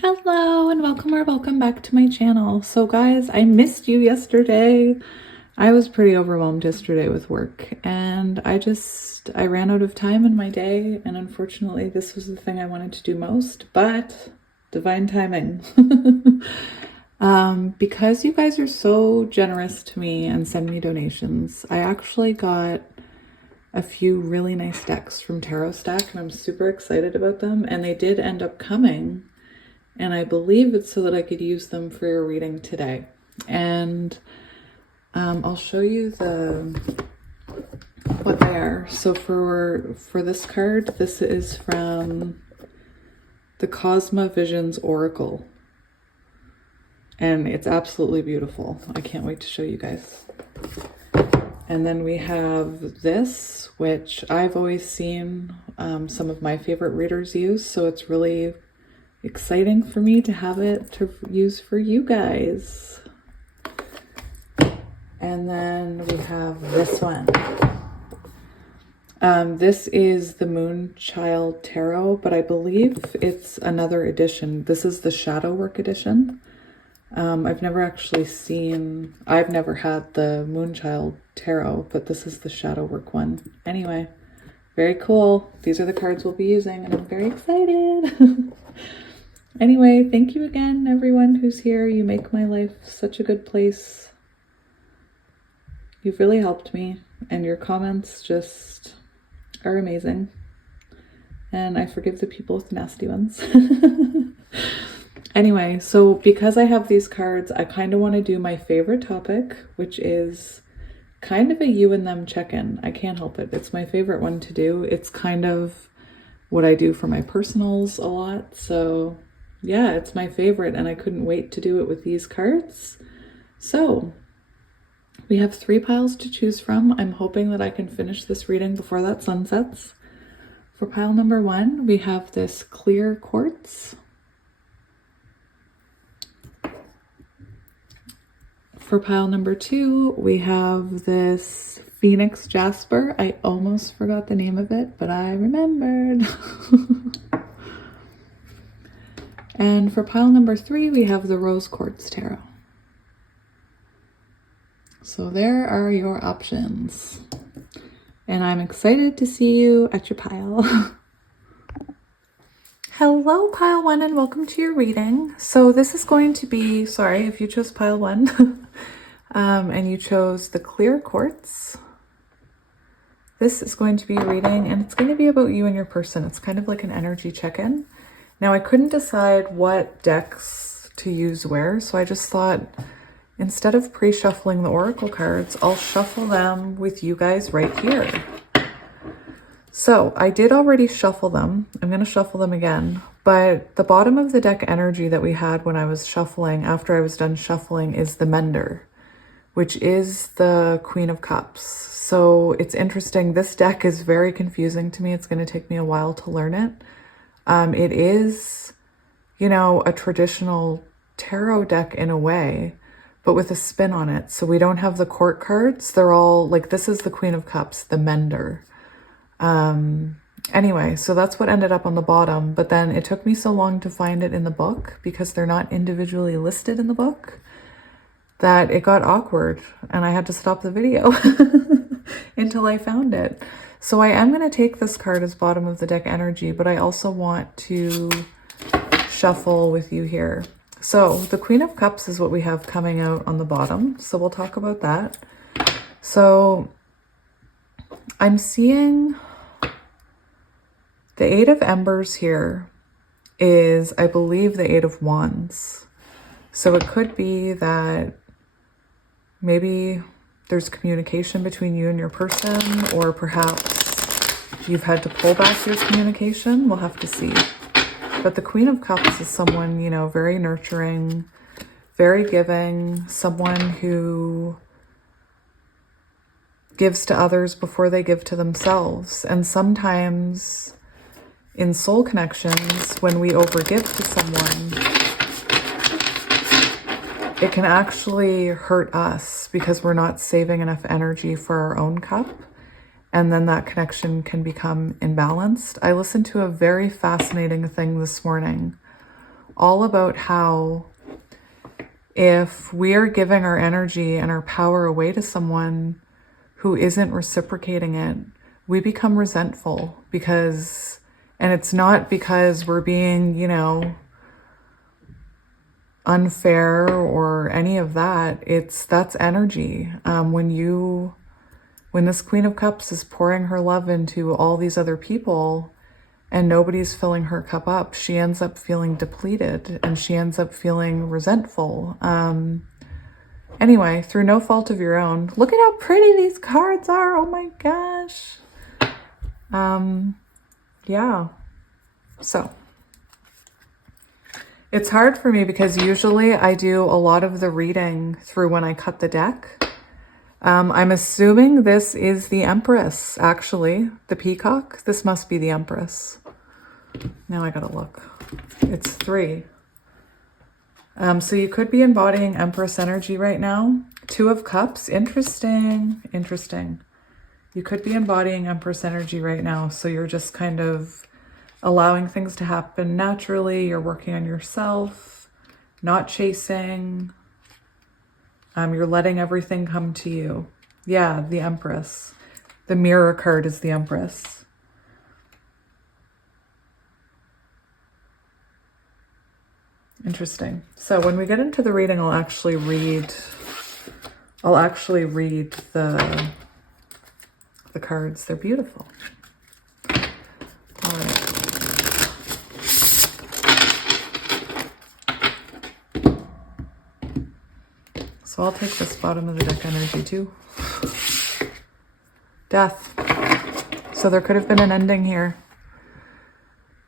Hello and welcome or welcome back to my channel. So guys, I missed you yesterday. I was pretty overwhelmed yesterday with work and I ran out of time in my day, and unfortunately this was the thing I wanted to do most, but divine timing. Because you guys are so generous to me and send me donations, I actually got a few really nice decks from Tarot Stack and I'm super excited about them, and they did end up coming. And I believe it's so that I could use them for your reading today. And I'll show you what they are. So for this card, this is from the Cosma Visions Oracle. And it's absolutely beautiful. I can't wait to show you guys. And then we have this, which I've always seen some of my favorite readers use. So it's really exciting for me to have it to use for you guys. And then we have this one. This is the Moonchild Tarot, but I believe it's another edition. This is the Shadow Work edition. I've never had the Moonchild Tarot, but this is the Shadow Work one. Anyway, very cool. These are the cards we'll be using and I'm very excited. Anyway, thank you again, everyone who's here. You make my life such a good place. You've really helped me, and your comments just are amazing. And I forgive the people with nasty ones. Anyway, so because I have these cards, I kind of want to do my favorite topic, which is kind of a you and them check-in. I can't help it. It's my favorite one to do. It's kind of what I do for my personals a lot, so yeah, it's my favorite and I couldn't wait to do it with these cards. So we have 3 piles to choose from. I'm hoping that I can finish this reading before that sun sets. For pile number 1, we have this clear quartz. For pile number 2, we have this Phoenix Jasper. I almost forgot the name of it, but I remembered. And for pile number 3, we have the Rose Quartz Tarot. So there are your options. And I'm excited to see you at your pile. Hello, pile 1, and welcome to your reading. So this is going to be, sorry if you chose pile 1, and you chose the clear quartz. This is going to be a reading, and it's going to be about you and your person. It's kind of like an energy check-in. Now, I couldn't decide what decks to use where, so I just thought instead of pre-shuffling the oracle cards, I'll shuffle them with you guys right here. So I did already shuffle them. I'm going to shuffle them again, but the bottom of the deck energy that we had when I was shuffling, after I was done shuffling, is the Mender, which is the Queen of Cups. So it's interesting. This deck is very confusing to me. It's going to take me a while to learn it. It is, a traditional tarot deck in a way, but with a spin on it. So we don't have the court cards. They're all like, this is the Queen of Cups, the Mender. Anyway, so that's what ended up on the bottom, but then it took me so long to find it in the book because they're not individually listed in the book that it got awkward and I had to stop the video until I found it. So I am going to take this card as bottom of the deck energy, but I also want to shuffle with you here. So the Queen of Cups is what we have coming out on the bottom. So we'll talk about that. So I'm seeing the 8 of Embers here is, I believe, the 8 of Wands. So it could be that maybe there's communication between you and your person, or perhaps you've had to pull back your communication. We'll have to see. But the Queen of Cups is someone, very nurturing, very giving, someone who gives to others before they give to themselves. And sometimes in soul connections, when we overgive to someone, it can actually hurt us because we're not saving enough energy for our own cup. And then that connection can become imbalanced. I listened to a very fascinating thing this morning all about how if we are giving our energy and our power away to someone who isn't reciprocating it, we become resentful because, and it's not because we're being, you know, unfair or any of that. That's energy. When this Queen of Cups is pouring her love into all these other people and nobody's filling her cup up, she ends up feeling depleted and she ends up feeling resentful. Anyway, through no fault of your own. Look at how pretty these cards are. Oh my gosh. Yeah. So it's hard for me because usually I do a lot of the reading through when I cut the deck. I'm assuming this is the Empress, actually. The peacock. This must be the Empress. Now I gotta look. It's 3. So you could be embodying Empress energy right now. 2 of Cups. Interesting. Interesting. You could be embodying Empress energy right now. So you're just kind of allowing things to happen naturally. You're working on yourself, not chasing. You're letting everything come to you. Yeah, the Empress. The Mirror card is the Empress. Interesting. So when we get into the reading, I'll actually read the cards. They're beautiful. All right. So I'll take this bottom of the deck energy too. Death. So there could have been an ending here.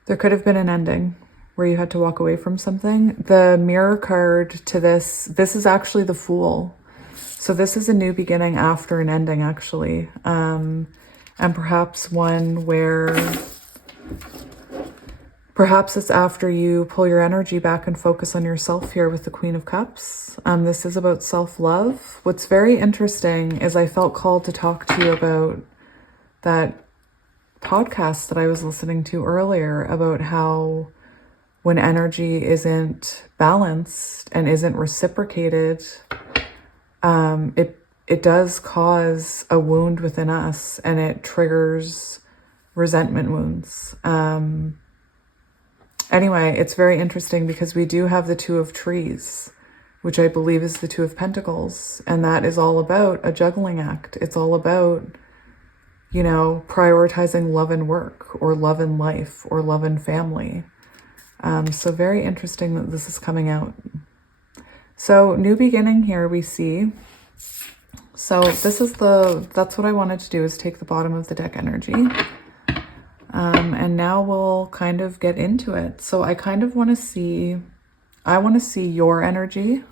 There could have been an ending where you had to walk away from something. The Mirror card to this is actually the Fool. So this is a new beginning after an ending, actually. And perhaps one where perhaps it's after you pull your energy back and focus on yourself here with the Queen of Cups. This is about self-love. What's very interesting is I felt called to talk to you about that podcast that I was listening to earlier about how when energy isn't balanced and isn't reciprocated, it does cause a wound within us and it triggers resentment wounds. Anyway, it's very interesting because we do have the 2 of Trees, which I believe is the 2 of Pentacles. And that is all about a juggling act. It's all about, you know, prioritizing love and work or love and life or love and family. So very interesting that this is coming out. So new beginning here we see. So that's what I wanted to do, is take the bottom of the deck energy. And now we'll kind of get into it. So I kind of want to see your energy.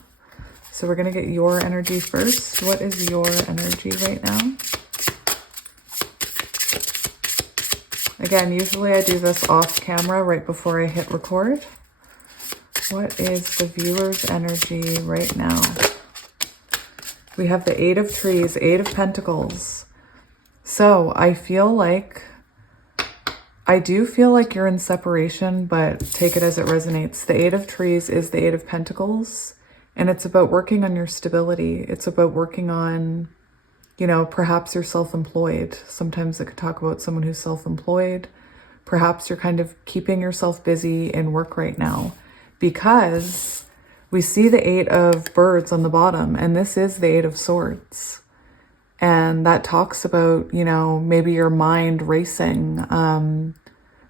So we're going to get your energy first. What is your energy right now? Again, usually I do this off camera right before I hit record. What is the viewer's energy right now? We have the 8 of Trees, 8 of Pentacles. So I do feel like you're in separation, but take it as it resonates. The 8 of Trees is the 8 of Pentacles, and it's about working on your stability. It's about working on, you know, perhaps you're self-employed. Sometimes it could talk about someone who's self-employed. Perhaps you're kind of keeping yourself busy in work right now, because we see the 8 of Birds on the bottom, and this is the 8 of Swords. And that talks about, you know, maybe your mind racing,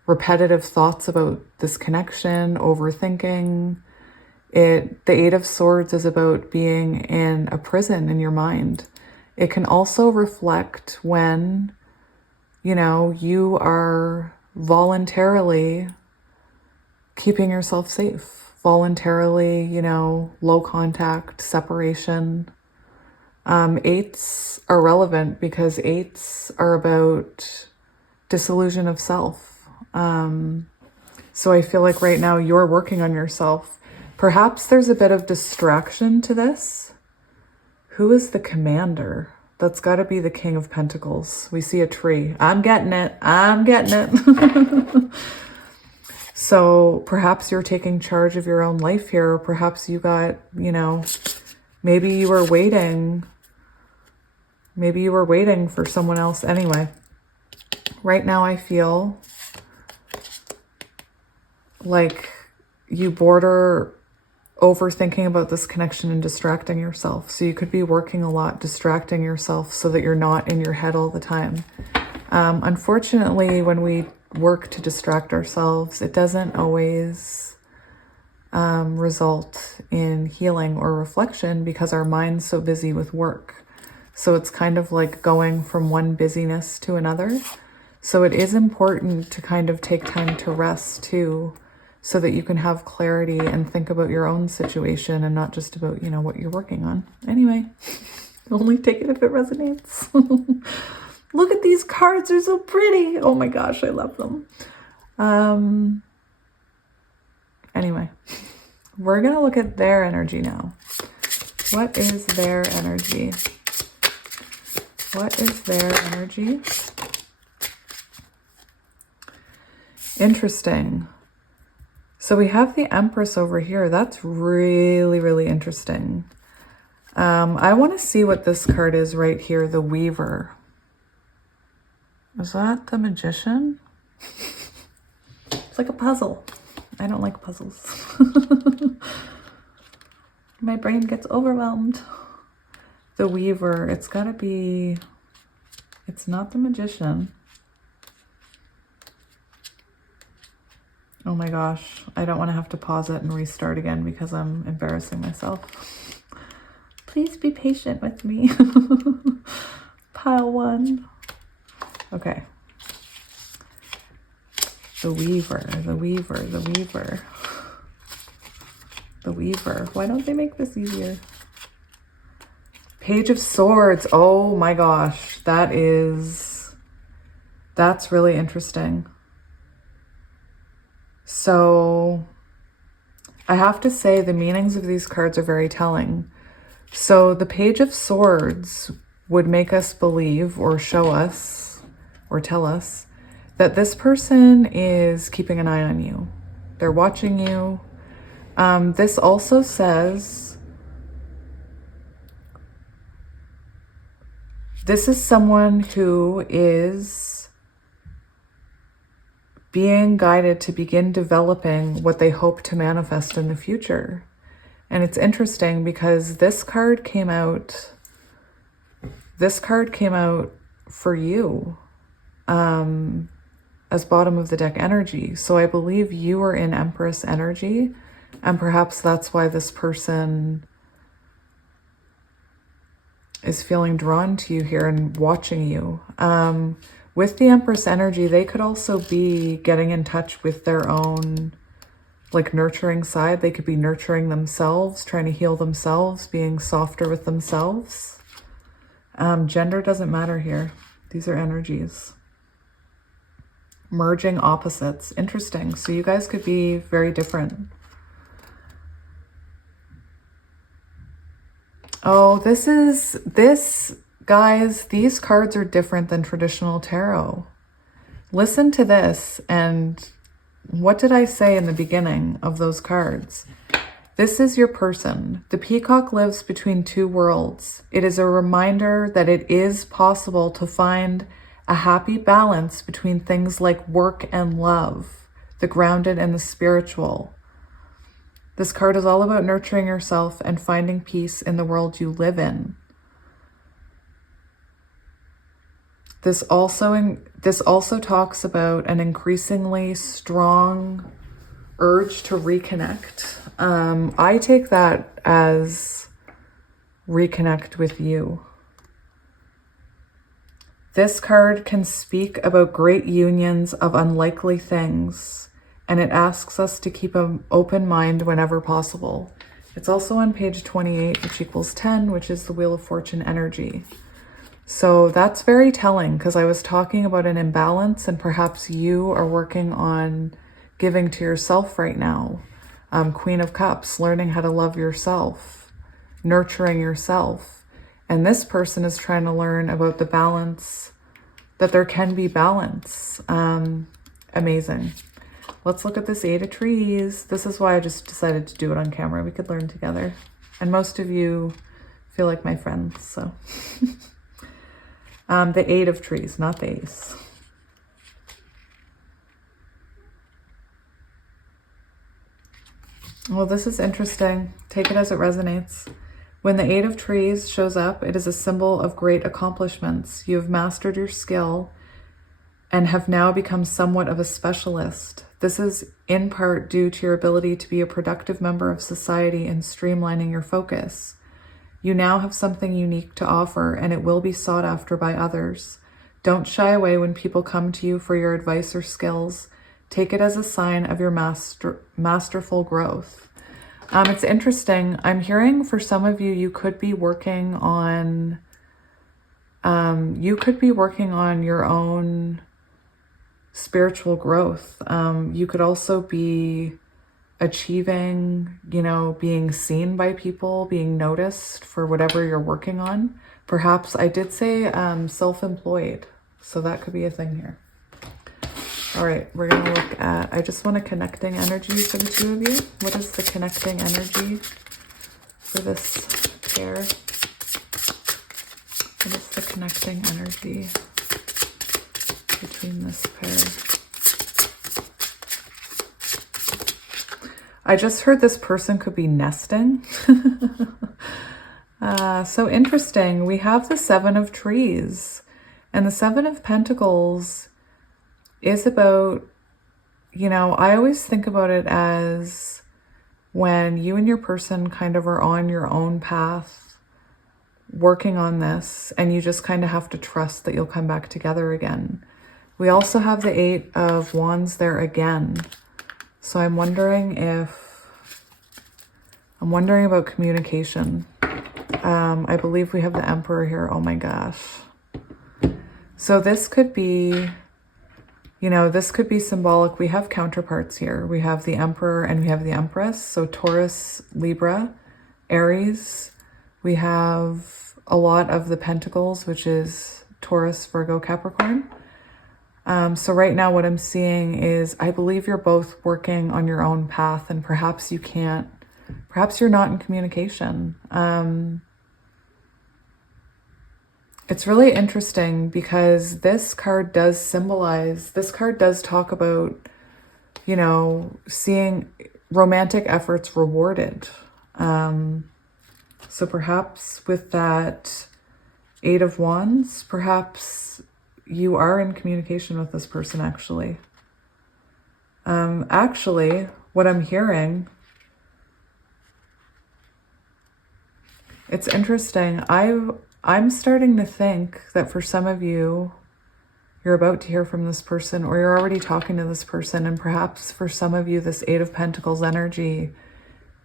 repetitive thoughts about this connection, overthinking. The 8 of Swords is about being in a prison in your mind. It can also reflect when, you know, you are voluntarily keeping yourself safe, voluntarily, you know, low contact, separation. 8s are relevant because 8s are about disillusion of self. So I feel like right now you're working on yourself. Perhaps there's a bit of distraction to this. Who is the commander? That's got to be the King of Pentacles. We see a tree. I'm getting it. I'm getting it. So perhaps you're taking charge of your own life here, or perhaps you got, you know, maybe you were waiting. Maybe you were waiting for someone else. Anyway, right now I feel like you border overthinking about this connection and distracting yourself. So you could be working a lot, distracting yourself so that you're not in your head all the time. Unfortunately, when we work to distract ourselves, it doesn't always result in healing or reflection because our mind's so busy with work. So it's kind of like going from one busyness to another. So it is important to kind of take time to rest too, so that you can have clarity and think about your own situation and not just about, you know, what you're working on. Anyway, only take it if it resonates. Look at these cards. They're so pretty. Oh my gosh, I love them. Anyway, we're going to look at their energy now. What is their energy? What is their energy? Interesting. So we have the Empress over here. That's really, really interesting. I want to see what this card is right here, the Weaver. Is that the Magician? It's like a puzzle. I don't like puzzles. My brain gets overwhelmed. The Weaver, it's got to be, it's not the Magician. Oh my gosh, I don't want to have to pause it and restart again because I'm embarrassing myself. Please be patient with me. Pile one. Okay. The Weaver, the Weaver, the Weaver. The Weaver. Why don't they make this easier? Page of Swords. Oh my gosh. That's really interesting. So I have to say the meanings of these cards are very telling. So the Page of Swords would make us believe or show us or tell us that this person is keeping an eye on you. They're watching you. This also says this is someone who is being guided to begin developing what they hope to manifest in the future. And it's interesting because this card came out for you as bottom of the deck energy. So I believe you are in Empress energy, and perhaps that's why this person is feeling drawn to you here and watching you. With the Empress energy, they could also be getting in touch with their own like nurturing side. They could be nurturing themselves, trying to heal themselves, being softer with themselves. Gender doesn't matter here. These are energies. Merging opposites. Interesting. So you guys could be very different. Oh, guys, these cards are different than traditional tarot. Listen to this. And what did I say in the beginning of those cards? This is your person. The peacock lives between two worlds. It is a reminder that it is possible to find a happy balance between things like work and love, the grounded and the spiritual. This card is all about nurturing yourself and finding peace in the world you live in. This also talks about an increasingly strong urge to reconnect. I take that as reconnect with you. This card can speak about great unions of unlikely things, and it asks us to keep an open mind whenever possible. It's also on page 28, which equals 10, which is the Wheel of Fortune energy. So that's very telling because I was talking about an imbalance, and perhaps you are working on giving to yourself right now. Queen of Cups, learning how to love yourself, nurturing yourself. And this person is trying to learn about the balance, that there can be balance. Amazing. let's look at this 8 of trees. This is why I just decided to do it on camera. We could learn together. And most of you feel like my friends, so. The 8 of trees, not the ace. Well, this is interesting. Take it as it resonates. When the 8 of trees shows up, it is a symbol of great accomplishments. You have mastered your skill and have now become somewhat of a specialist. This is in part due to your ability to be a productive member of society and streamlining your focus. You now have something unique to offer, and it will be sought after by others. Don't shy away when people come to you for your advice or skills. Take it as a sign of your masterful growth. It's interesting. I'm hearing for some of you, you could be working on your own spiritual growth. You could also be achieving, being seen by people, being noticed for whatever you're working on. Perhaps I did say self-employed, so that could be a thing here. All right, we're going to look at, I just want a connecting energy for the two of you. What is the connecting energy for this pair? What is the connecting energy between this pair? I just heard this person could be nesting. So interesting. We have the 7 of trees, and the 7 of pentacles is about, I always think about it as when you and your person kind of are on your own path working on this, and you just kind of have to trust that you'll come back together again. We also have the 8 of Wands there again. So I'm wondering about communication. I believe we have the Emperor here. Oh my gosh. So this could be, this could be symbolic. We have counterparts here. We have the Emperor and we have the Empress. So Taurus, Libra, Aries. We have a lot of the Pentacles, which is Taurus, Virgo, Capricorn. So right now what I'm seeing is I believe you're both working on your own path, and perhaps you're not in communication. It's really interesting because this card does talk about, seeing romantic efforts rewarded. So perhaps with that 8 of Wands, perhaps you are in communication with this person actually. Actually, what I'm hearing, it's interesting. I'm starting to think that for some of you, you're about to hear from this person, or you're already talking to this person, and perhaps for some of you, this 8 of Pentacles energy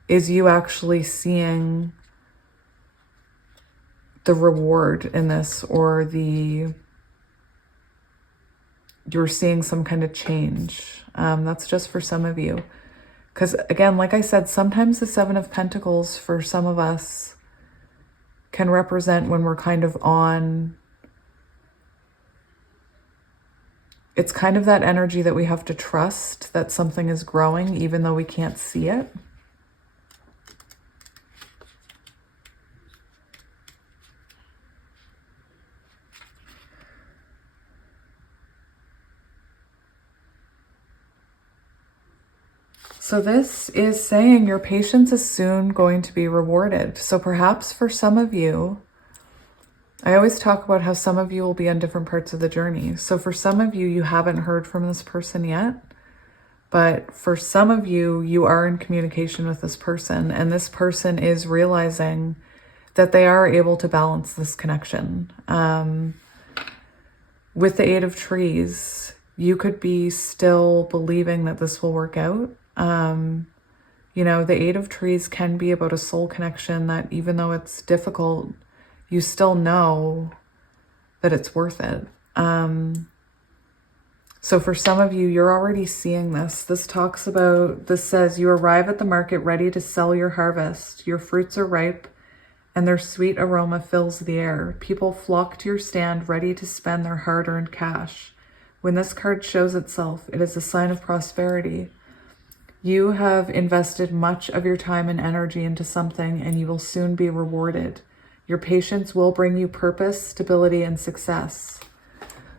is you actually seeing the reward in this, or you're seeing some kind of change. That's just for some of you. Because again, like I said, sometimes the 7 of Pentacles for some of us can represent when we're kind of on, it's kind of that energy that we have to trust that something is growing even though we can't see it. So this is saying your patience is soon going to be rewarded. So perhaps for some of you, I always talk about how some of you will be on different parts of the journey. So for some of you, you haven't heard from this person yet, but for some of you, you are in communication with this person, and this person is realizing that they are able to balance this connection. With the 8 of Trees, you could be still believing that this will work out. The 8 of Trees can be about a soul connection that even though it's difficult, you still know that it's worth it. So for some of you, you're already seeing this. This says you arrive at the market ready to sell your harvest. Your fruits are ripe and their sweet aroma fills the air. People flock to your stand ready to spend their hard-earned cash. When this card shows itself, it is a sign of prosperity. You have invested much of your time and energy into something, and you will soon be rewarded. Your patience will bring you purpose, stability, and success.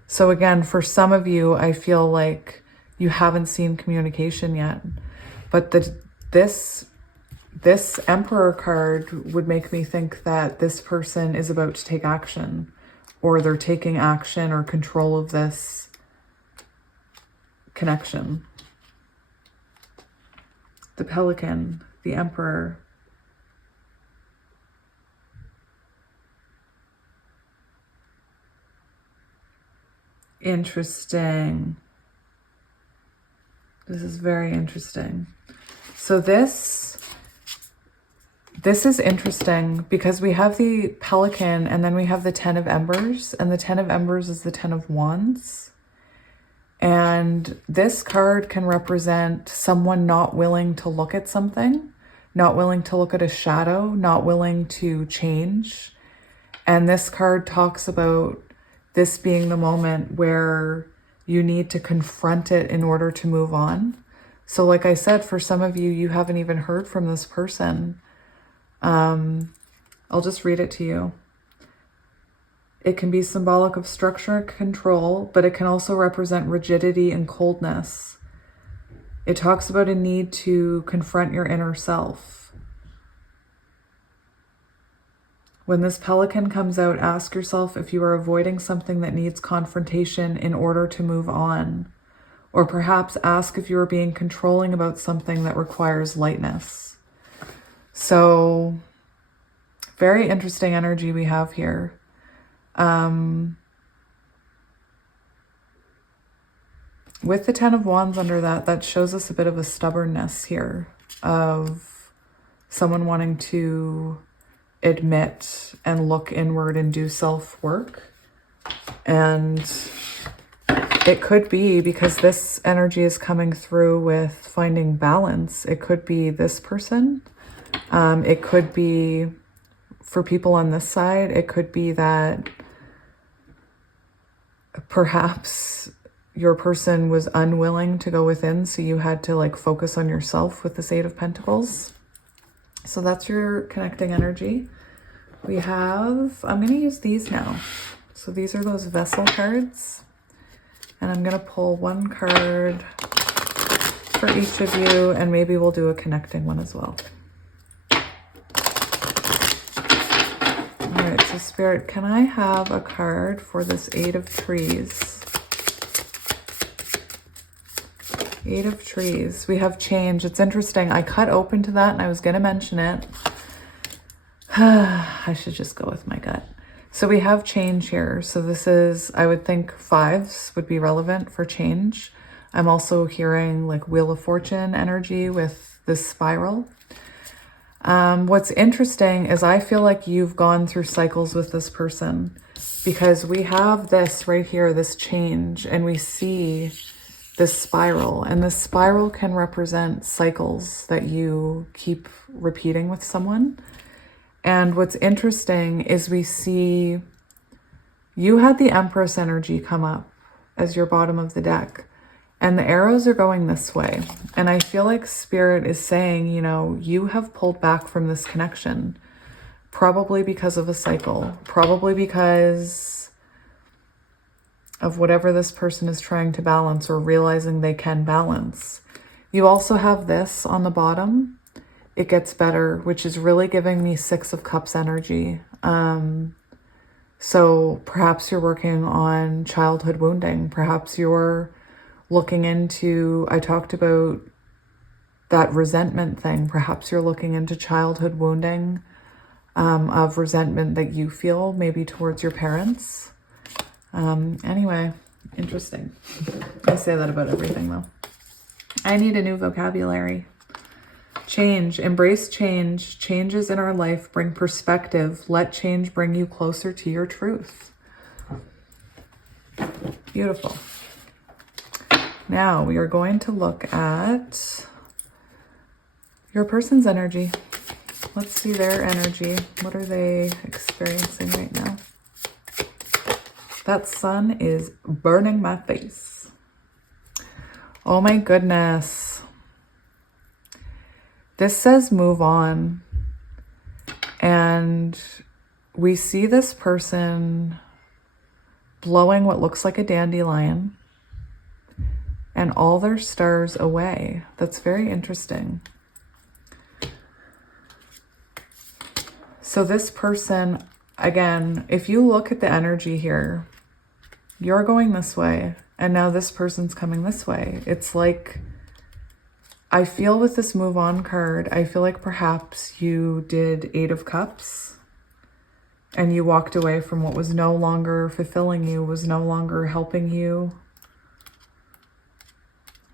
So again, for some of you, I feel like you haven't seen communication yet. But this Emperor card would make me think that this person is about to take action, or they're taking action or control of this connection. The Pelican, the Emperor. Interesting. This is very interesting. So this is interesting because we have the Pelican and then we have the Ten of Embers, and the Ten of Embers is the Ten of Wands. And this card can represent someone not willing to look at something, not willing to look at a shadow, not willing to change. And this card talks about this being the moment where you need to confront it in order to move on. So like I said, for some of you, you haven't even heard from this person. I'll just read it to you. It can be symbolic of structure and control, but it can also represent rigidity and coldness. It talks about a need to confront your inner self. When this Pelican comes out, ask yourself if you are avoiding something that needs confrontation in order to move on. Or perhaps ask if you are being controlling about something that requires lightness. So, very interesting energy we have here. With the Ten of Wands under that shows us a bit of a stubbornness here of someone wanting to admit and look inward and do self-work. And it could be because this energy is coming through with finding balance. It could be this person. It could be, for people on this side, it could be that perhaps your person was unwilling to go within, so you had to like focus on yourself with this Eight of Pentacles. So that's your connecting energy. We have, I'm going to use these now. So these are those Vessel cards. And I'm going to pull one card for each of you, and maybe we'll do a connecting one as well. All right, so Spirit, can I have a card for this Eight of Trees? Eight of Trees. We have change. It's interesting. I cut open to that and I was going to mention it. I should just go with my gut. So we have change here. So this is, I would think fives would be relevant for change. I'm also hearing like Wheel of Fortune energy with this spiral. What's interesting is I feel like you've gone through cycles with this person, because we have this right here, this change, and we see this spiral, and this spiral can represent cycles that you keep repeating with someone. And what's interesting is we see you had the Empress energy come up as your bottom of the deck, and the arrows are going this way. And I feel like Spirit is saying, you know, you have pulled back from this connection, probably because of a cycle, probably because of whatever this person is trying to balance or realizing they can balance. You also have this on the bottom. It gets better, which is really giving me Six of Cups energy. So perhaps you're working on childhood wounding. Perhaps you're looking into, I talked about that resentment thing. Perhaps you're looking into childhood wounding of resentment that you feel maybe towards your parents. Anyway, interesting. I say that about everything though. I need a new vocabulary. Change, embrace change. Changes in our life bring perspective. Let change bring you closer to your truth. Beautiful. Now we are going to look at your person's energy. Let's see their energy. What are they experiencing right now? That sun is burning my face. Oh my goodness. This says move on. And we see this person blowing what looks like a dandelion and all their stars away. That's very interesting. So this person, again, if you look at the energy here, you're going this way, and now this person's coming this way. It's like, I feel with this move on card, I feel like perhaps you did 8 of Cups and you walked away from what was no longer fulfilling you, was no longer helping you.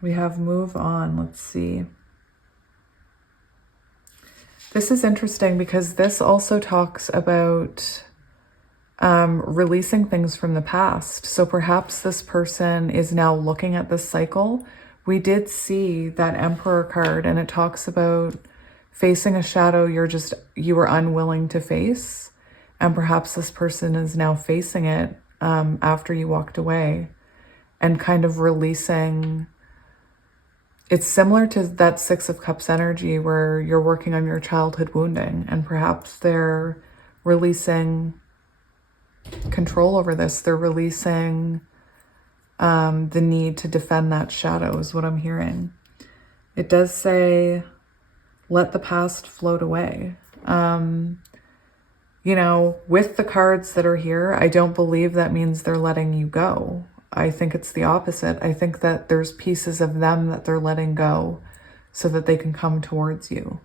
We have move on. Let's see. This is interesting because this also talks about releasing things from the past. So perhaps this person is now looking at this cycle. We did see that Emperor card, and it talks about facing a shadow you were unwilling to face. And perhaps this person is now facing it after you walked away and kind of releasing. It's similar to that 6 of Cups energy where you're working on your childhood wounding, and perhaps they're releasing control over this. They're releasing the need to defend that shadow is what I'm hearing. It does say, let the past float away. You know, with the cards that are here, I don't believe that means they're letting you go. I think it's the opposite. I think that there's pieces of them that they're letting go so that they can come towards you.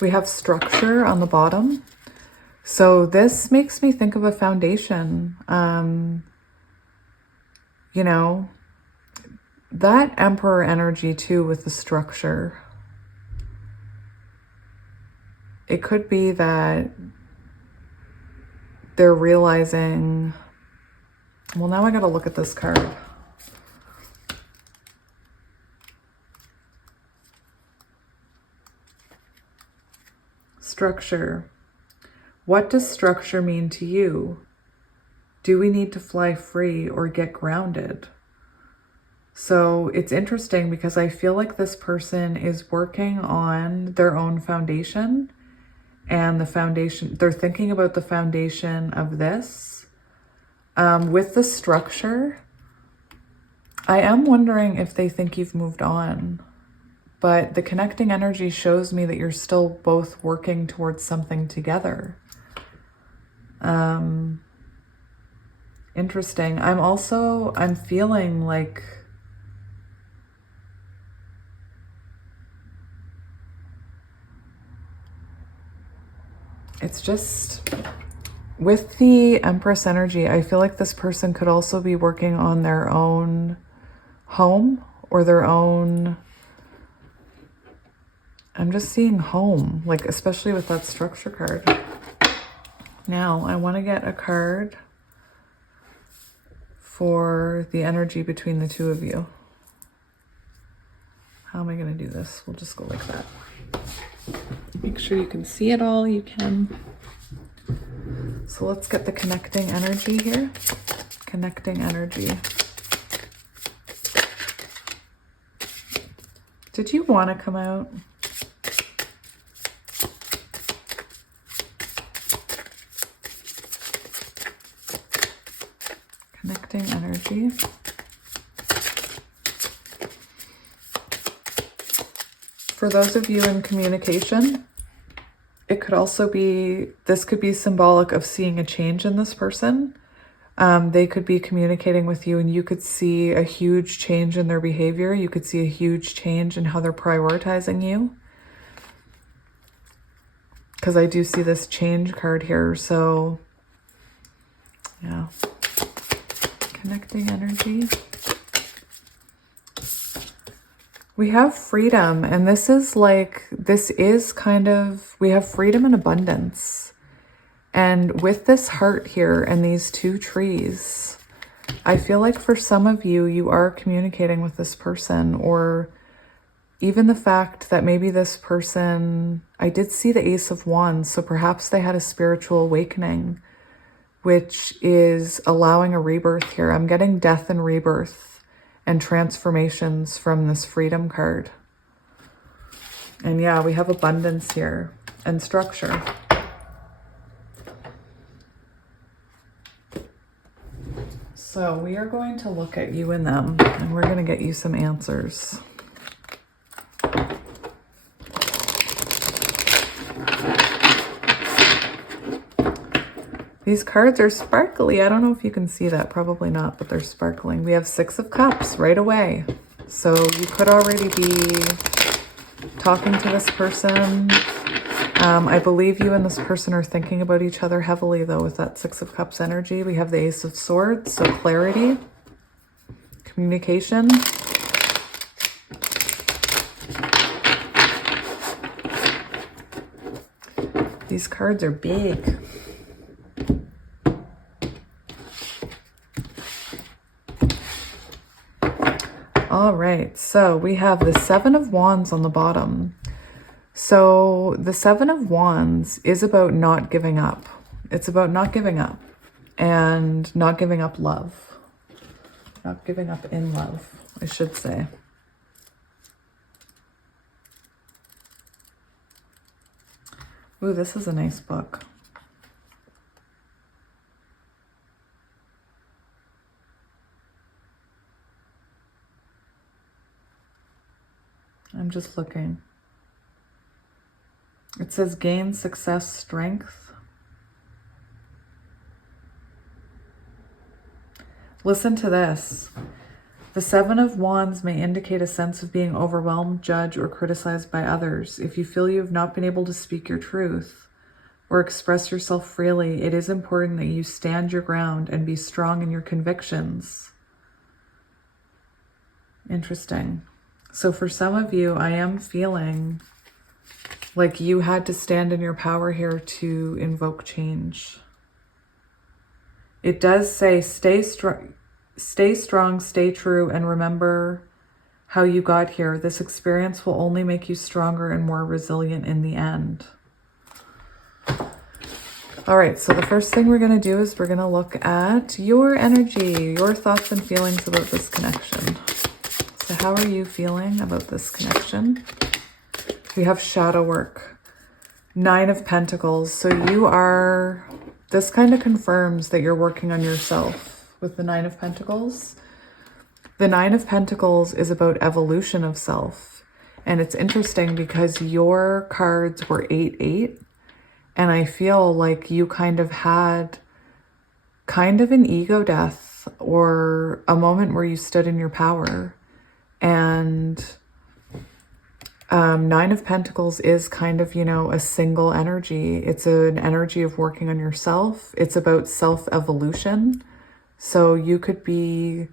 We have structure on the bottom. So this makes me think of a foundation. You know, that Emperor energy too with the structure. It could be that they're realizing, well, now I got to look at this card. Structure. What does structure mean to you? Do we need to fly free or get grounded? So it's interesting because I feel like this person is working on their own foundation, and the foundation, they're thinking about the foundation of this. With the structure, I am wondering if they think you've moved on, but the connecting energy shows me that you're still both working towards something together. Interesting. I'm feeling like it's just with the Empress energy, I feel like this person could also be working on their own home or their own, I'm just seeing home, like especially with that structure card. Now I want to get a card for the energy between the two of you. How am I going to do this? We'll just go like that. Make sure you can see it all. You can. So let's get the connecting energy here. Connecting energy. Did you want to come out? Connecting energy. For those of you in communication, it could also be, this could be symbolic of seeing a change in this person. They could be communicating with you and you could see a huge change in their behavior. You could see a huge change in how they're prioritizing you. Because I do see this change card here. So, yeah. Connecting energy. We have freedom, and this is kind of, we have freedom and abundance. And with this heart here and these two trees, I feel like for some of you, you are communicating with this person, or even the fact that maybe this person, I did see the Ace of Wands, so perhaps they had a spiritual awakening, which is allowing a rebirth here. I'm getting death and rebirth. and transformations from this freedom card. And yeah, we have abundance here and structure. So we are going to look at you and them, and we're going to get you some answers. These cards are sparkly. I don't know if you can see that. Probably not, but they're sparkling. We have Six of Cups right away. So you could already be talking to this person. I believe you and this person are thinking about each other heavily, though, with that Six of Cups energy. We have the Ace of Swords, so clarity, communication. These cards are big. All right, so we have the Seven of Wands on the bottom. So the Seven of Wands is about not giving up. It's about not giving up and not giving up love. Not giving up in love, I should say. Ooh, this is a nice book. I'm just looking. It says gain success, strength. Listen to this. The Seven of Wands may indicate a sense of being overwhelmed, judged, or criticized by others. If you feel you have not been able to speak your truth or express yourself freely, it is important that you stand your ground and be strong in your convictions. Interesting. So for some of you, I am feeling like you had to stand in your power here to invoke change. It does say stay strong, stay true, and remember how you got here. This experience will only make you stronger and more resilient in the end. All right, so the first thing we're going to do is we're going to look at your energy, your thoughts and feelings about this connection. So how are you feeling about this connection? We have shadow work, Nine of Pentacles. So you are, this kind of confirms that you're working on yourself with the Nine of Pentacles. The Nine of Pentacles is about evolution of self. And it's interesting because your cards were 8-8. And I feel like you kind of had kind of an ego death or a moment where you stood in your power. And Nine of Pentacles is kind of, you know, a single energy. It's an energy of working on yourself. It's about self-evolution. So you could be,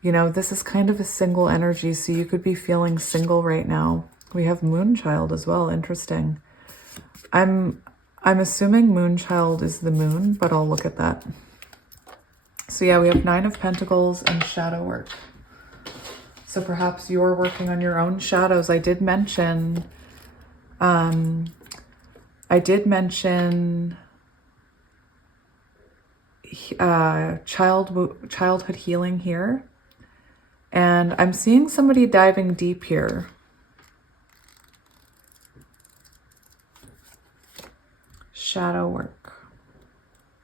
you know, this is kind of a single energy. So you could be feeling single right now. We have Moonchild as well. Interesting. I'm assuming Moonchild is the moon, but I'll look at that. So yeah, we have Nine of Pentacles and shadow work. So perhaps you're working on your own shadows. I did mention childhood healing here. And I'm seeing somebody diving deep here. Shadow work.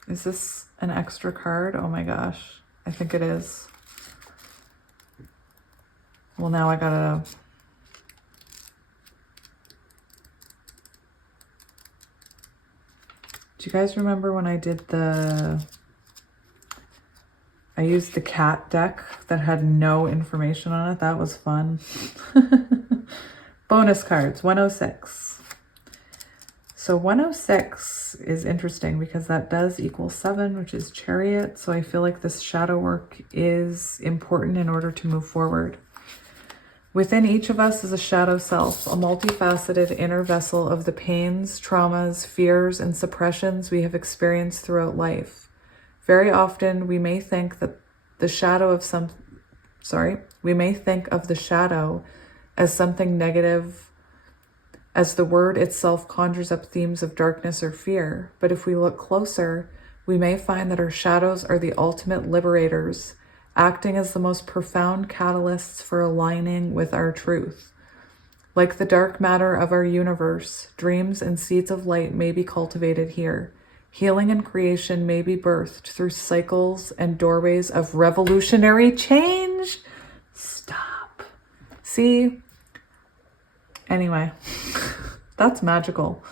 Is this an extra card? Oh my gosh. I think it is. Well, now I gotta... Do you guys remember when I did I used the cat deck that had no information on it? That was fun. Bonus cards, 106. So 106 is interesting because that does equal 7, which is Chariot. So I feel like this shadow work is important in order to move forward. Within each of us is a shadow self, a multifaceted inner vessel of the pains, traumas, fears, and suppressions we have experienced throughout life. Very often we may think that the shadow of we may think of the shadow as something negative, as the word itself conjures up themes of darkness or fear. But if we look closer, we may find that our shadows are the ultimate liberators, acting as the most profound catalysts for aligning with our truth. Like the dark matter of our universe, dreams and seeds of light may be cultivated here. Healing and creation may be birthed through cycles and doorways of revolutionary change. Stop. See? Anyway, that's magical.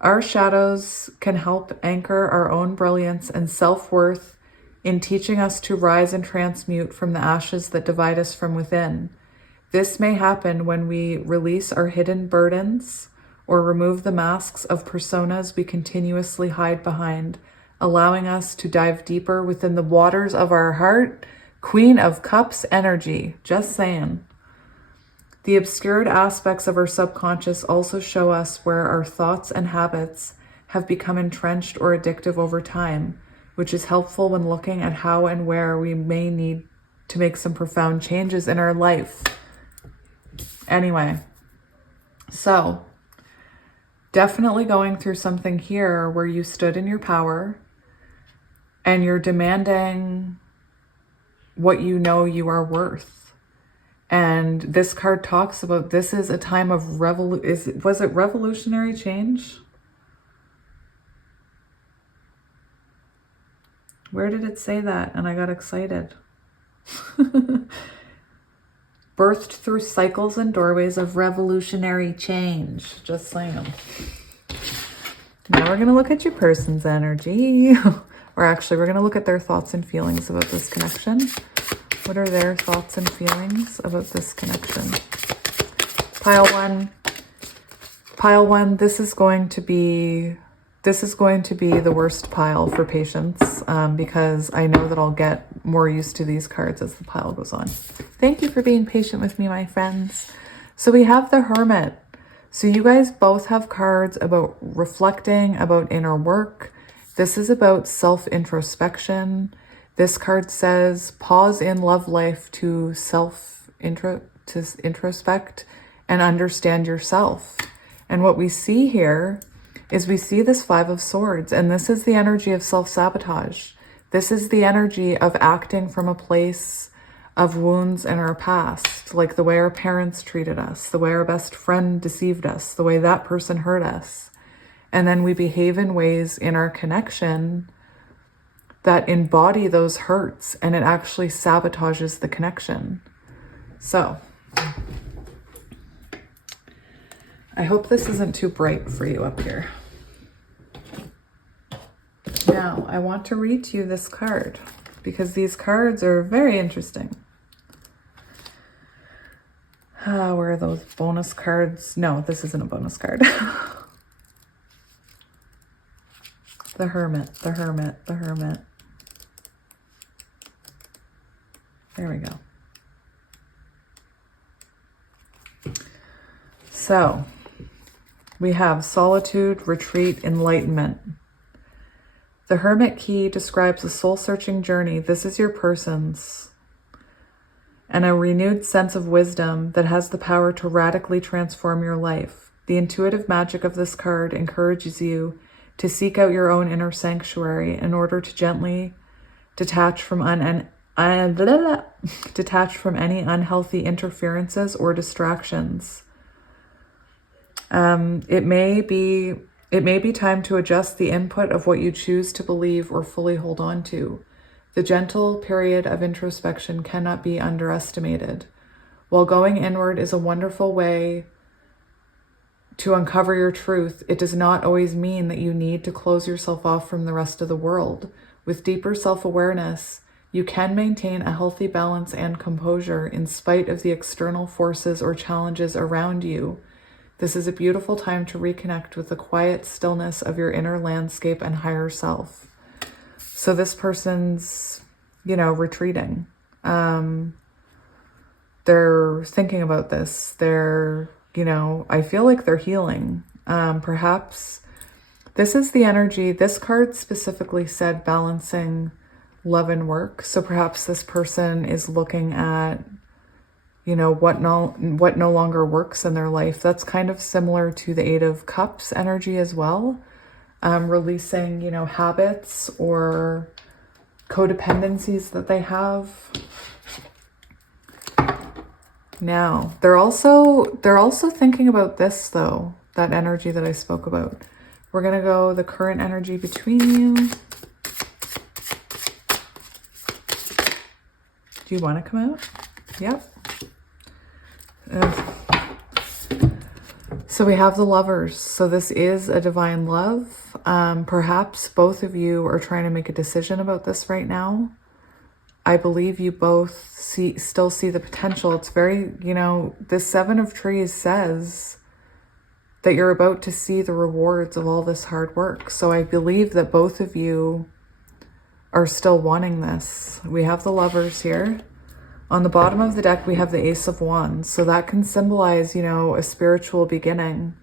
Our shadows can help anchor our own brilliance and self-worth in teaching us to rise and transmute from the ashes that divide us from within. This may happen when we release our hidden burdens or remove the masks of personas we continuously hide behind, allowing us to dive deeper within the waters of our heart. Queen of Cups energy, just saying. The obscured aspects of our subconscious also show us where our thoughts and habits have become entrenched or addictive over time, which is helpful when looking at how and where we may need to make some profound changes in our life. Anyway, so definitely going through something here where you stood in your power and you're demanding what you know you are worth. And this card talks about this is a time of was it revolutionary change? Where did it say that? And I got excited. Birthed through cycles and doorways of revolutionary change. Just saying. Now we're going to look at your person's energy. Or actually, we're going to look at their thoughts and feelings about this connection. What are their thoughts and feelings about this connection? Pile one, this is going to be the worst pile for patience, because I know that I'll get more used to these cards as the pile goes on. Thank you for being patient with me, my friends. So we have the Hermit. So you guys both have cards about reflecting, about inner work. This is about self-introspection. This card says, pause in love life to introspect and understand yourself. And what we see here is we see this Five of Swords, and this is the energy of self-sabotage. This is the energy of acting from a place of wounds in our past, like the way our parents treated us, the way our best friend deceived us, the way that person hurt us. And then we behave in ways in our connection that embody those hurts, and it actually sabotages the connection. So, I hope this isn't too bright for you up here. Now, I want to read to you this card, because these cards are very interesting. Where are those bonus cards? No, this isn't a bonus card. The Hermit, the Hermit, the Hermit. There we go. So, we have solitude, retreat, enlightenment. The Hermit key describes a soul-searching journey. This is your person's. And a renewed sense of wisdom that has the power to radically transform your life. The intuitive magic of this card encourages you to seek out your own inner sanctuary in order to gently detach from any unhealthy interferences or distractions. It may be time to adjust the input of what you choose to believe or fully hold on to. The gentle period of introspection cannot be underestimated. While going inward is a wonderful way to uncover your truth, it does not always mean that you need to close yourself off from the rest of the world. With deeper self-awareness, you can maintain a healthy balance and composure in spite of the external forces or challenges around you. This is a beautiful time to reconnect with the quiet stillness of your inner landscape and higher self. So this person's, retreating. They're thinking about this. They're, I feel like they're healing. Perhaps this is the energy. This card specifically said balancing love and work. So perhaps this person is looking at, what no longer works in their life. That's kind of similar to the Eight of Cups energy as well. Releasing, habits or codependencies that they have. Now, they're also thinking about this though, that energy that I spoke about. We're going to go the current energy between you. Do you want to come out? Yep. So we have the Lovers. So this is a divine love. Perhaps both of you are trying to make a decision about this right now. I believe you both still see the potential. It's very, you know, the Seven of Trees says that you're about to see the rewards of all this hard work. So I believe that both of you are still wanting this. We have the Lovers here. On the bottom of the deck, we have the Ace of Wands. So that can symbolize, you know, a spiritual beginning,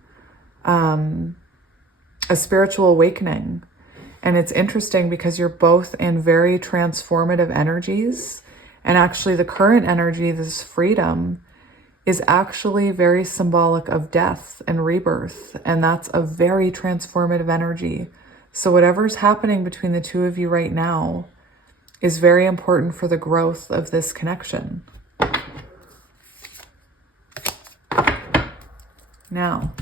a spiritual awakening. And it's interesting because you're both in very transformative energies. And actually the current energy, this freedom, is actually very symbolic of death and rebirth. And that's a very transformative energy. So whatever's happening between the two of you right now is very important for the growth of this connection. Now,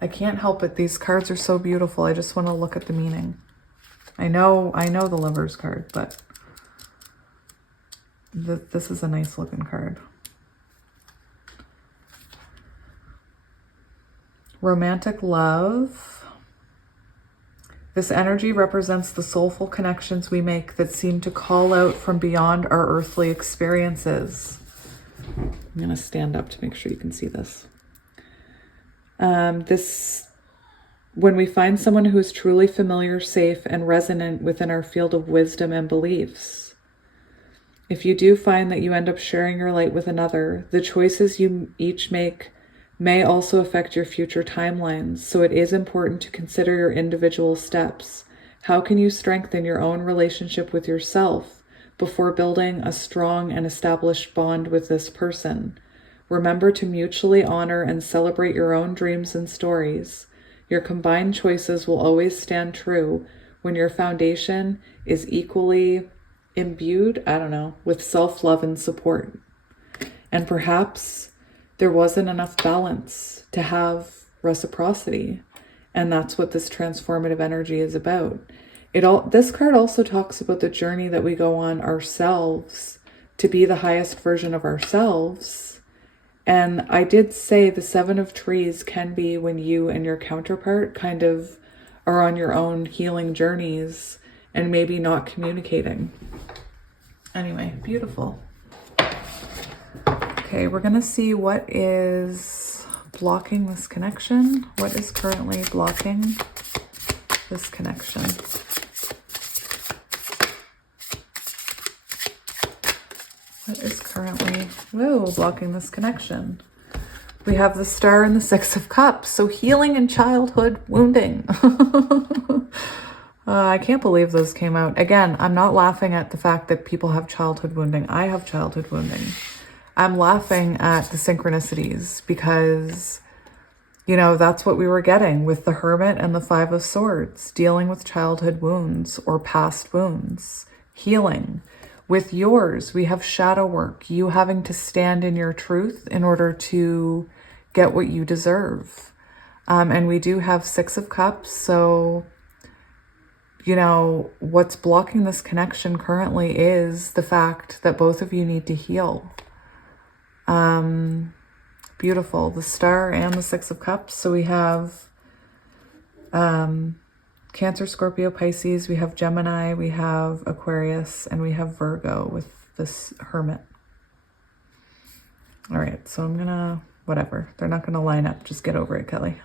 I can't help it. These cards are so beautiful. I just want to look at the meaning. I know the Lovers card, but this is a nice looking card. Romantic love. This energy represents the soulful connections we make that seem to call out from beyond our earthly experiences. I'm going to stand up to make sure you can see this. When we find someone who is truly familiar, safe, and resonant within our field of wisdom and beliefs. If you do find that you end up sharing your light with another, the choices you each make may also affect your future timelines, so it is important to consider your individual steps. How can you strengthen your own relationship with yourself before building a strong and established bond with this person? Remember to mutually honor and celebrate your own dreams and stories. Your combined choices will always stand true when your foundation is equally imbued, with self-love and support. And perhaps there wasn't enough balance to have reciprocity. And that's what this transformative energy is about. This card also talks about the journey that we go on ourselves to be the highest version of ourselves. And I did say the Seven of Trees can be when you and your counterpart kind of are on your own healing journeys and maybe not communicating. Anyway, beautiful. Okay, we're going to see what is blocking this connection. What is currently blocking this connection? What is currently, blocking this connection? We have the Star and the Six of Cups. So healing and childhood wounding. I can't believe those came out. Again, I'm not laughing at the fact that people have childhood wounding. I have childhood wounding. I'm laughing at the synchronicities because, that's what we were getting with the Hermit and the Five of Swords, dealing with childhood wounds or past wounds, healing. With yours, we have shadow work, you having to stand in your truth in order to get what you deserve. And we do have Six of Cups, so what's blocking this connection currently is the fact that both of you need to heal. Beautiful. The Star and the Six of Cups. So we have Cancer, Scorpio, Pisces. We have Gemini. We have Aquarius. And we have Virgo with this Hermit. All right. So I'm going to, whatever. They're not going to line up. Just get over it, Kelly.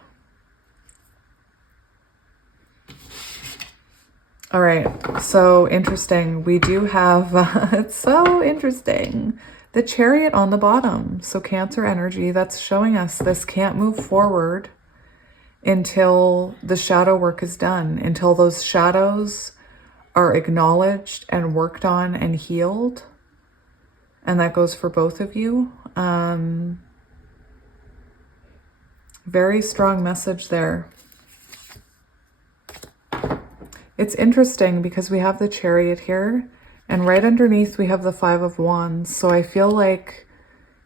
All right. So interesting. We do have, it's so interesting. The Chariot on the bottom. So Cancer energy, that's showing us this can't move forward until the shadow work is done, until those shadows are acknowledged and worked on and healed. And that goes for both of you. Very strong message there. It's interesting because we have the Chariot here, and right underneath we have the Five of Wands. So I feel like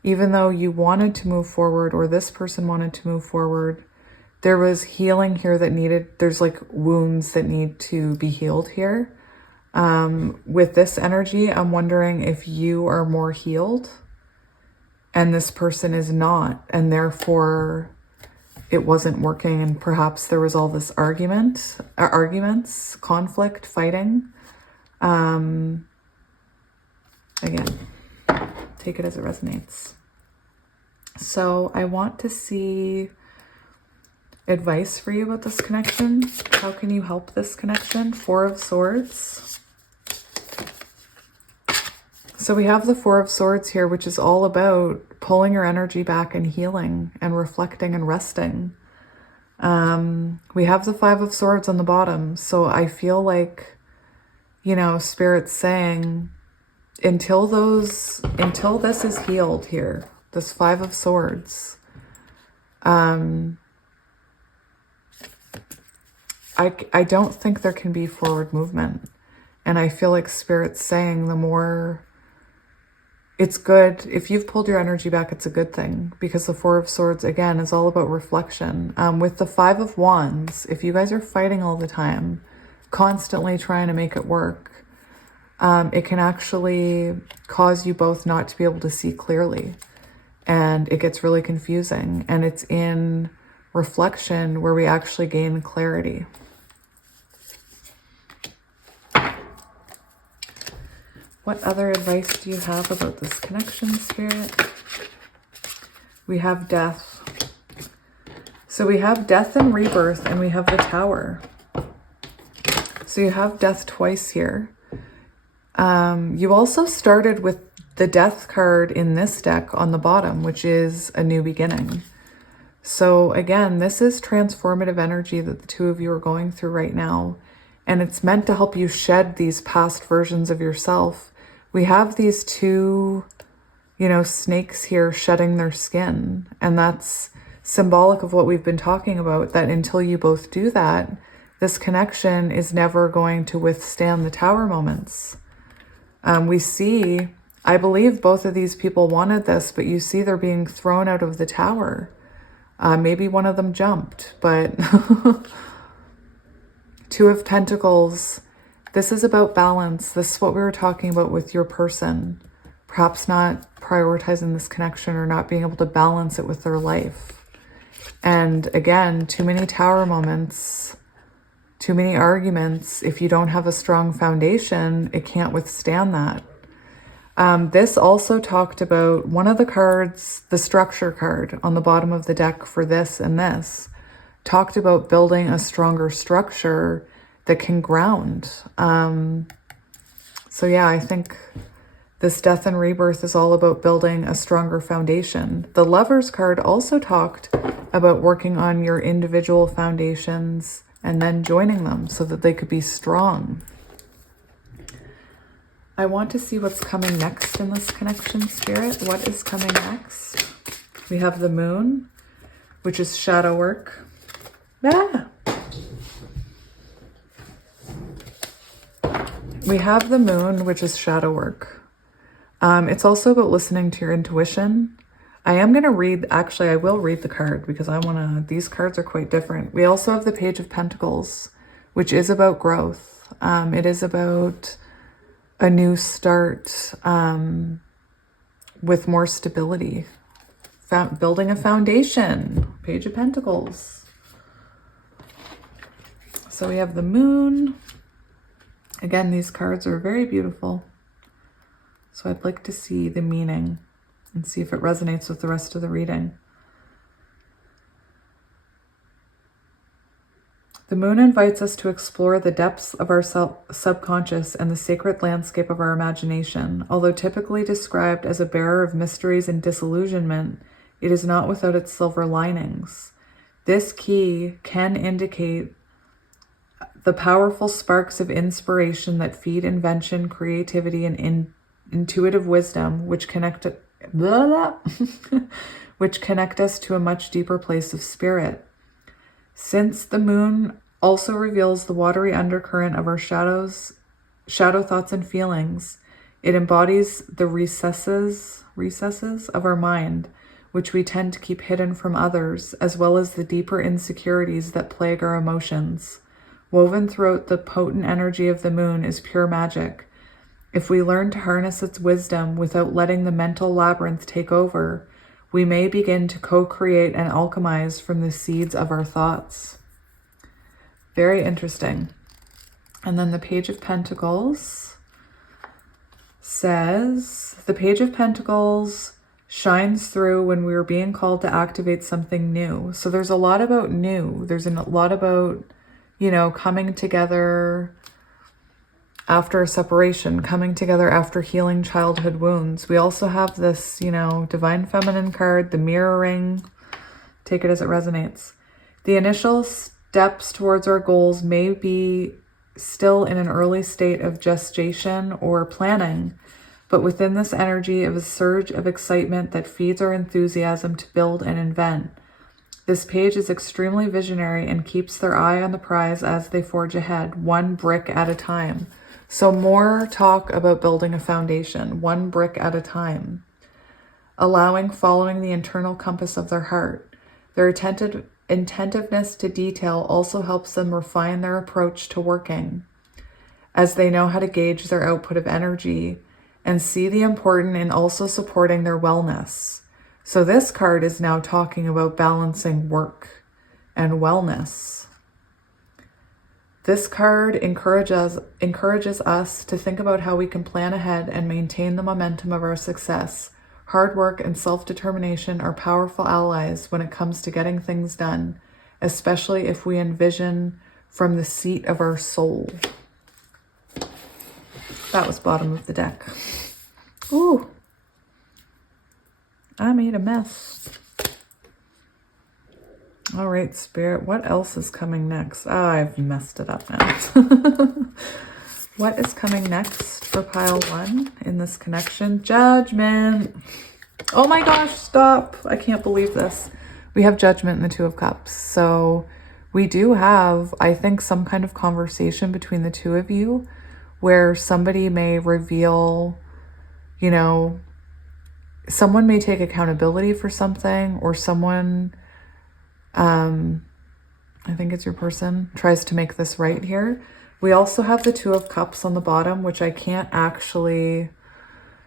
even though you wanted to move forward, or this person wanted to move forward, there was healing here that there's like wounds that need to be healed here. With this energy, I'm wondering if you are more healed and this person is not, and therefore it wasn't working, and perhaps there was all this arguments, conflict, fighting. Again, take it as it resonates. So I want to see advice for you about this connection. How can you help this connection? Four of Swords. So we have the Four of Swords here, which is all about pulling your energy back and healing and reflecting and resting. We have the Five of Swords on the bottom. So I feel like, you know, Spirit's saying, until this is healed here, this Five of Swords, I don't think there can be forward movement. And I feel like Spirit's saying the more, it's good. If you've pulled your energy back, it's a good thing, because the Four of Swords, again, is all about reflection. With the Five of Wands, if you guys are fighting all the time, constantly trying to make it work, it can actually cause you both not to be able to see clearly. And it gets really confusing. And it's in reflection where we actually gain clarity. What other advice do you have about this connection, Spirit? We have death. So we have death and rebirth, and we have the Tower. So you have death twice here. You also started with the death card in this deck on the bottom, which is a new beginning. So again, this is transformative energy that the two of you are going through right now. And it's meant to help you shed these past versions of yourself. We have these two, you know, snakes here shedding their skin. And that's symbolic of what we've been talking about, that until you both do that, this connection is never going to withstand the Tower moments. We see, I believe both of these people wanted this, but you see they're being thrown out of the Tower. Maybe one of them jumped, but Two of Pentacles. This is about balance. This is what we were talking about with your person. Perhaps not prioritizing this connection or not being able to balance it with their life. And again, too many Tower moments, too many arguments. If you don't have a strong foundation, it can't withstand that. This also talked about one of the cards, the structure card on the bottom of the deck for this and this, talked about building a stronger structure that can ground. So yeah, I think this death and rebirth is all about building a stronger foundation. The Lovers card also talked about working on your individual foundations and then joining them so that they could be strong. I want to see what's coming next in this connection, Spirit. What is coming next? We have the Moon, which is shadow work. We have the Moon, which is shadow work. It's also about listening to your intuition. I am going to read, actually, I will read the card because these cards are quite different. We also have the Page of Pentacles, which is about growth. It is about a new start with more stability. Building a foundation. Page of Pentacles. So we have the Moon. Again, these cards are very beautiful. So I'd like to see the meaning and see if it resonates with the rest of the reading. The Moon invites us to explore the depths of our subconscious and the sacred landscape of our imagination. Although typically described as a bearer of mysteries and disillusionment, it is not without its silver linings. This key can indicate the powerful sparks of inspiration that feed invention, creativity, and intuitive wisdom, which connect us to a much deeper place of spirit. Since the Moon also reveals the watery undercurrent of our shadow thoughts and feelings. It embodies the recesses of our mind, which we tend to keep hidden from others, as well as the deeper insecurities that plague our emotions. Woven throughout the potent energy of the moon is pure magic. If we learn to harness its wisdom without letting the mental labyrinth take over, we may begin to co-create and alchemize from the seeds of our thoughts. Very interesting. And then the Page of Pentacles says, the Page of Pentacles shines through when we are being called to activate something new. So there's a lot about new. There's a lot about, coming together after a separation, coming together after healing childhood wounds. We also have this, Divine Feminine card, the mirroring. Take it as it resonates. The initial steps towards our goals may be still in an early state of gestation or planning, but within this energy of a surge of excitement that feeds our enthusiasm to build and invent. This page is extremely visionary and keeps their eye on the prize as they forge ahead, one brick at a time. So more talk about building a foundation, one brick at a time, following the internal compass of their heart. Their attentiveness to detail also helps them refine their approach to working, as they know how to gauge their output of energy and see the important in also supporting their wellness. So this card is now talking about balancing work and wellness. This card encourages us to think about how we can plan ahead and maintain the momentum of our success. Hard work and self-determination are powerful allies when it comes to getting things done, especially if we envision from the seat of our soul. That was bottom of the deck. Ooh, I made a mess. All right, Spirit, what else is coming next? Oh, I've messed it up now. What is coming next for pile 1 in this connection? Judgment. Oh my gosh, stop. I can't believe this. We have Judgment in the Two of Cups. So we do have, I think, some kind of conversation between the two of you where somebody may reveal, someone may take accountability for something, or someone, I think it's your person, tries to make this right here. We also have the Two of Cups on the bottom, which I can't actually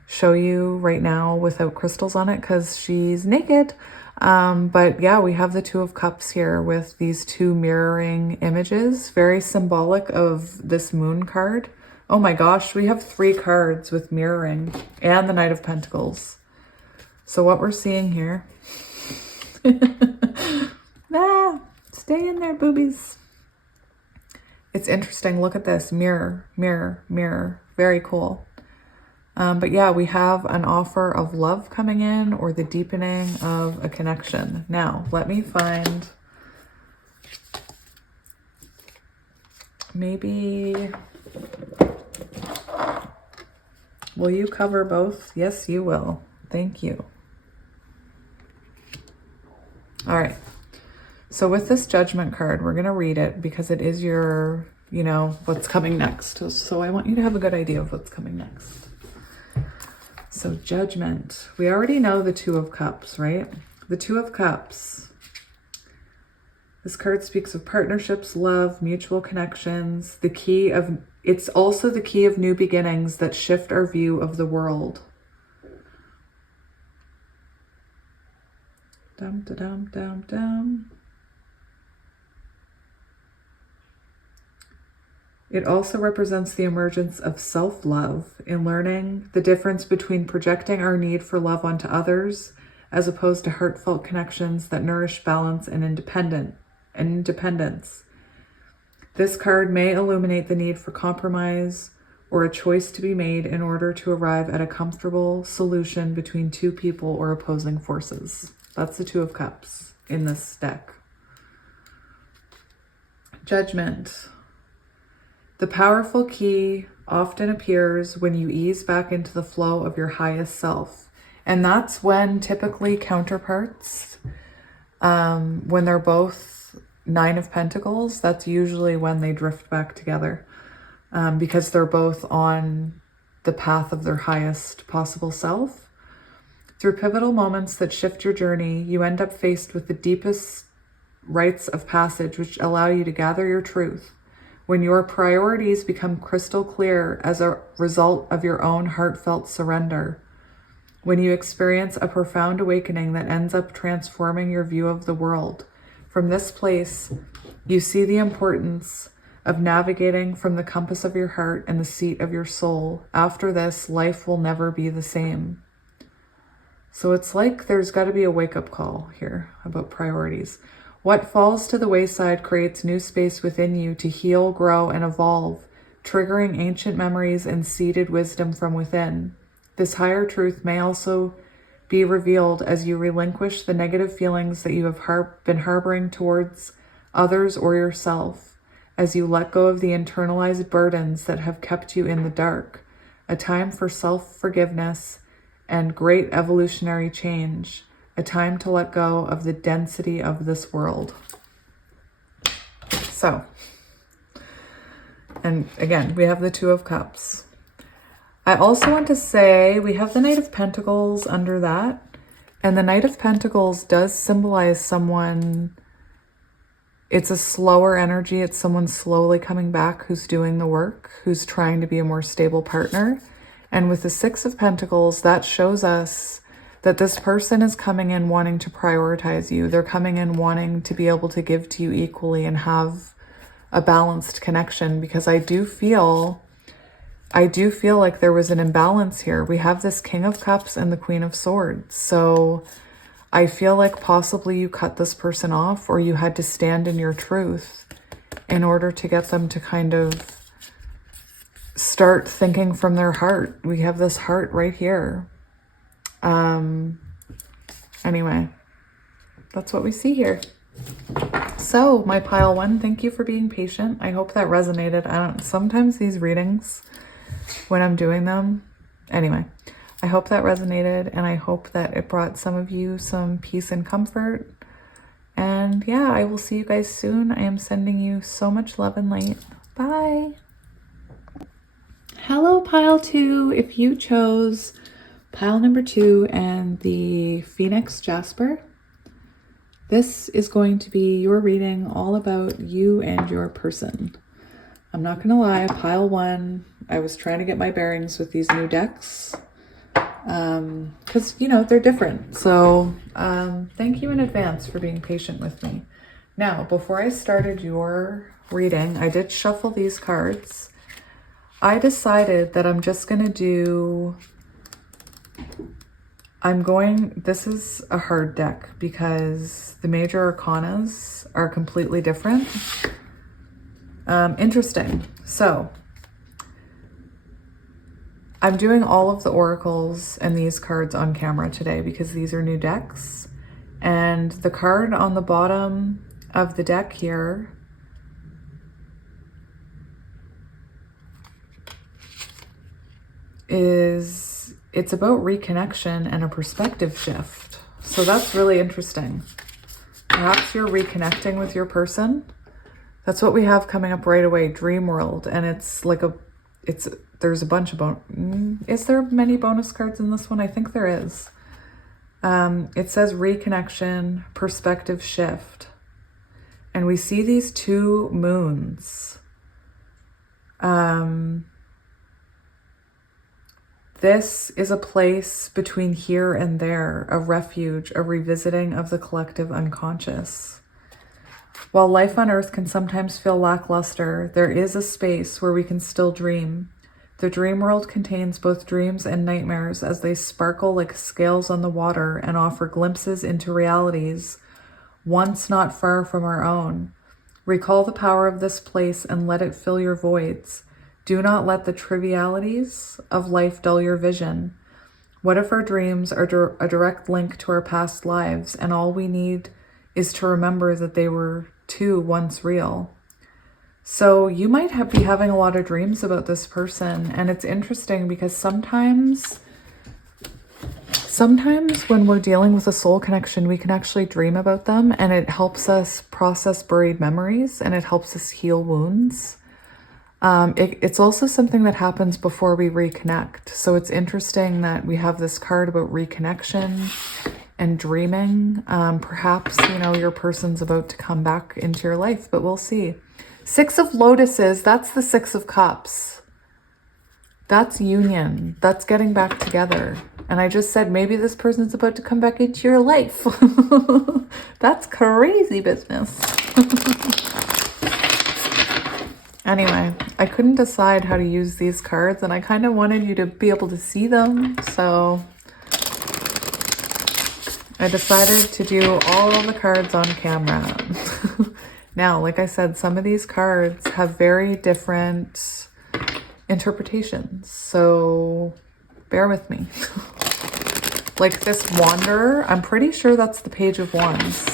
show you right now without crystals on it because she's naked. But yeah, we have the Two of Cups here with these two mirroring images, very symbolic of this moon card. Oh my gosh, we have 3 cards with mirroring and the Knight of Pentacles. So what we're seeing here, stay in there, boobies. It's interesting. Look at this. Mirror, mirror, mirror. Very cool. But yeah, we have an offer of love coming in, or the deepening of a connection. Now, let me find maybe... Will you cover both? Yes, you will. Thank you. All right. So with this Judgment card, we're going to read it because it is your, what's coming next. So I want you to have a good idea of what's coming next. So Judgment. We already know the Two of Cups, right? The Two of Cups. This card speaks of partnerships, love, mutual connections, it's also the key of new beginnings that shift our view of the world. Dum, da, dum, dum, dum. It also represents the emergence of self-love in learning the difference between projecting our need for love onto others as opposed to heartfelt connections that nourish balance and independence. This card may illuminate the need for compromise or a choice to be made in order to arrive at a comfortable solution between two people or opposing forces. That's the Two of Cups in this deck. Judgment. The powerful key often appears when you ease back into the flow of your highest self. And that's when typically counterparts, when they're both Nine of Pentacles, that's usually when they drift back together, because they're both on the path of their highest possible self. Through pivotal moments that shift your journey, you end up faced with the deepest rites of passage which allow you to gather your truth. When your priorities become crystal clear as a result of your own heartfelt surrender. When you experience a profound awakening that ends up transforming your view of the world. From this place, you see the importance of navigating from the compass of your heart and the seat of your soul. After this, life will never be the same. So it's like there's got to be a wake-up call here about priorities. What falls to the wayside creates new space within you to heal, grow, and evolve, triggering ancient memories and seeded wisdom from within. This higher truth may also be revealed as you relinquish the negative feelings that you have been harboring towards others or yourself, as you let go of the internalized burdens that have kept you in the dark. A time for self-forgiveness and great evolutionary change. A time to let go of the density of this world. So, and again, we have the Two of Cups. I also want to say we have the Knight of Pentacles under that. And the Knight of Pentacles does symbolize someone, it's a slower energy. It's someone slowly coming back who's doing the work, who's trying to be a more stable partner. And with the Six of Pentacles, that shows us that this person is coming in wanting to prioritize you. They're coming in wanting to be able to give to you equally and have a balanced connection, because I do feel like there was an imbalance here. We have this King of Cups and the Queen of Swords. So I feel like possibly you cut this person off, or you had to stand in your truth in order to get them to kind of start thinking from their heart. We have this heart right here. Anyway, that's what we see here. So my pile one, thank you for being patient. I hope that resonated. Sometimes these readings, when I'm doing them, anyway, I hope that resonated, and I hope that it brought some of you some peace and comfort. And yeah, I will see you guys soon. I am sending you so much love and light. Bye. Hello, pile two. If you chose pile number 2 and the Phoenix Jasper, this is going to be your reading all about you and your person. I'm not going to lie, pile 1, I was trying to get my bearings with these new decks because, you know, they're different. So thank you in advance for being patient with me. Now, before I started your reading, I did shuffle these cards. I decided that I'm just going to do... this is a hard deck because the major arcanas are completely different. Interesting. So I'm doing all of the oracles and these cards on camera today because these are new decks. And the card on the bottom of the deck here it's about reconnection and a perspective shift. So that's really interesting. Perhaps you're reconnecting with your person. That's what we have coming up right away, Dream World. And it's like there's a bunch of is there many bonus cards in this one? I think there is. It says reconnection, perspective shift. And we see these two moons. This is a place between here and there, a refuge, a revisiting of the collective unconscious. While life on Earth can sometimes feel lackluster, there is a space where we can still dream. The dream world contains both dreams and nightmares as they sparkle like scales on the water and offer glimpses into realities once not far from our own. Recall the power of this place and let it fill your voids. Do not let the trivialities of life dull your vision. What if our dreams are a direct link to our past lives, and all we need is to remember that they were too once real? So you might be having a lot of dreams about this person, and it's interesting because sometimes Sometimes when we're dealing with a soul connection, we can actually dream about them, and it helps us process buried memories, and it helps us heal wounds. It's also something that happens before we reconnect. So it's interesting that we have this card about reconnection and dreaming. Perhaps, you know, your person's about to come back into your life, but we'll see. Six of Lotuses, that's the Six of Cups. That's union. That's getting back together. And I just said, maybe this person's about to come back into your life. That's crazy business. Anyway, I couldn't decide how to use these cards, and I kind of wanted you to be able to see them. So I decided to do all the cards on camera. Now, like I said, some of these cards have very different interpretations, so bear with me. Like this Wanderer, I'm pretty sure that's the Page of Wands.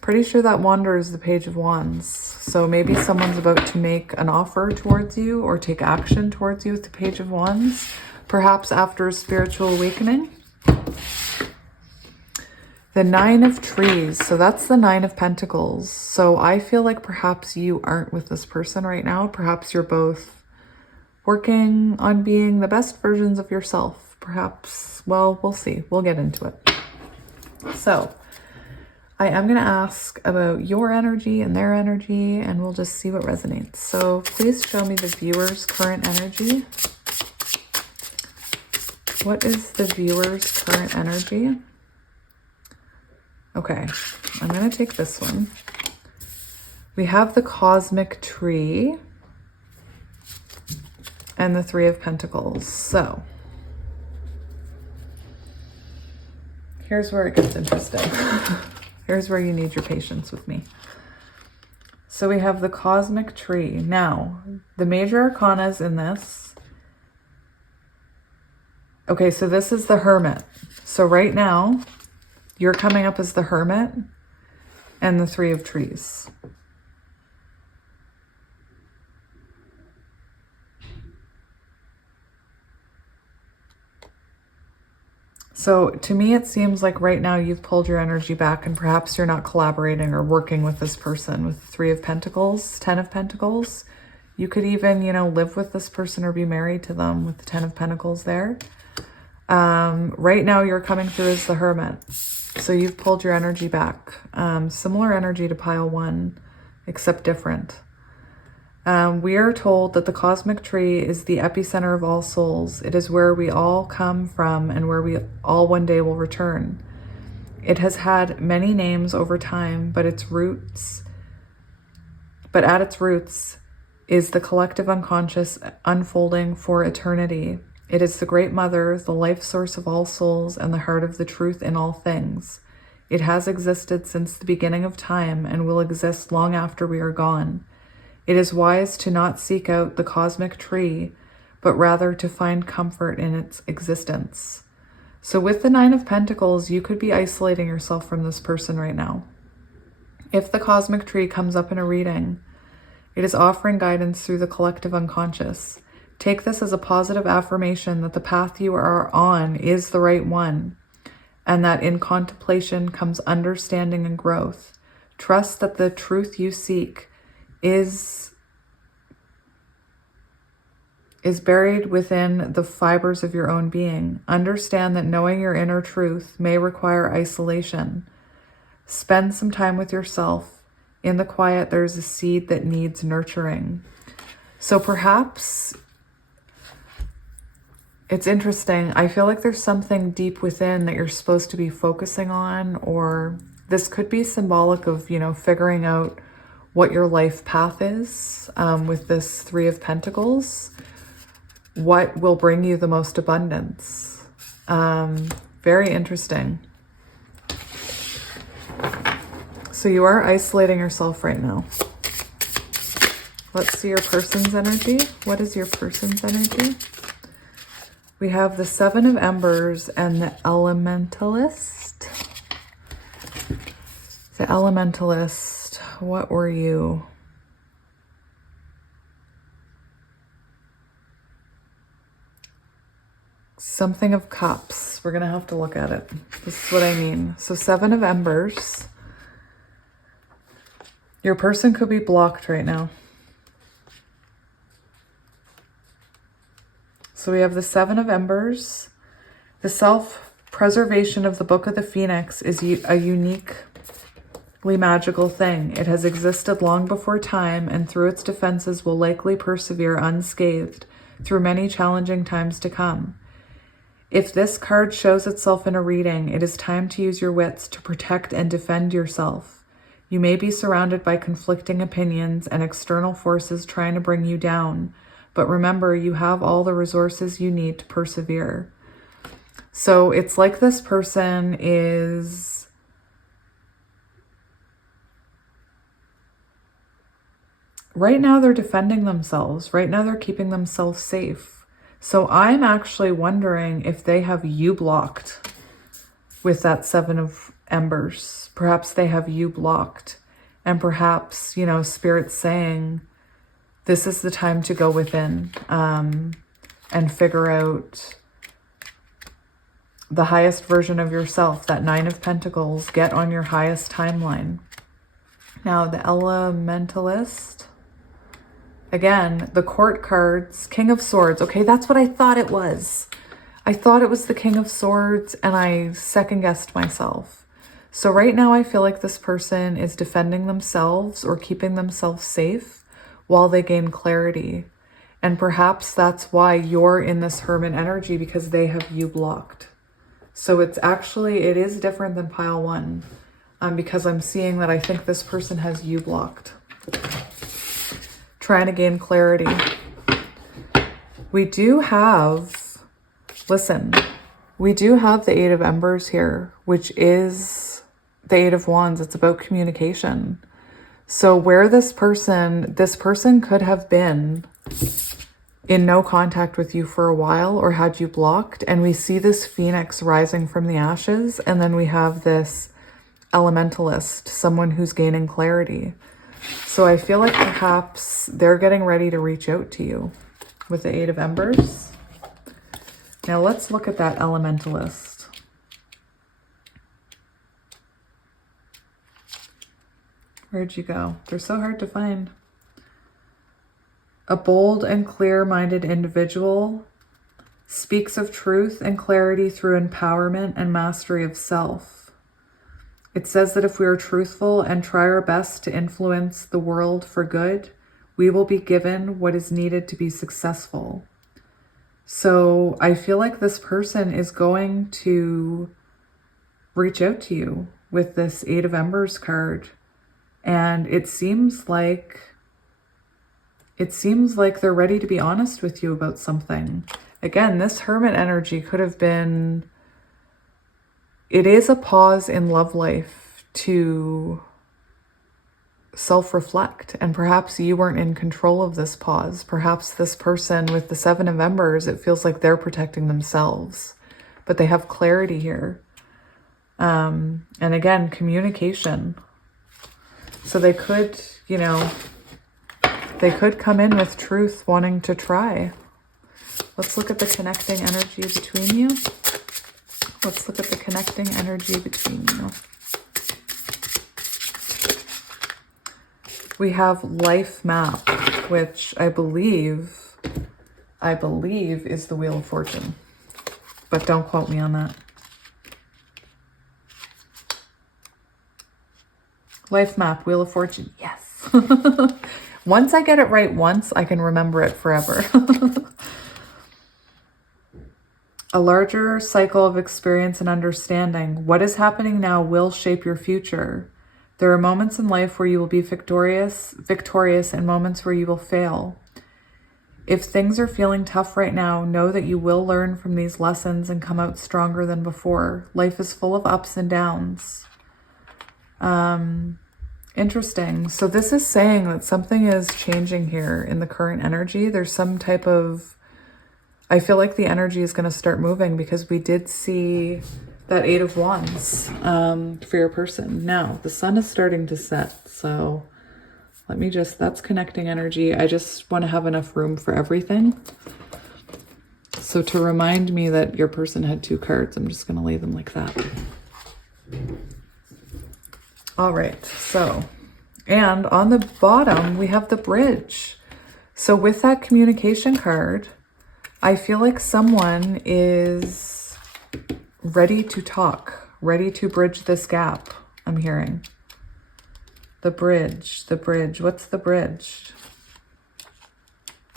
Pretty sure that Wanderer is the Page of Wands. So maybe someone's about to make an offer towards you or take action towards you with the Page of Wands, perhaps after a spiritual awakening. The Nine of Trees, so that's the Nine of Pentacles. So I feel like perhaps you aren't with this person right now. Perhaps you're both working on being the best versions of yourself. Perhaps, well, we'll see. We'll get into it. So I am going to ask about your energy and their energy, and we'll just see what resonates. So please show me the viewer's current energy. What is the viewer's current energy? Okay, I'm going to take this one. We have the Cosmic Tree and the Three of Pentacles. So here's where it gets interesting. Here's where you need your patience with me. So we have the Cosmic Tree. Now, the major arcanas in this. Okay, so this is the Hermit. So right now, you're coming up as the Hermit and the Three of Trees. So to me, it seems like right now you've pulled your energy back, and perhaps you're not collaborating or working with this person with the Three of Pentacles, Ten of Pentacles. You could even, you know, live with this person or be married to them with the Ten of Pentacles there. Right now you're coming through as the Hermit. So you've pulled your energy back. Similar energy to pile one, except different. We are told that the Cosmic Tree is the epicenter of all souls. It is where we all come from and where we all one day will return. It has had many names over time, but at its roots is the collective unconscious unfolding for eternity. It is the Great Mother, the life source of all souls, and the heart of the truth in all things. It has existed since the beginning of time and will exist long after we are gone. It is wise to not seek out the Cosmic Tree, but rather to find comfort in its existence. So with the Nine of Pentacles, you could be isolating yourself from this person right now. If the Cosmic Tree comes up in a reading, it is offering guidance through the collective unconscious. Take this as a positive affirmation that the path you are on is the right one, and that in contemplation comes understanding and growth. Trust that the truth you seek is buried within the fibers of your own being. Understand that knowing your inner truth may require isolation. Spend some time with yourself. In the quiet, there's a seed that needs nurturing. So perhaps it's interesting. I feel like there's something deep within that you're supposed to be focusing on, or this could be symbolic of, you know, figuring out what your life path is with this Three of Pentacles. What will bring you the most abundance? Very interesting. So you are isolating yourself right now. Let's see your person's energy. What is your person's energy? We have the Seven of Embers and the Elementalist. The Elementalist, what were you? something of cups. We're going to have to look at it. This is what I mean. So 7 of embers. Your person could be blocked right now. So we have the 7 of embers. The self-preservation of the Book of the Phoenix is a uniquely magical thing. It has existed long before time, and through its defenses will likely persevere unscathed through many challenging times to come. If this card shows itself in a reading, it is time to use your wits to protect and defend yourself. You may be surrounded by conflicting opinions and external forces trying to bring you down, but remember, you have all the resources you need to persevere. So it's like this person is right now they're defending themselves. Right now they're keeping themselves safe. So I'm actually wondering if they have you blocked with that 7 of embers. Perhaps they have you blocked. And perhaps, you know, Spirit's saying, this is the time to go within and figure out the highest version of yourself. That 9 of Pentacles, get on your highest timeline. Now, the Elementalist. Again, the Court cards, King of Swords. Okay, that's what I thought it was. I thought it was the King of Swords, and I second-guessed myself. So right now, I feel like this person is defending themselves or keeping themselves safe while they gain clarity. And perhaps that's why you're in this Hermit energy, because they have you blocked. So it's actually, it is different than pile 1 because I'm seeing that I think this person has you blocked. Trying to gain clarity. We do have, listen, we do have the 8 of embers here, which is the 8 of wands. It's about communication. So where this person could have been in no contact with you for a while or had you blocked. And we see this Phoenix rising from the ashes. And then we have this Elementalist, someone who's gaining clarity. So I feel like perhaps they're getting ready to reach out to you with the 8 of embers. Now let's look at that Elementalist. Where'd you go? They're so hard to find. A bold and clear-minded individual speaks of truth and clarity through empowerment and mastery of self. It says that if we are truthful and try our best to influence the world for good, we will be given what is needed to be successful. So I feel like this person is going to reach out to you with this 8 of embers card. And it seems like they're ready to be honest with you about something. Again, this Hermit energy could have been, it is a pause in love life to self-reflect. And perhaps you weren't in control of this pause. Perhaps this person with the 7 of embers, it feels like they're protecting themselves, but they have clarity here. And again, communication. So they could, you know, they could come in with truth, wanting to try. Let's look at the connecting energy between you. Let's look at the connecting energy between you. We have life map, which I believe is the Wheel of Fortune, but don't quote me on that. Life map, Wheel of Fortune. Yes. Once I get it right once, I can remember it forever. A larger cycle of experience and understanding. What is happening now will shape your future. There are moments in life where you will be victorious, and moments where you will fail. If things are feeling tough right now, know that you will learn from these lessons and come out stronger than before. Life is full of ups and downs. Interesting. So this is saying that something is changing here in the current energy. There's some type of, I feel like the energy is going to start moving because we did see that 8 of wands for your person. Now, the sun is starting to set. So let me just, that's connecting energy. I just want to have enough room for everything. So to remind me that your person had 2 cards, I'm just going to lay them like that. All right, so, and on the bottom, we have the bridge. So with that communication card, I feel like someone is ready to talk, ready to bridge this gap, I'm hearing. The bridge, the bridge. What's the bridge?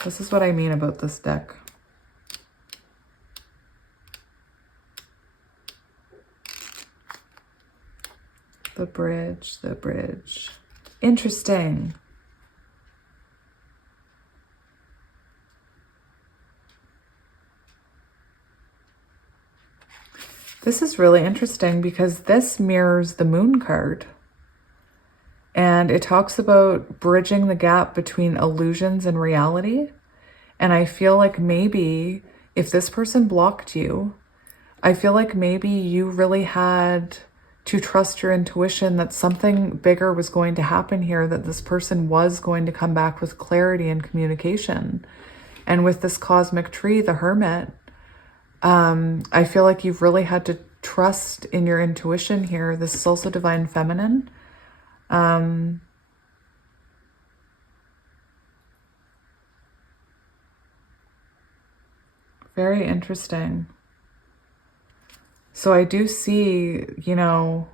This is what I mean about this deck. The bridge, the bridge. Interesting. This is really interesting because this mirrors the Moon card. And it talks about bridging the gap between illusions and reality. And I feel like maybe if this person blocked you, I feel like maybe you really had to trust your intuition that something bigger was going to happen here, that this person was going to come back with clarity and communication. And with this cosmic tree, the Hermit, I feel like you've really had to trust in your intuition here. This is also Divine Feminine. Very interesting. So I do see, you know,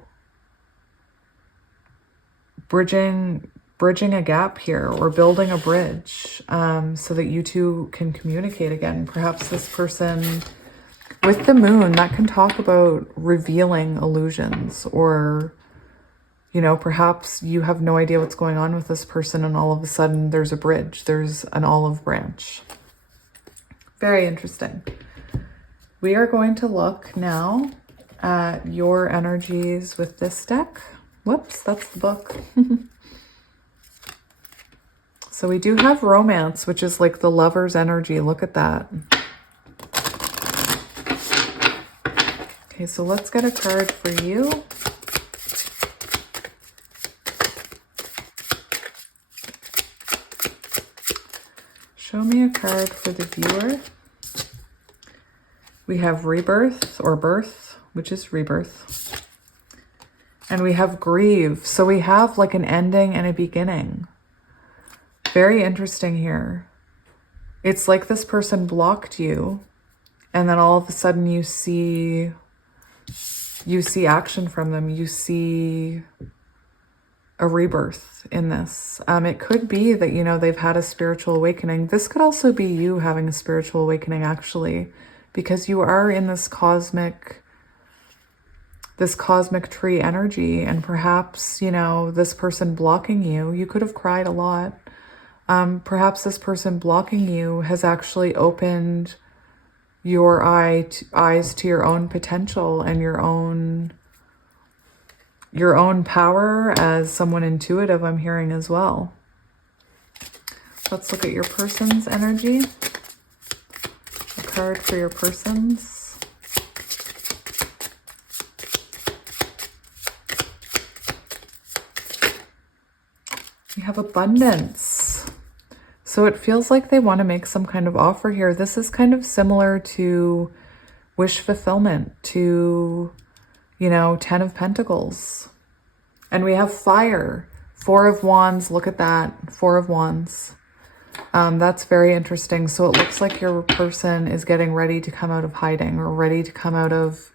bridging a gap here, or building a bridge, so that you two can communicate again. Perhaps this person with the Moon, that can talk about revealing illusions, or, you know, perhaps you have no idea what's going on with this person and all of a sudden there's a bridge, there's an olive branch. Very interesting. We are going to look now at your energies with this deck. Whoops, that's the book. So we do have romance, which is like the lover's energy. Look at that. Okay, so let's get a card for you. Show me a card for the viewer. We have rebirth, or birth, which is rebirth. And we have grieve. So we have like an ending and a beginning. Very interesting here. It's like this person blocked you, and then all of a sudden you see action from them. You see a rebirth in this. It could be that, you know, they've had a spiritual awakening. This could also be you having a spiritual awakening, actually, because you are in this cosmic tree energy. And perhaps, you know, this person blocking you could have cried a lot. Perhaps this person blocking you has actually opened your eyes to your own potential and your own power as someone intuitive, I'm hearing as well. Let's look at your person's energy. A card for your person's. We have abundance. So it feels like they want to make some kind of offer here. This is kind of similar to wish fulfillment, to, you know, 10 of Pentacles. And we have fire, 4 of Wands. Look at that, 4 of Wands. That's very interesting. So it looks like your person is getting ready to come out of hiding, or ready to come out of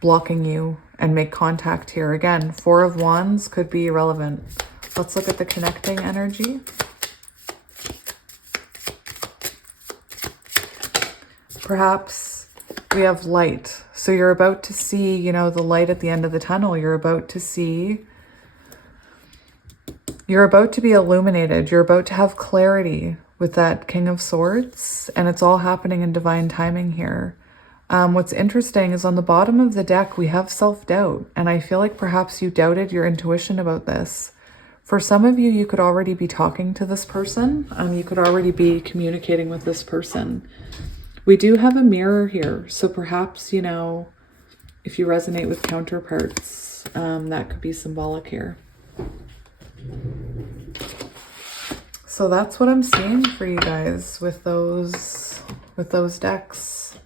blocking you and make contact here. Again, 4 of Wands could be irrelevant. Let's look at the connecting energy. Perhaps we have light. So you're about to see, you know, the light at the end of the tunnel. You're about to be illuminated. You're about to have clarity with that King of Swords, and it's all happening in divine timing here. What's interesting is on the bottom of the deck, we have self-doubt, and I feel like perhaps you doubted your intuition about this. For some of you, you could already be talking to this person. You could already be communicating with this person. We do have a mirror here, so perhaps, you know, if you resonate with counterparts, that could be symbolic here. So that's what I'm seeing for you guys with those with those decks.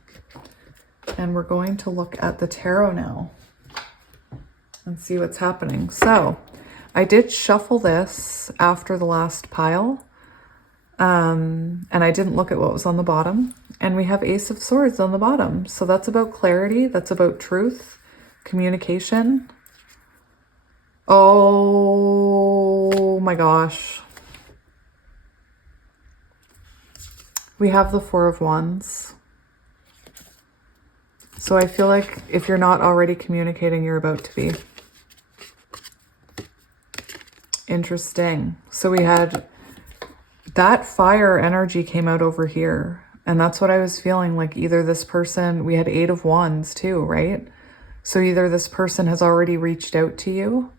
And we're going to look at the tarot now and see what's happening. So I did shuffle this after the last pile. And I didn't look at what was on the bottom. And we have Ace of Swords on the bottom. So that's about clarity. That's about truth, communication. Oh my gosh. We have the Four of Wands. So I feel like if you're not already communicating, you're about to be. Interesting. So we had that fire energy came out over here. And that's what I was feeling like. Either this person, we had Eight of Wands too, right? So either this person has already reached out to you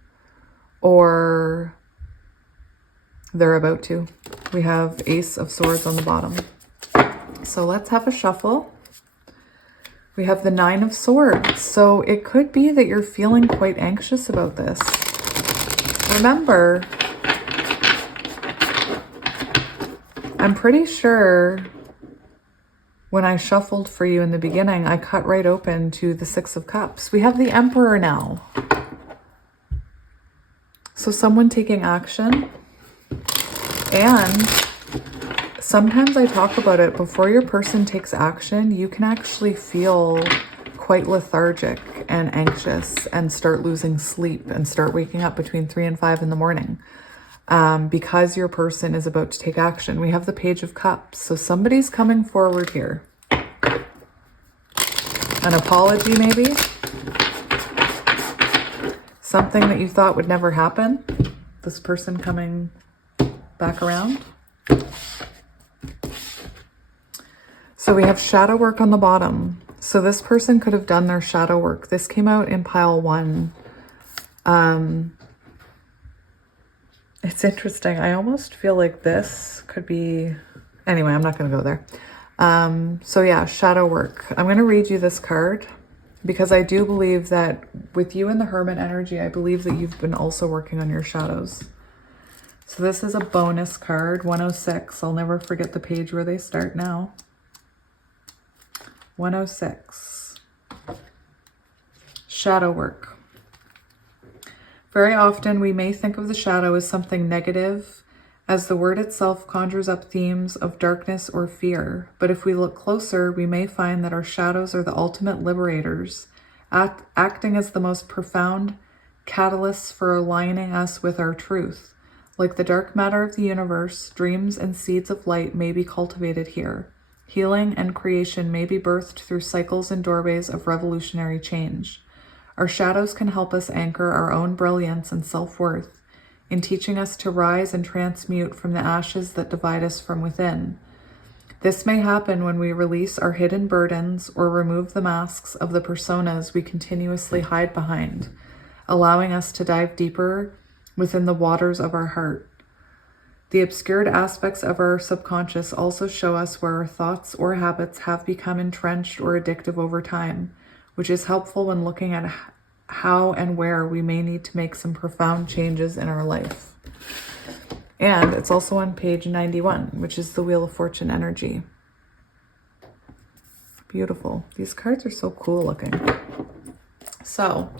or they're about to. We have Ace of Swords on the bottom. So let's have a shuffle. We have the Nine of Swords. So it could be that you're feeling quite anxious about this. Remember, I'm pretty sure when I shuffled for you in the beginning, I cut right open to the Six of Cups. We have the Emperor now. So someone taking action. And sometimes I talk about it, before your person takes action, you can actually feel quite lethargic and anxious and start losing sleep and start waking up between 3 and 5 in the morning because your person is about to take action. We have the Page of Cups. So somebody's coming forward here. An apology maybe? Something that you thought would never happen. This person coming back around. So we have shadow work on the bottom. So this person could have done their shadow work. This came out in pile 1. It's interesting. I almost feel like this could be... Anyway, I'm not going to go there. So yeah, shadow work. I'm going to read you this card because I do believe that with you and the Hermit energy, I believe that you've been also working on your shadows. So this is a bonus card, 106. I'll never forget the page where they start now. 106. Shadow work. Very often we may think of the shadow as something negative, as the word itself conjures up themes of darkness or fear. But if we look closer, we may find that our shadows are the ultimate liberators, acting as the most profound catalysts for aligning us with our truth. Like the dark matter of the universe, dreams and seeds of light may be cultivated here. Healing and creation may be birthed through cycles and doorways of revolutionary change. Our shadows can help us anchor our own brilliance and self-worth in teaching us to rise and transmute from the ashes that divide us from within. This may happen when we release our hidden burdens or remove the masks of the personas we continuously hide behind, allowing us to dive deeper within the waters of our heart. The obscured aspects of our subconscious also show us where our thoughts or habits have become entrenched or addictive over time, which is helpful when looking at how and where we may need to make some profound changes in our life. And it's also on page 91, which is the Wheel of Fortune energy. Beautiful. These cards are so cool looking. So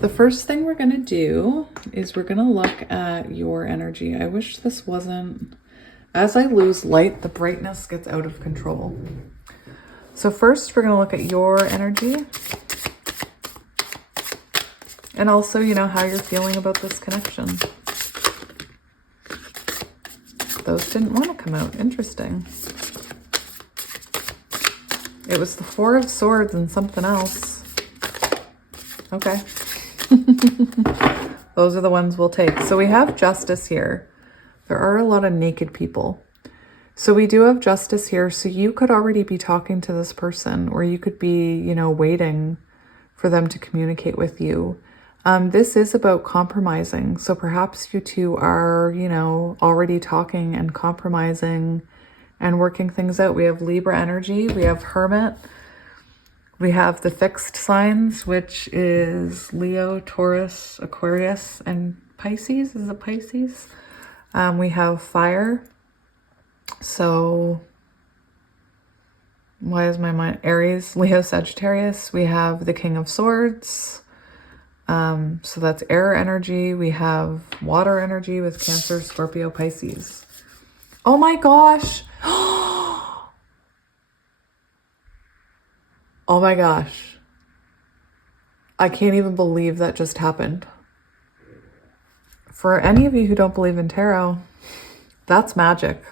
the first thing we're going to do is we're going to look at your energy. I wish this wasn't... As I lose light, the brightness gets out of control. So first we're going to look at your energy. And also, you know, how you're feeling about this connection. Those didn't want to come out. Interesting. It was the Four of Swords and something else. Okay. Those are the ones we'll take. So we have Justice here. There are a lot of naked people. So we do have Justice here. So you could already be talking to this person, or you could be, you know, waiting for them to communicate with you. This is about compromising. So perhaps you two are, you know, already talking and compromising and working things out. We have Libra energy. We have Hermit. We have the fixed signs, which is Leo, Taurus, Aquarius, and Pisces. Is it Pisces? We have fire. So Why is my mind? Aries, Leo, Sagittarius. We have the King of Swords. So that's air energy. We have water energy with Cancer, Scorpio, Pisces. Oh my gosh. Oh my gosh. I can't even believe that just happened. For any of you who don't believe in tarot, that's magic.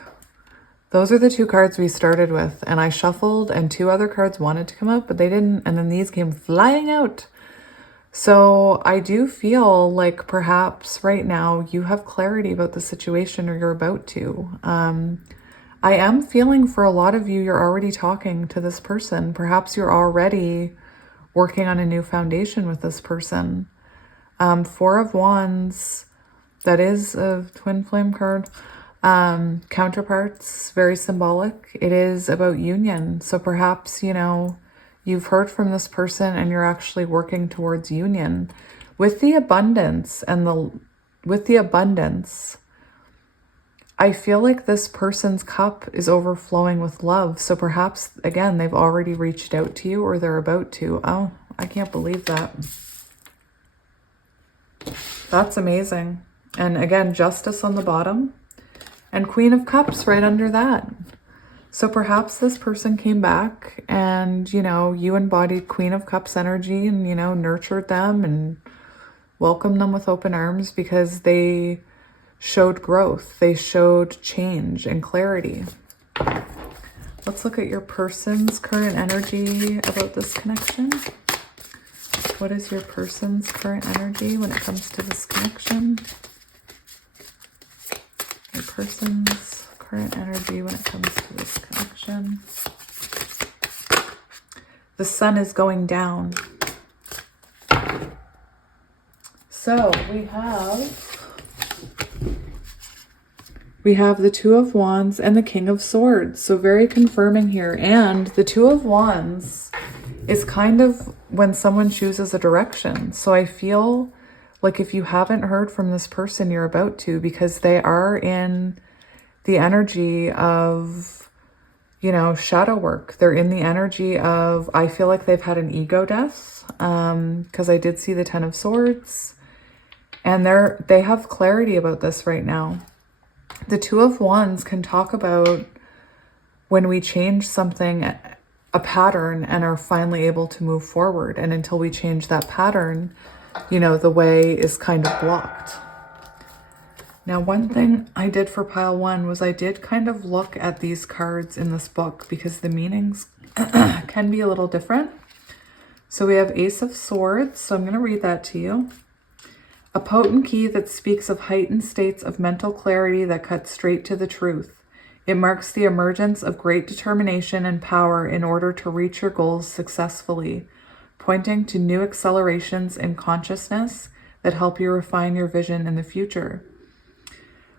Those are the two cards we started with, and I shuffled and two other cards wanted to come up, but they didn't, and then these came flying out. So I do feel like perhaps right now you have clarity about the situation, or you're about to. I am feeling for a lot of you, you're already talking to this person. Perhaps you're already working on a new foundation with this person. Four of Wands, that is a twin flame card. Counterparts, very symbolic. It is about union. So perhaps, you know, you've heard from this person and you're actually working towards union. With the abundance I feel like this person's cup is overflowing with love. So perhaps, again, they've already reached out to you, or they're about to. Oh, I can't believe that. That's amazing. And again, Justice on the bottom and Queen of Cups right under that. So perhaps this person came back and, you know, you embodied Queen of Cups energy and, you know, nurtured them and welcomed them with open arms because they showed growth. They showed change and clarity. Let's look at your person's current energy about this connection. What is your person's current energy when it comes to this connection? Your person's current energy when it comes to this connection. The sun is going down. So we have the Two of Wands and the King of Swords. So very confirming here. And the Two of Wands is kind of when someone chooses a direction. So I feel like if you haven't heard from this person, you're about to, because they are in the energy of, you know, shadow work. They're in the energy of, I feel like they've had an ego death, because I did see the Ten of Swords, and they have clarity about this right now. The Two of Wands can talk about when we change something, a pattern, and are finally able to move forward. And until we change that pattern, you know, the way is kind of blocked. Now, one thing I did for pile one was I did kind of look at these cards in this book because the meanings can be a little different. So we have Ace of Swords. So I'm going to read that to you. A potent key that speaks of heightened states of mental clarity that cut straight to the truth. It marks the emergence of great determination and power in order to reach your goals successfully, pointing to new accelerations in consciousness that help you refine your vision in the future.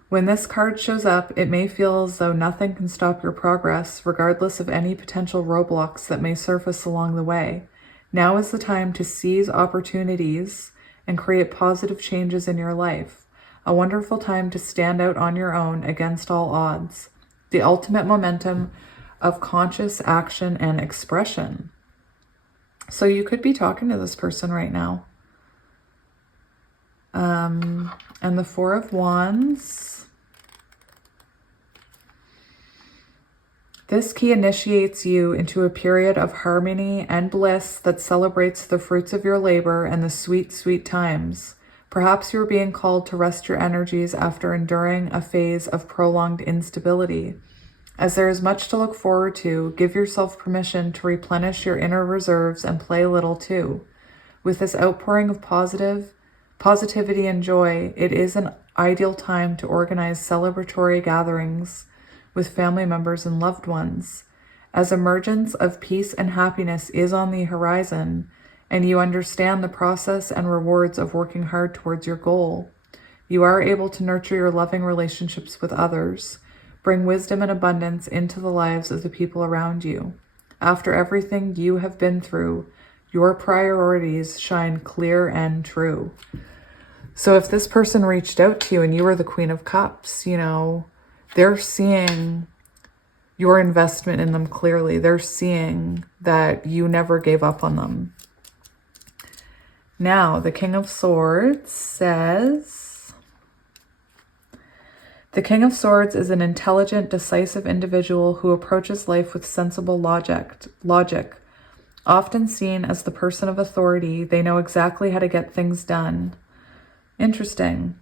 When this card shows up, it may feel as though nothing can stop your progress, regardless of any potential roadblocks that may surface along the way. Now is the time to seize opportunities and create positive changes in your life. A wonderful time to stand out on your own against all odds. The ultimate momentum of conscious action and expression. So you could be talking to this person right now. And the Four of Wands. This key initiates you into a period of harmony and bliss that celebrates the fruits of your labor and the sweet, sweet times. Perhaps you're being called to rest your energies after enduring a phase of prolonged instability. As there is much to look forward to, give yourself permission to replenish your inner reserves and play a little too. With this outpouring of positivity and joy, it is an ideal time to organize celebratory gatherings with family members and loved ones. As emergence of peace and happiness is on the horizon, and you understand the process and rewards of working hard towards your goal, you are able to nurture your loving relationships with others, bring wisdom and abundance into the lives of the people around you. After everything you have been through, your priorities shine clear and true. So if this person reached out to you and you were the Queen of Cups, you know, they're seeing your investment in them clearly. They're seeing that you never gave up on them. Now, the King of Swords says, the King of Swords is an intelligent, decisive individual who approaches life with sensible logic. Often seen as the person of authority, they know exactly how to get things done. Interesting.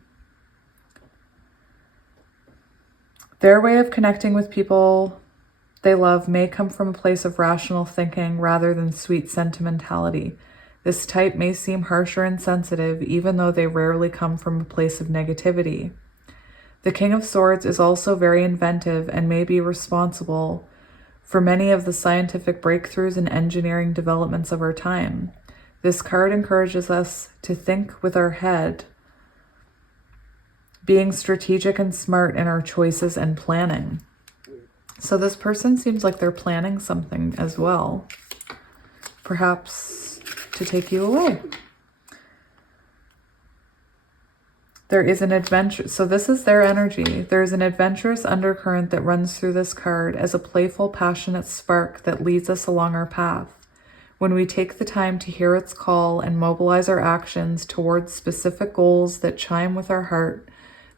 Their way of connecting with people they love may come from a place of rational thinking rather than sweet sentimentality. This type may seem harsher and sensitive, even though they rarely come from a place of negativity. The King of Swords is also very inventive and may be responsible for many of the scientific breakthroughs and engineering developments of our time. This card encourages us to think with our head, being strategic and smart in our choices and planning. So this person seems like they're planning something as well, perhaps to take you away. There is an adventure. So this is their energy. There's an adventurous undercurrent that runs through this card as a playful, passionate spark that leads us along our path. When we take the time to hear its call and mobilize our actions towards specific goals that chime with our heart,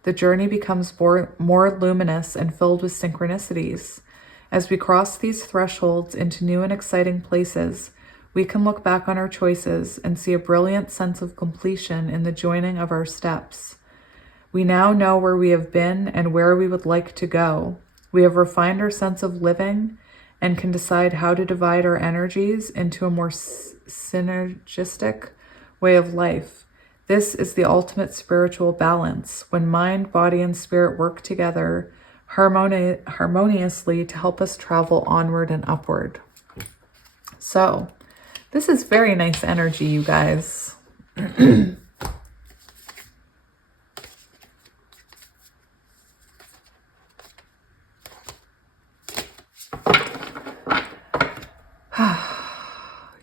the journey becomes more luminous and filled with synchronicities. As we cross these thresholds into new and exciting places, we can look back on our choices and see a brilliant sense of completion in the joining of our steps. We now know where we have been and where we would like to go. We have refined our sense of living and can decide how to divide our energies into a more synergistic way of life. This is the ultimate spiritual balance, when mind, body, and spirit work together harmoniously to help us travel onward and upward. So, this is very nice energy, you guys.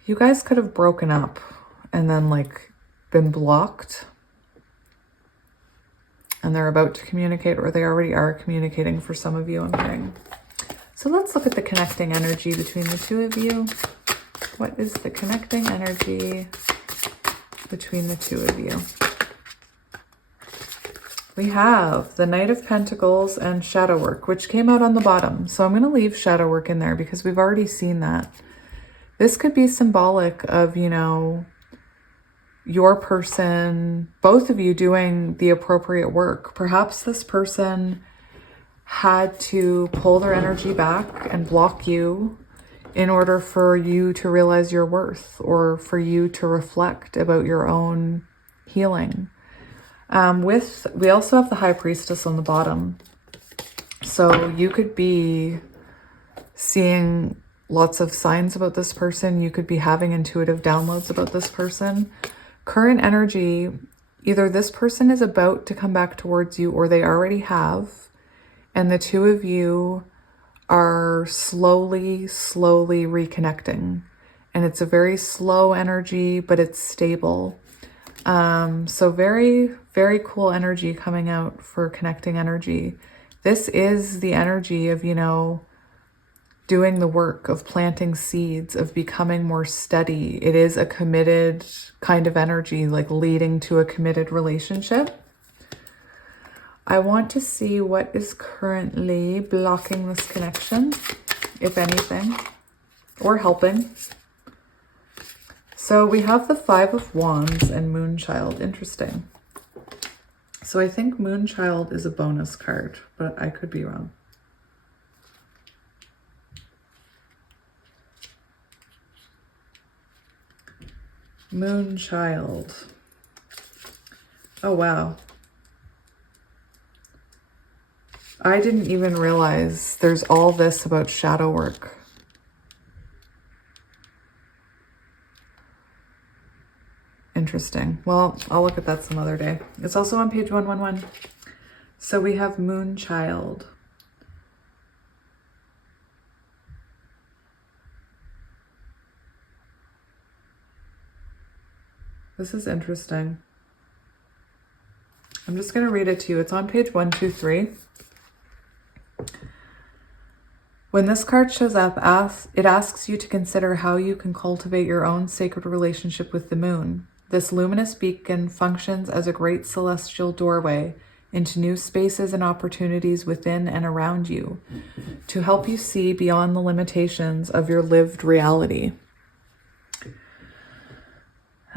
You guys could have broken up and then like been blocked, and they're about to communicate, or they already are communicating for some of you, I'm hearing. So let's look at the connecting energy between the two of you. What is the connecting energy between the two of you? We have the Knight of Pentacles and Shadow Work, which came out on the bottom. So I'm going to leave Shadow Work in there because we've already seen that. This could be symbolic of, you know, your person, both of you doing the appropriate work. Perhaps this person had to pull their energy back and block you in order for you to realize your worth, or for you to reflect about your own healing. We also have the High Priestess on the bottom. So you could be seeing lots of signs about this person. You could be having intuitive downloads about this person. Current energy, either this person is about to come back towards you or they already have, and the two of you are slowly reconnecting. And it's a very slow energy, but it's stable. So very, very cool energy coming out for connecting energy. This is the energy of, you know, doing the work, of planting seeds, of becoming more steady. It is a committed kind of energy, like leading to a committed relationship. I want to see what is currently blocking this connection, if anything, or helping. So we have the Five of Wands and Moonchild. Interesting. So I think Moonchild is a bonus card, but I could be wrong. Moonchild. Oh, wow. I didn't even realize there's all this about shadow work. Interesting. Well, I'll look at that some other day. It's also on page 111. So we have Moonchild. This is interesting. I'm just going to read it to you. It's on page 123. When this card shows up, it asks you to consider how you can cultivate your own sacred relationship with the moon. This luminous beacon functions as a great celestial doorway into new spaces and opportunities within and around you to help you see beyond the limitations of your lived reality.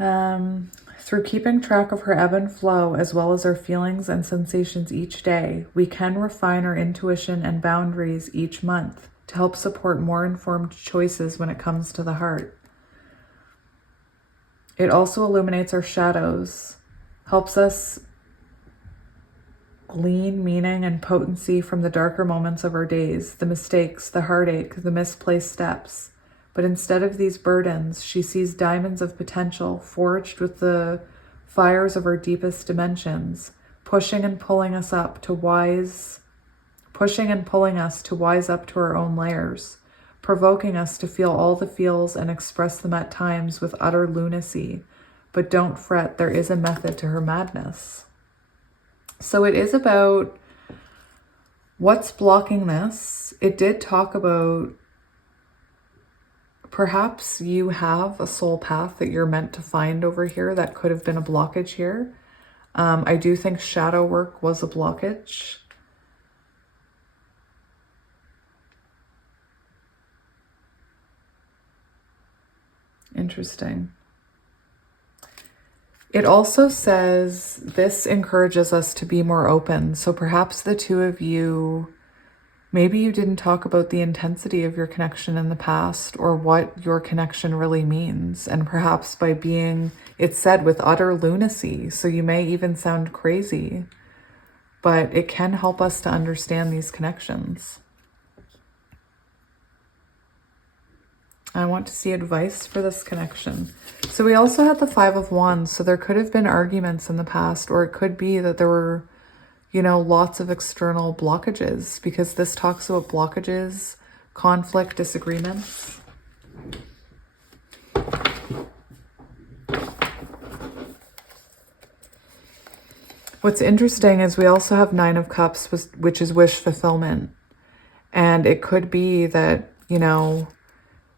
Through keeping track of her ebb and flow, as well as our feelings and sensations each day, we can refine our intuition and boundaries each month to help support more informed choices when it comes to the heart. It also illuminates our shadows, helps us glean meaning and potency from the darker moments of our days, the mistakes, the heartache, the misplaced steps. But instead of these burdens, she sees diamonds of potential forged with the fires of our deepest dimensions, pushing and pulling us to wise up to our own layers, provoking us to feel all the feels and express them at times with utter lunacy. But don't fret, there is a method to her madness. So it is about what's blocking this. It did talk about perhaps you have a soul path that you're meant to find over here that could have been a blockage here. I do think shadow work was a blockage. Interesting. It also says this encourages us to be more open. So perhaps the two of you, maybe you didn't talk about the intensity of your connection in the past or what your connection really means. And perhaps by being, it's said with utter lunacy, so you may even sound crazy, but it can help us to understand these connections. I want to see advice for this connection. So we also had the Five of Wands. So there could have been arguments in the past, or it could be that there were, lots of external blockages, because this talks about blockages, conflict, disagreements. What's interesting is we also have Nine of Cups, which is wish fulfillment. And it could be that,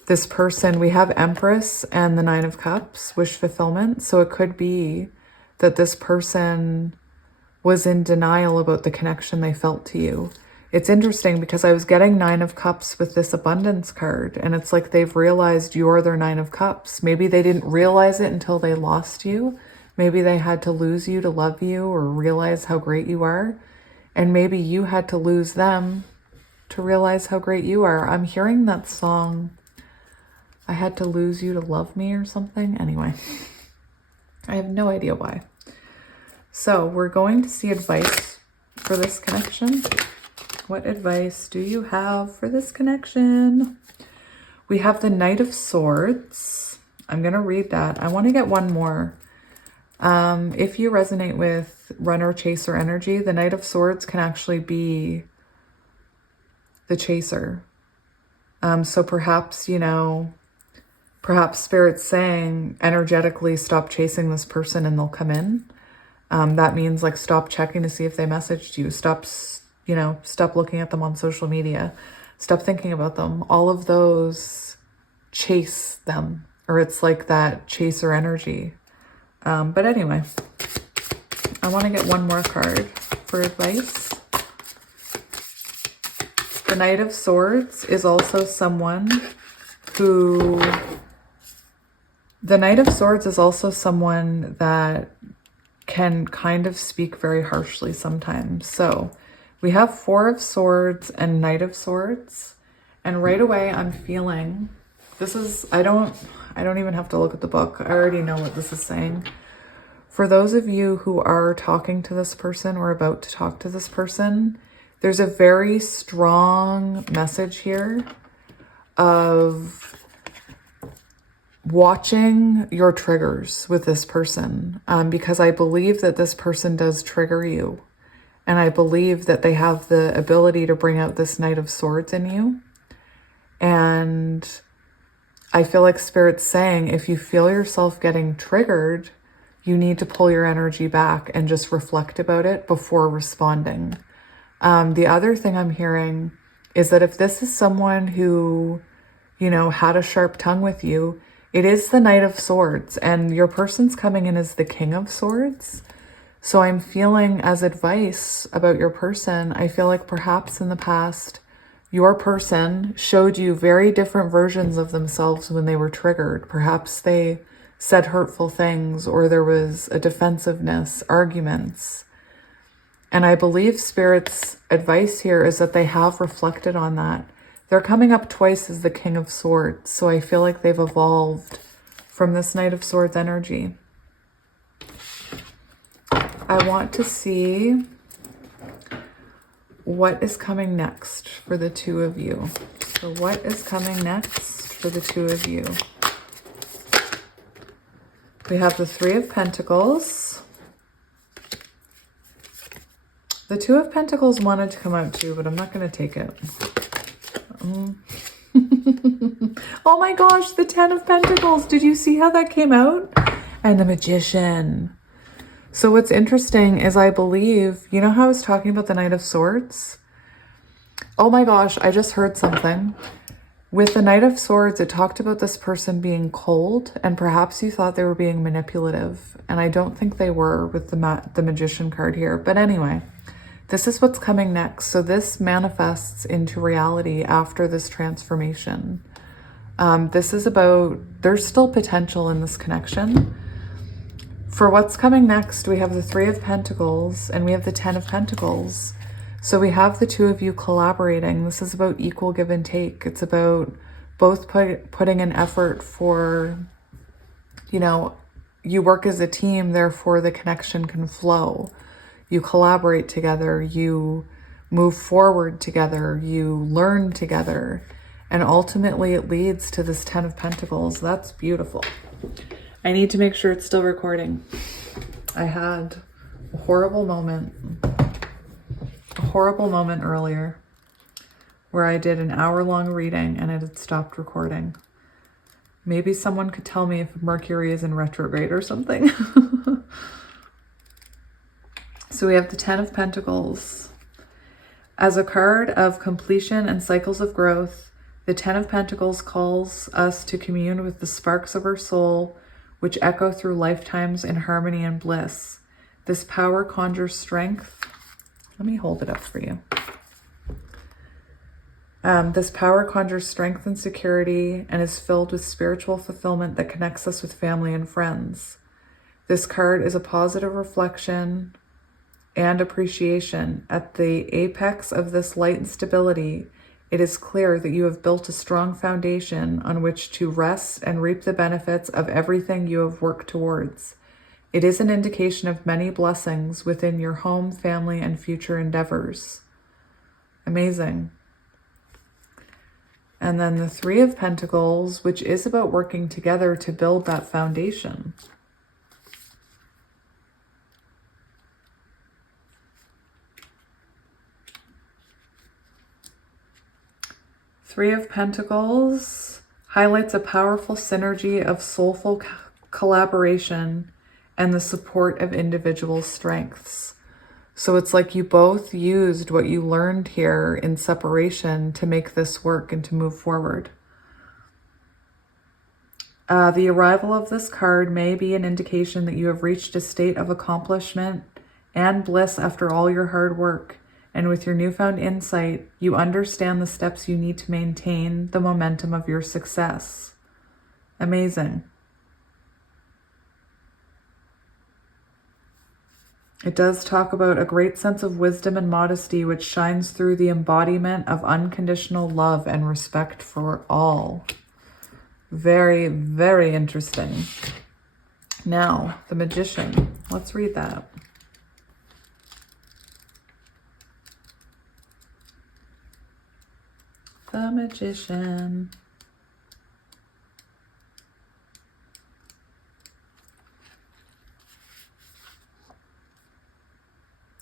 this person, we have Empress and the Nine of Cups, wish fulfillment. So it could be that this person was in denial about the connection they felt to you. It's interesting because I was getting Nine of Cups with this abundance card, and it's like they've realized you're their Nine of Cups. Maybe they didn't realize it until they lost you. Maybe they had to lose you to love you or realize how great you are. And maybe you had to lose them to realize how great you are. I'm hearing that song, I had to lose you to love me or something. Anyway, I have no idea why. So we're going to see advice for this connection. What advice do you have for this connection? We have the Knight of Swords. I'm going to read that. I want to get one more. If you resonate with runner chaser energy, the Knight of Swords can actually be the chaser. So perhaps, perhaps Spirit's saying energetically, stop chasing this person and they'll come in. That means like stop checking to see if they messaged you. Stop looking at them on social media. Stop thinking about them. All of those chase them, or it's like that chaser energy. But anyway, I want to get one more card for advice. The Knight of Swords is also someone who... The Knight of Swords is also someone that can kind of speak very harshly sometimes. So we have Four of Swords and Knight of Swords. And right away I'm feeling, this is, I don't even have to look at the book. I already know what this is saying. For those of you who are talking to this person or about to talk to this person, there's a very strong message here of watching your triggers with this person, because I believe that this person does trigger you. And I believe that they have the ability to bring out this Knight of Swords in you. And I feel like Spirit's saying, if you feel yourself getting triggered, you need to pull your energy back and just reflect about it before responding. The other thing I'm hearing is that if this is someone who, you know, had a sharp tongue with you, it is the Knight of Swords, and your person's coming in as the King of Swords. So I'm feeling, as advice about your person, I feel like perhaps in the past, your person showed you very different versions of themselves when they were triggered. Perhaps they said hurtful things, or there was a defensiveness, arguments. And I believe Spirit's advice here is that they have reflected on that. They're coming up twice as the King of Swords, so I feel like they've evolved from this Knight of Swords energy. I want to see what is coming next for the two of you. So what is coming next for the two of you? We have the Three of Pentacles. The Two of Pentacles wanted to come out too, but I'm not going to take it. Oh my gosh, the Ten of Pentacles. Did you see how that came out? And the Magician. So what's interesting is I believe, you know how I was talking about the Knight of Swords? Oh my gosh, I just heard something. With the Knight of Swords, it talked about this person being cold, and perhaps you thought they were being manipulative. And I don't think they were with the Magician card here. But anyway, this is what's coming next. So this manifests into reality after this transformation. This is about, there's still potential in this connection. For what's coming next, we have the Three of Pentacles and we have the Ten of Pentacles. So we have the two of you collaborating. This is about equal give and take. It's about both putting an effort for, you know, you work as a team, therefore the connection can flow. You collaborate together, you move forward together, you learn together, and ultimately it leads to this Ten of Pentacles. That's beautiful. I need to make sure it's still recording. I had a horrible moment earlier where I did an hour-long reading and it had stopped recording. Maybe someone could tell me if Mercury is in retrograde or something. So we have the Ten of Pentacles. As a card of completion and cycles of growth, the Ten of Pentacles calls us to commune with the sparks of our soul, which echo through lifetimes in harmony and bliss. This power conjures strength. Let me hold it up for you. This power conjures strength and security and is filled with spiritual fulfillment that connects us with family and friends. This card is a positive reflection and appreciation. At the apex of this light and stability, it is clear that you have built a strong foundation on which to rest and reap the benefits of everything you have worked towards. It is an indication of many blessings within your home, family, and future endeavors. Amazing. And then the Three of Pentacles, which is about working together to build that foundation. Three of Pentacles highlights a powerful synergy of soulful collaboration and the support of individual strengths. So it's like you both used what you learned here in separation to make this work and to move forward. The arrival of this card may be an indication that you have reached a state of accomplishment and bliss after all your hard work. And with your newfound insight, you understand the steps you need to maintain the momentum of your success. Amazing. It does talk about a great sense of wisdom and modesty, which shines through the embodiment of unconditional love and respect for all. Very, very interesting. Now, the Magician. Let's read that. The Magician.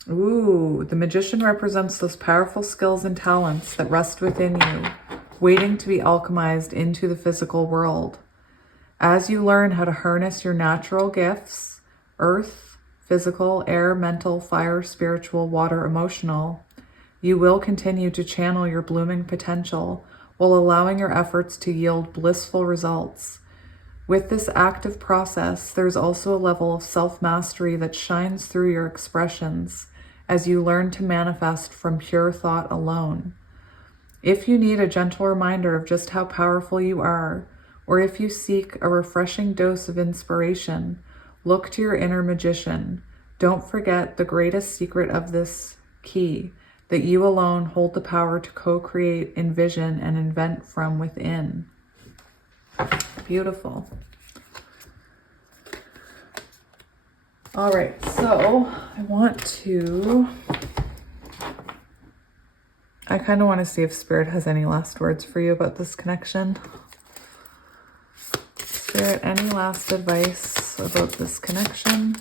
Ooh, the Magician represents those powerful skills and talents that rest within you, waiting to be alchemized into the physical world. As you learn how to harness your natural gifts, earth, physical, air, mental, fire, spiritual, water, emotional, You will continue to channel your blooming potential while allowing your efforts to yield blissful results. With this active process, there's also a level of self-mastery that shines through your expressions as you learn to manifest from pure thought alone. If you need a gentle reminder of just how powerful you are, or if you seek a refreshing dose of inspiration, look to your inner magician. Don't forget the greatest secret of this key, that you alone hold the power to co-create, envision, and invent from within. Beautiful. All right, so I kind of want to see if Spirit has any last words for you about this connection. Spirit, any last advice about this connection?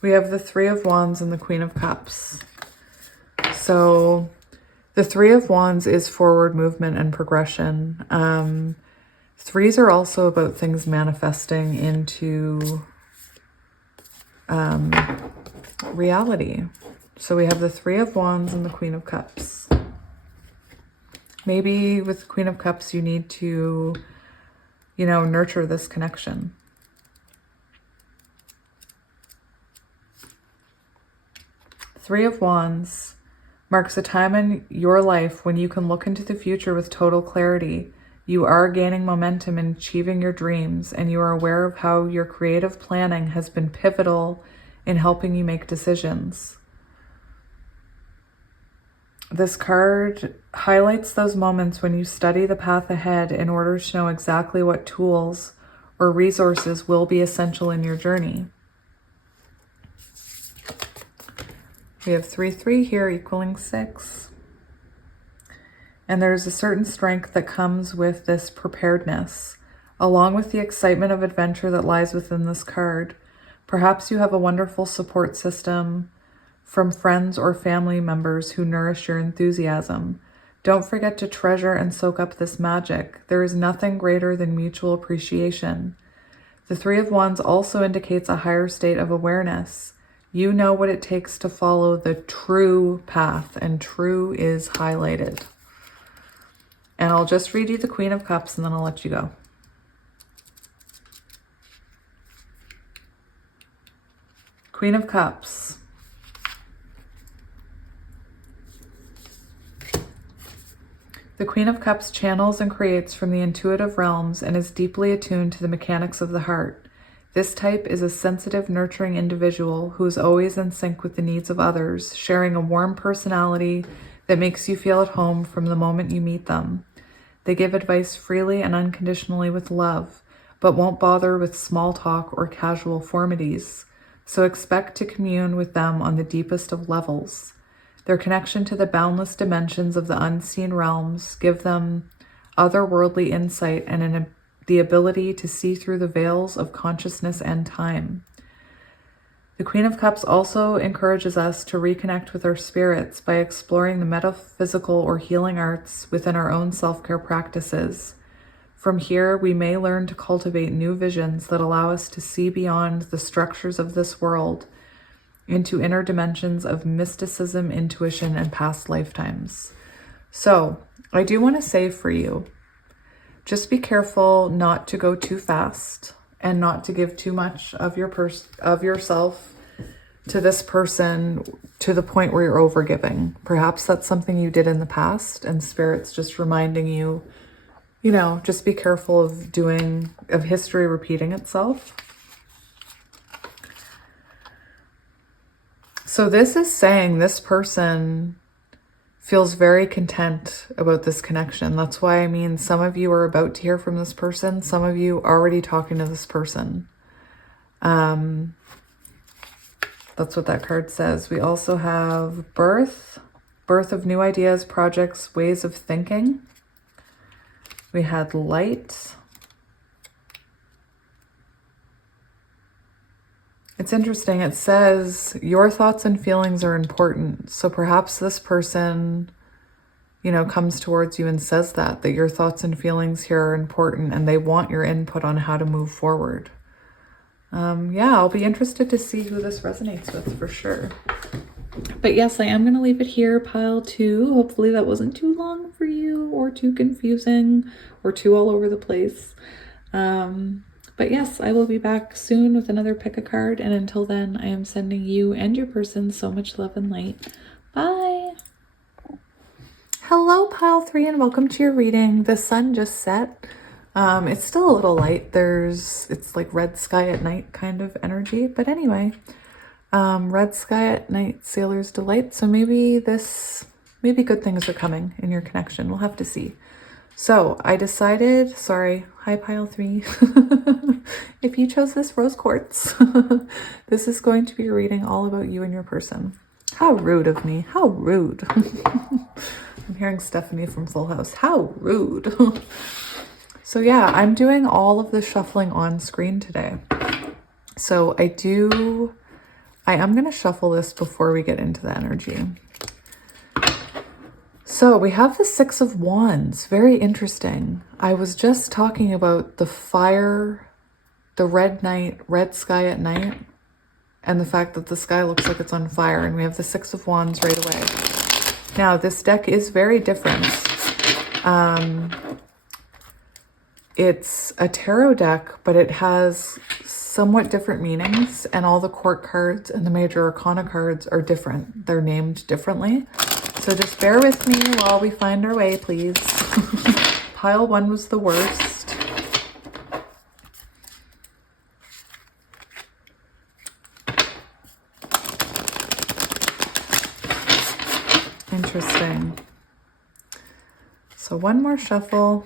We have the Three of Wands and the Queen of Cups. So the Three of Wands is forward movement and progression. Threes are also about things manifesting into reality. So we have the Three of Wands and the Queen of Cups. Maybe with the Queen of Cups, you need to, nurture this connection. Three of Wands marks a time in your life when you can look into the future with total clarity. You are gaining momentum in achieving your dreams, and you are aware of how your creative planning has been pivotal in helping you make decisions. This card highlights those moments when you study the path ahead in order to know exactly what tools or resources will be essential in your journey. We have 3-3 here equaling 6. And there's a certain strength that comes with this preparedness, along with the excitement of adventure that lies within this card. Perhaps you have a wonderful support system from friends or family members who nourish your enthusiasm. Don't forget to treasure and soak up this magic. There is nothing greater than mutual appreciation. The Three of Wands also indicates a higher state of awareness. You know what it takes to follow the true path, and true is highlighted. And I'll just read you the Queen of Cups and then I'll let you go. Queen of Cups. The Queen of Cups channels and creates from the intuitive realms and is deeply attuned to the mechanics of the heart. This type is a sensitive, nurturing individual who is always in sync with the needs of others, sharing a warm personality that makes you feel at home from the moment you meet them. They give advice freely and unconditionally with love, but won't bother with small talk or casual formalities, so expect to commune with them on the deepest of levels. Their connection to the boundless dimensions of the unseen realms give them otherworldly insight and the ability to see through the veils of consciousness and time. The Queen of Cups also encourages us to reconnect with our spirits by exploring the metaphysical or healing arts within our own self-care practices. From here, we may learn to cultivate new visions that allow us to see beyond the structures of this world into inner dimensions of mysticism, intuition, and past lifetimes. So, I do want to say for you, just be careful not to go too fast and not to give too much of yourself to this person to the point where you're overgiving. Perhaps that's something you did in the past and Spirit's just reminding you, just be careful of history repeating itself. So this is saying this person feels very content about this connection. That's why some of you are about to hear from this person. Some of you are already talking to this person. That's what that card says. We also have birth of new ideas, projects, ways of thinking. We had light. It's interesting. It says your thoughts and feelings are important. So perhaps this person, comes towards you and says that your thoughts and feelings here are important and they want your input on how to move forward. yeah, I'll be interested to see who this resonates with for sure. But yes, I am going to leave it here, pile 2. Hopefully that wasn't too long for you or too confusing or too all over the place. But yes, I will be back soon with another pick a card. And until then, I am sending you and your person so much love and light. Bye. Hello, pile 3, and welcome to your reading. The sun just set. It's still a little light. It's like red sky at night kind of energy. But anyway, red sky at night, sailor's delight. So maybe good things are coming in your connection. We'll have to see. So I decided, sorry, hi pile 3. If you chose this rose quartz, this is going to be a reading all about you and your person. How rude of me. How rude. I'm hearing Stephanie from Full House. How rude. So yeah, I'm doing all of the shuffling on screen today. So I am going to shuffle this before we get into the energy. So we have the 6 of Wands. Very interesting. I was just talking about the fire, the red sky at night, and the fact that the sky looks like it's on fire, and we have the 6 of Wands right away. Now, this deck is very different. It's a tarot deck, but it has somewhat different meanings, and all the court cards and the major arcana cards are different. They're named differently. So just bear with me while we find our way, please. Pile 1 was the worst. Interesting. So one more shuffle.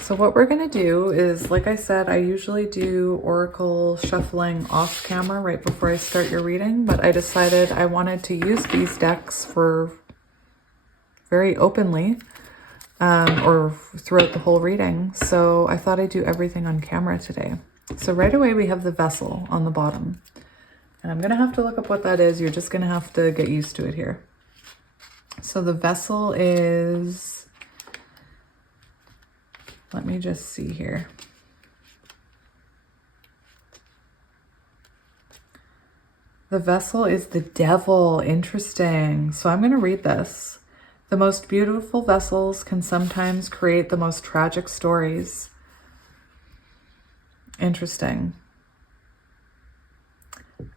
So what we're going to do is, like I said, I usually do oracle shuffling off camera right before I start your reading, but I decided I wanted to use these decks for very openly or throughout the whole reading. So I thought I'd do everything on camera today. So right away we have the Vessel on the bottom. And I'm going to have to look up what that is. You're just going to have to get used to it here. So the Vessel is... Let me just see here. The Vessel is the Devil. Interesting. So I'm going to read this. The most beautiful vessels can sometimes create the most tragic stories. Interesting.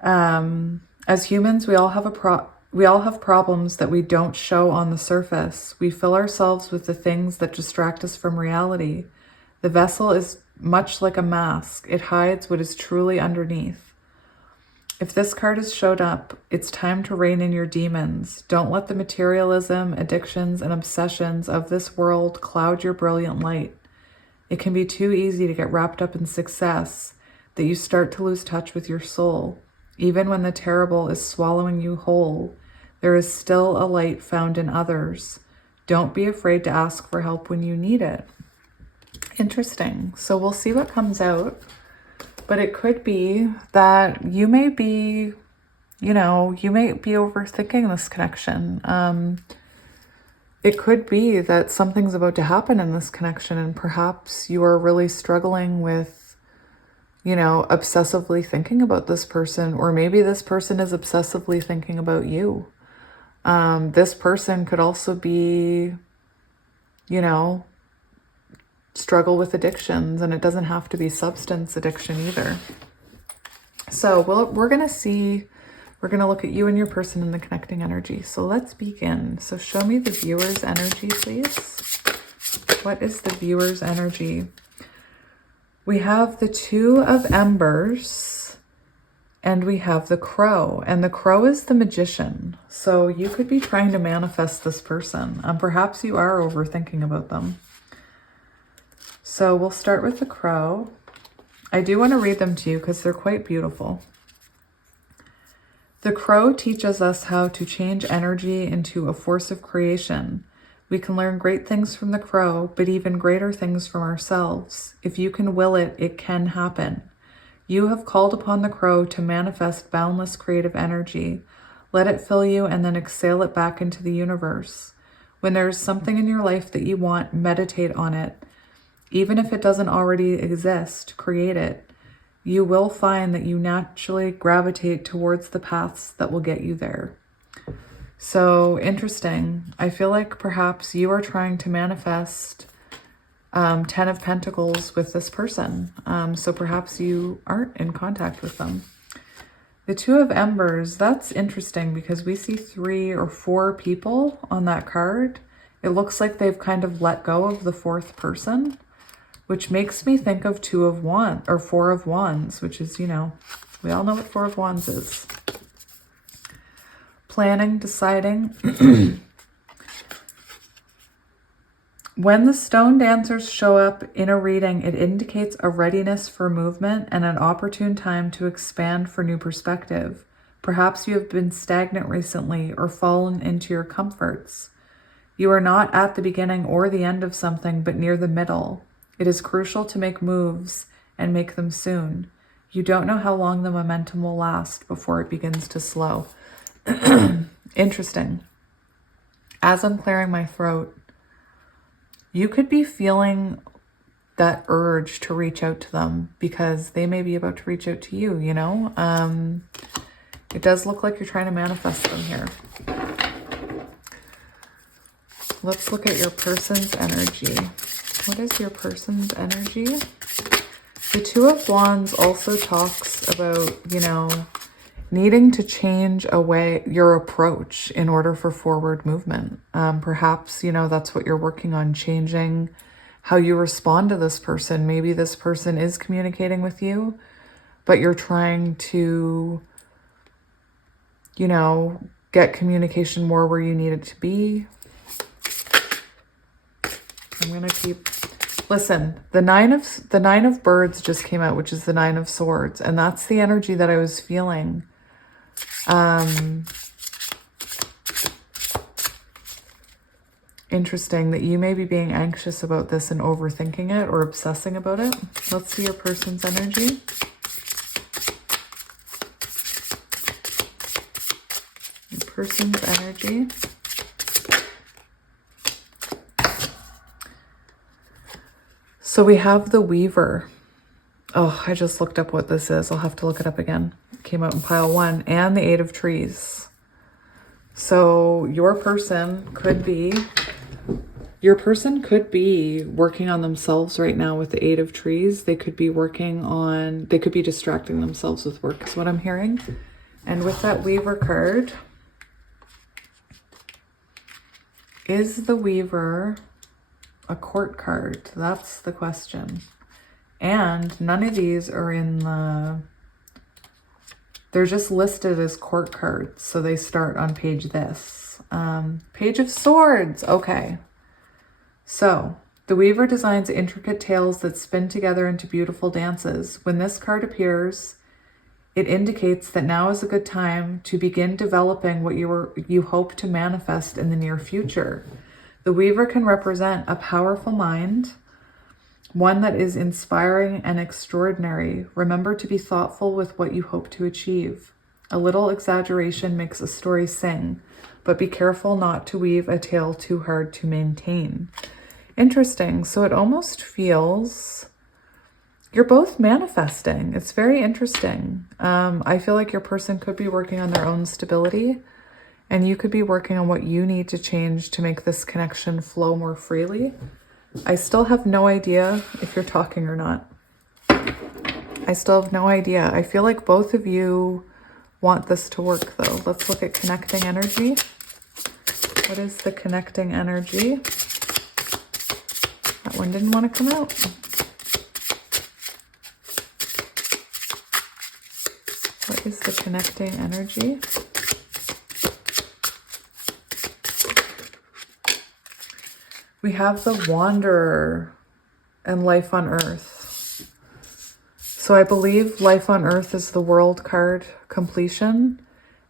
As humans, we all have problems that we don't show on the surface. We fill ourselves with the things that distract us from reality. The Vessel is much like a mask. It hides what is truly underneath. If this card has showed up, it's time to rein in your demons. Don't let the materialism, addictions, and obsessions of this world cloud your brilliant light. It can be too easy to get wrapped up in success that you start to lose touch with your soul. Even when the terrible is swallowing you whole, there is still a light found in others. Don't be afraid to ask for help when you need it. Interesting. So we'll see what comes out. But it could be that you may be overthinking this connection. It could be that something's about to happen in this connection, and perhaps you are really struggling with obsessively thinking about this person, or maybe this person is obsessively thinking about you. This person could also be, struggle with addictions, and it doesn't have to be substance addiction either. So we're going to look at you and your person in the connecting energy. So let's begin. So show me the viewer's energy, please. What is the viewer's energy? We have the 2 of Embers, and we have the Crow, and the Crow is the Magician. So you could be trying to manifest this person. Perhaps you are overthinking about them. So we'll start with the Crow. I do want to read them to you because they're quite beautiful. The Crow teaches us how to change energy into a force of creation. We can learn great things from the Crow, but even greater things from ourselves. If you can will it, it can happen. You have called upon the Crow to manifest boundless creative energy. Let it fill you and then exhale it back into the universe. When there's something in your life that you want, meditate on it. Even if it doesn't already exist, create it. You will find that you naturally gravitate towards the paths that will get you there. So interesting. I feel like perhaps you are trying to manifest 10 of Pentacles with this person. So perhaps you aren't in contact with them. The Two of Embers, that's interesting because we see 3 or 4 people on that card. It looks like they've kind of let go of the 4th person, which makes me think of 2 of Wands or 4 of Wands, which is, you know, we all know what 4 of Wands is. Planning, deciding. When the stone dancers show up in a reading, it indicates a readiness for movement and an opportune time to expand for new perspective. Perhaps you have been stagnant recently or fallen into your comforts. You are not at the beginning or the end of something, but near the middle. It is crucial to make moves and make them soon. You don't know how long the momentum will last before it begins to slow. Interesting. As I'm clearing my throat, you could be feeling that urge to reach out to them because they may be about to reach out to you, you know? It does look like you're trying to manifest them here. Let's look at your person's energy. What is your person's energy? The Two of Wands also talks about, you know, needing to change your approach in order for forward movement. Perhaps, you know, that's what you're working on, changing how you respond to this person. Maybe this person is communicating with you, but you're trying to, you know, get communication more where you need it to be. I'm going to keep... Listen, the nine of birds just came out, which is the 9 of swords. And that's the energy that I was feeling. Interesting that you may be being anxious about this and overthinking it or obsessing about it. Let's see your person's energy. Your person's energy. So we have the Weaver. Oh, I just looked up what this is. I'll have to look it up again. It came out in pile 1. And the 8 of Trees. So your person could be working on themselves right now with the 8 of Trees. They could be distracting themselves with work is what I'm hearing. And with that Weaver card, is the Weaver a court card? That's the question. And none of these are they're just listed as court cards. So they start on page this. Page of Swords. Okay. So the Weaver designs intricate tales that spin together into beautiful dances. When this card appears, it indicates that now is a good time to begin developing what you hope to manifest in the near future. The Weaver can represent a powerful mind, one that is inspiring and extraordinary. Remember to be thoughtful with what you hope to achieve. A little exaggeration makes a story sing, but be careful not to weave a tale too hard to maintain. Interesting. So it almost feels you're both manifesting. It's very interesting. I feel like your person could be working on their own stability, and you could be working on what you need to change to make this connection flow more freely. I still have no idea if you're talking or not. I still have no idea. I feel like both of you want this to work though. Let's look at connecting energy. What is the connecting energy? That one didn't want to come out. What is the connecting energy? We have the Wanderer and Life on Earth. So I believe Life on Earth is the World card completion,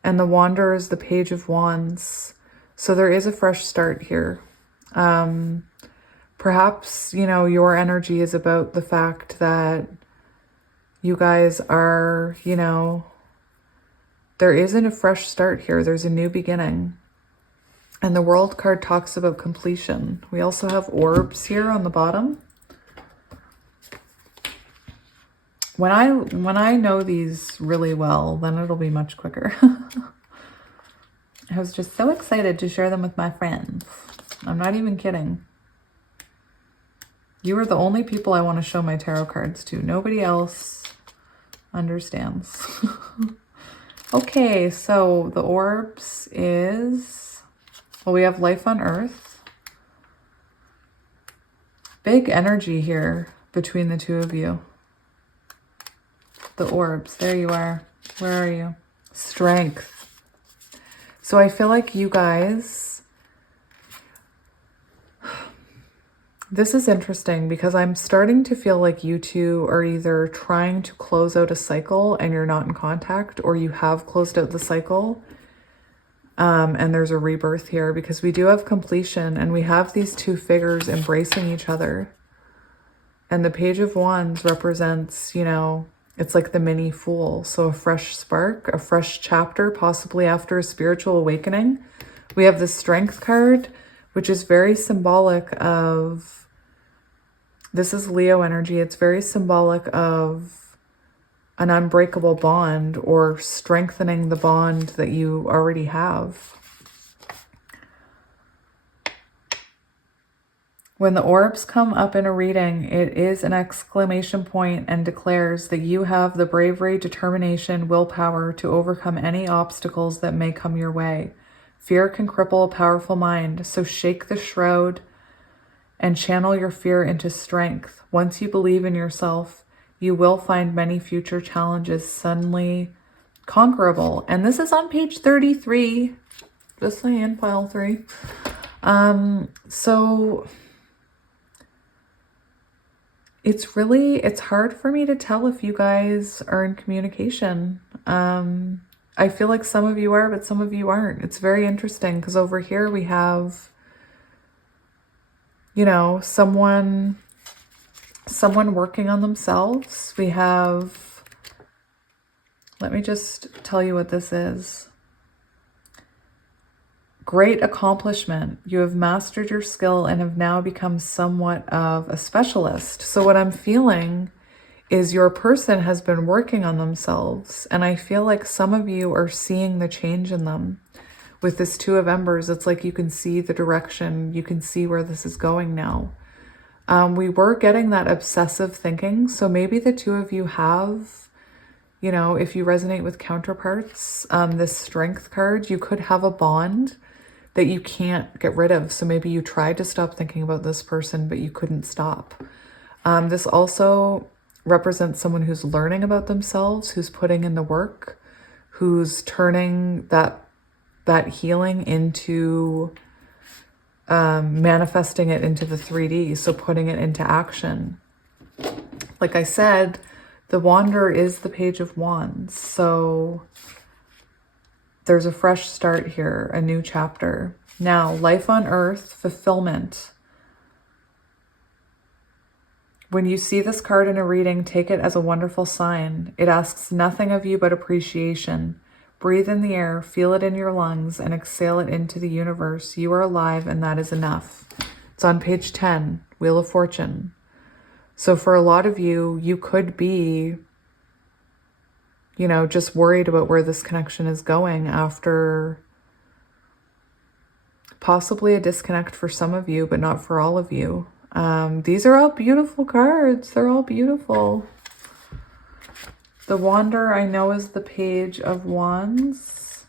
and the Wanderer is the Page of Wands. So there is a fresh start here. Perhaps, you know, your energy is about the fact that you guys are, you know, there isn't a fresh start here. There's a new beginning. And the World card talks about completion. We also have orbs here on the bottom. When I know these really well, then it'll be much quicker. I was just so excited to share them with my friends. I'm not even kidding. You are the only people I want to show my tarot cards to. Nobody else understands. Okay, so the orbs is, well, we have life on Earth. Big energy here between the two of you. The orbs, there you are. Where are you? Strength. So I feel like you guys, this is interesting because I'm starting to feel like you two are either trying to close out a cycle and you're not in contact, or you have closed out the cycle and there's a rebirth here, because we do have completion and we have these two figures embracing each other. And the Page of Wands represents, you know, it's like the mini Fool. So a fresh spark, a fresh chapter, possibly after a spiritual awakening. We have the Strength card, which is very symbolic of, this is Leo energy. It's very symbolic of an unbreakable bond, or strengthening the bond that you already have. When the orbs come up in a reading, it is an exclamation point and declares that you have the bravery, determination, willpower to overcome any obstacles that may come your way. Fear can cripple a powerful mind, so shake the shroud and channel your fear into strength. Once you believe in yourself, you will find many future challenges suddenly conquerable. And this is on page 33. Just saying, pile 3. So it's hard for me to tell if you guys are in communication. I feel like some of you are, but some of you aren't. It's very interesting because over here we have, you know, someone working on themselves. We have, let me just tell you what this is. Great accomplishment. You have mastered your skill and have now become somewhat of a specialist. So what I'm feeling is your person has been working on themselves. And I feel like some of you are seeing the change in them. With this Two of Embers, it's like you can see the direction. You can see where this is going now. We were getting that obsessive thinking. So maybe the two of you have, you know, if you resonate with counterparts, this Strength card, you could have a bond that you can't get rid of. So maybe you tried to stop thinking about this person, but you couldn't stop. This also represents someone who's learning about themselves, who's putting in the work, who's turning that healing into manifesting it into the 3D. So putting it into action. Like I said, the Wanderer is the Page of Wands. So there's a fresh start here, a new chapter. Now, life on Earth, fulfillment. When you see this card in a reading, take it as a wonderful sign. It asks nothing of you but appreciation. Breathe in the air, feel it in your lungs, and exhale it into the universe. You are alive, and that is enough. It's on page 10, Wheel of Fortune. So for a lot of you, you could be, you know, just worried about where this connection is going after possibly a disconnect for some of you, but not for all of you. These are all beautiful cards. They're all beautiful. The Wanderer, I know, is the Page of Wands.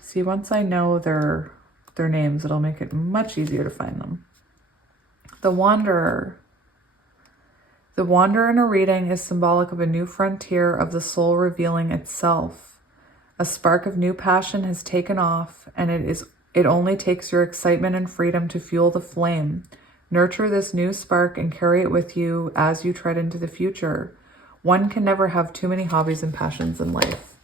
See, once I know their names, it'll make it much easier to find them. The Wanderer. The Wanderer in a reading is symbolic of a new frontier of the soul revealing itself. A spark of new passion has taken off, and it only takes your excitement and freedom to fuel the flame. Nurture this new spark and carry it with you as you tread into the future. One can never have too many hobbies and passions in life.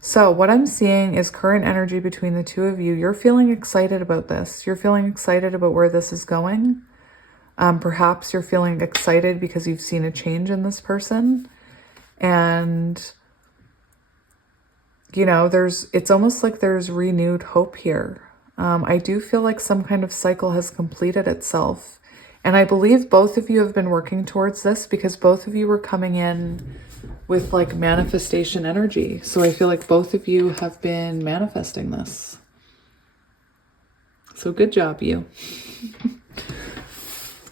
So what I'm seeing is current energy between the two of you. You're feeling excited about this. You're feeling excited about where this is going. Perhaps you're feeling excited because you've seen a change in this person. And you know, it's almost like there's renewed hope here. I do feel like some kind of cycle has completed itself. And I believe both of you have been working towards this because both of you were coming in with like manifestation energy. So I feel like both of you have been manifesting this. So good job, you.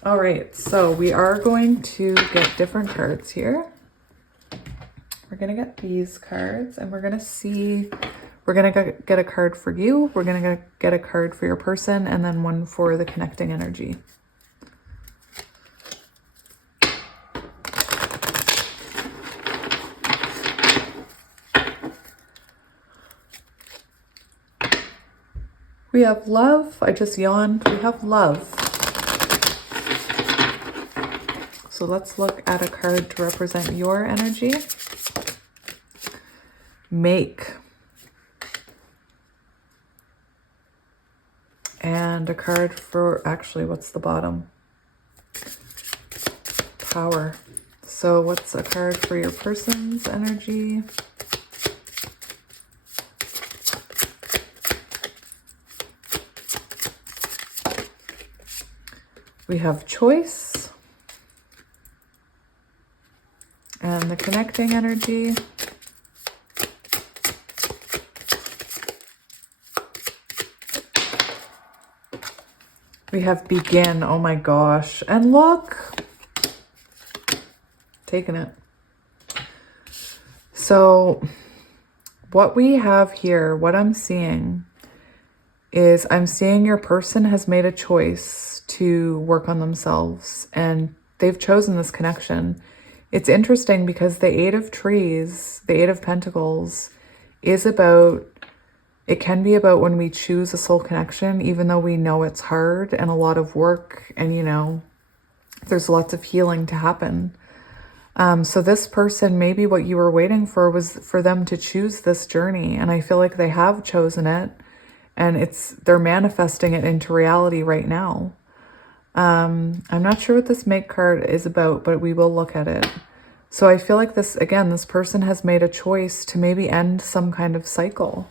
All right, so we are going to get different cards here. We're going to get these cards and we're going to see, we're going to get a card for you. We're going to get a card for your person and then one for the connecting energy. We have love. I just yawned. We have love. So let's look at a card to represent your energy. Make. And a card for, actually, what's the bottom? Power. So what's a card for your person's energy? We have choice. And the connecting energy. We have begin. Oh my gosh. And look. Taking it. So what we have here, what I'm seeing is I'm seeing your person has made a choice to work on themselves and they've chosen this connection. It's interesting because the Eight of Trees, the Eight of Pentacles is about, it can be about when we choose a soul connection, even though we know it's hard and a lot of work and, you know, there's lots of healing to happen. So this person, maybe what you were waiting for was for them to choose this journey. And I feel like they have chosen it and they're manifesting it into reality right now. I'm not sure what this make card is about, but we will look at it. So I feel like this, again, this person has made a choice to maybe end some kind of cycle.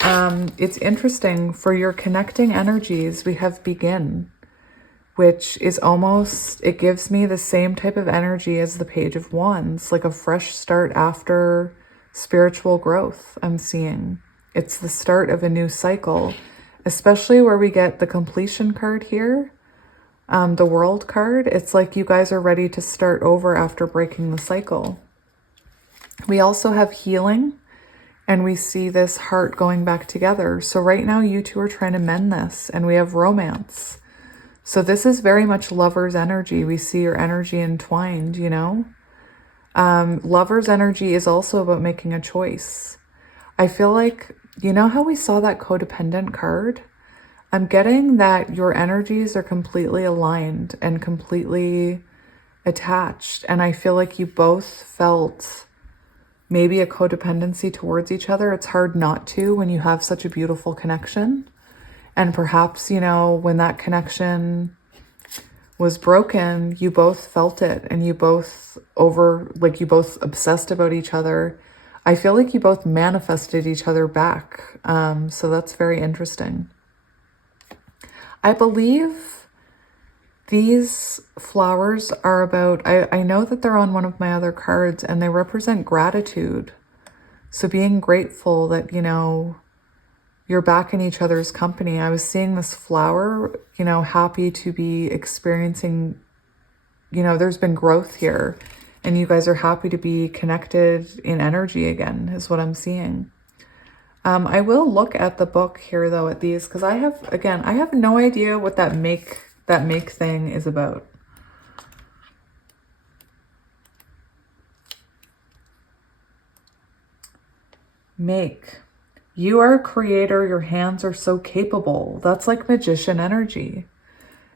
It's interesting for your connecting energies. We have begin, which is almost, it gives me the same type of energy as the Page of Wands, like a fresh start after spiritual growth. I'm seeing it's the start of a new cycle, especially where we get the completion card here. The World card, it's like you guys are ready to start over after breaking the cycle. We also have healing and we see this heart going back together. So right now you two are trying to mend this and we have romance. So this is very much lover's energy. We see your energy entwined, you know. Lover's energy is also about making a choice. I feel like, you know how we saw that codependent card? I'm getting that your energies are completely aligned and completely attached. And I feel like you both felt maybe a codependency towards each other. It's hard not to when you have such a beautiful connection. And perhaps, you know, when that connection was broken, you both felt it and you both you both obsessed about each other. I feel like you both manifested each other back. So that's very interesting. I believe these flowers are about, I know that they're on one of my other cards and they represent gratitude. So being grateful that, you know, you're back in each other's company. I was seeing this flower, you know, happy to be experiencing, you know, there's been growth here and you guys are happy to be connected in energy again is what I'm seeing. I will look at the book here though at these because I have no idea what that make thing is about. Make. You are a creator. Your hands are so capable. That's like magician energy.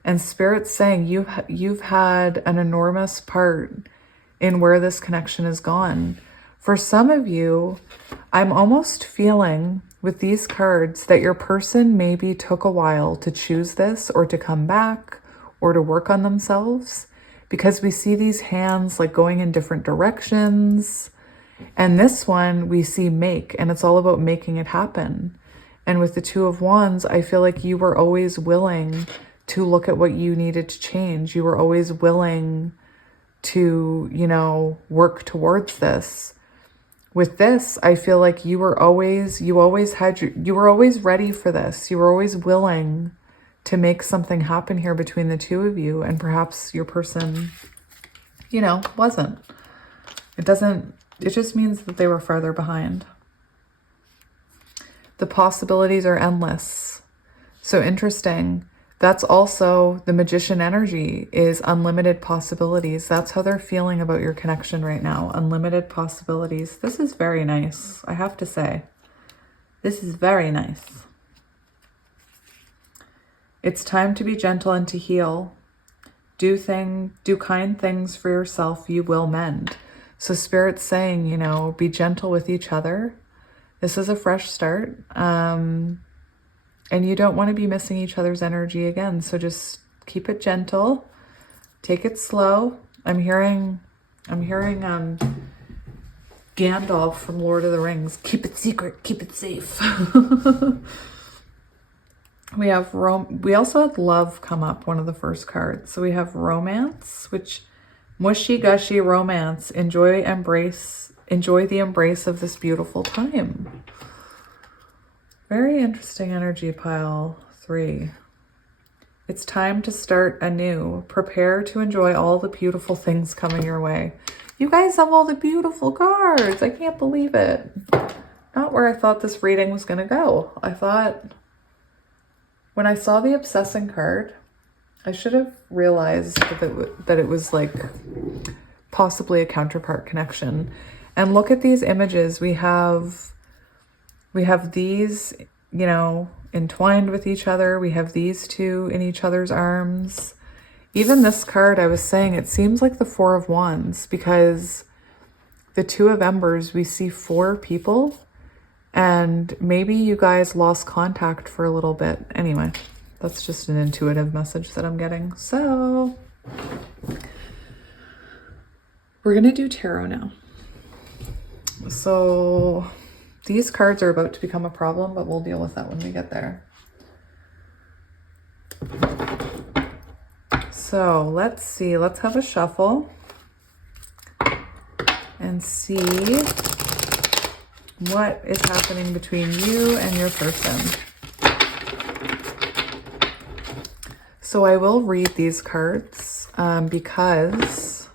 And Spirit's saying you've had an enormous part in where this connection has gone. For some of you, I'm almost feeling with these cards that your person maybe took a while to choose this or to come back or to work on themselves because we see these hands like going in different directions And this one we see make, and it's all about making it happen. And with the Two of Wands, I feel like you were always willing to look at what you needed to change. You were always willing to, you know, work towards this. With this, I feel like you were always ready for this. You were always willing to make something happen here between the two of you, and perhaps your person, you know, wasn't. It just means that they were farther behind. The possibilities are endless. So interesting. That's also the Magician energy, is unlimited possibilities. That's how they're feeling about your connection right now. Unlimited possibilities. This is very nice, I have to say. This is very nice. It's time to be gentle and to heal. Do kind things for yourself, you will mend. So Spirit's saying, you know, be gentle with each other. This is a fresh start. And you don't want to be missing each other's energy again. So just keep it gentle. Take it slow. I'm hearing Gandalf from Lord of the Rings. Keep it secret, keep it safe. We also had love come up, one of the first cards. So we have romance, which mushy gushy romance. Enjoy the embrace of this beautiful time. Very interesting energy, pile 3. It's time to start anew. Prepare to enjoy all the beautiful things coming your way. You guys have all the beautiful cards. I can't believe it. Not where I thought this reading was going to go. I thought when I saw the obsessing card, I should have realized that it was like possibly a counterpart connection. And look at these images. We have these, you know, entwined with each other. We have these two in each other's arms. Even this card, I was saying, it seems like the Four of Wands, because the Two of Embers, we see 4 people, and maybe you guys lost contact for a little bit. Anyway, that's just an intuitive message that I'm getting. So we're going to do tarot now. So these cards are about to become a problem, but we'll deal with that when we get there. So let's see. Let's have a shuffle and see what is happening between you and your person. So I will read these cards because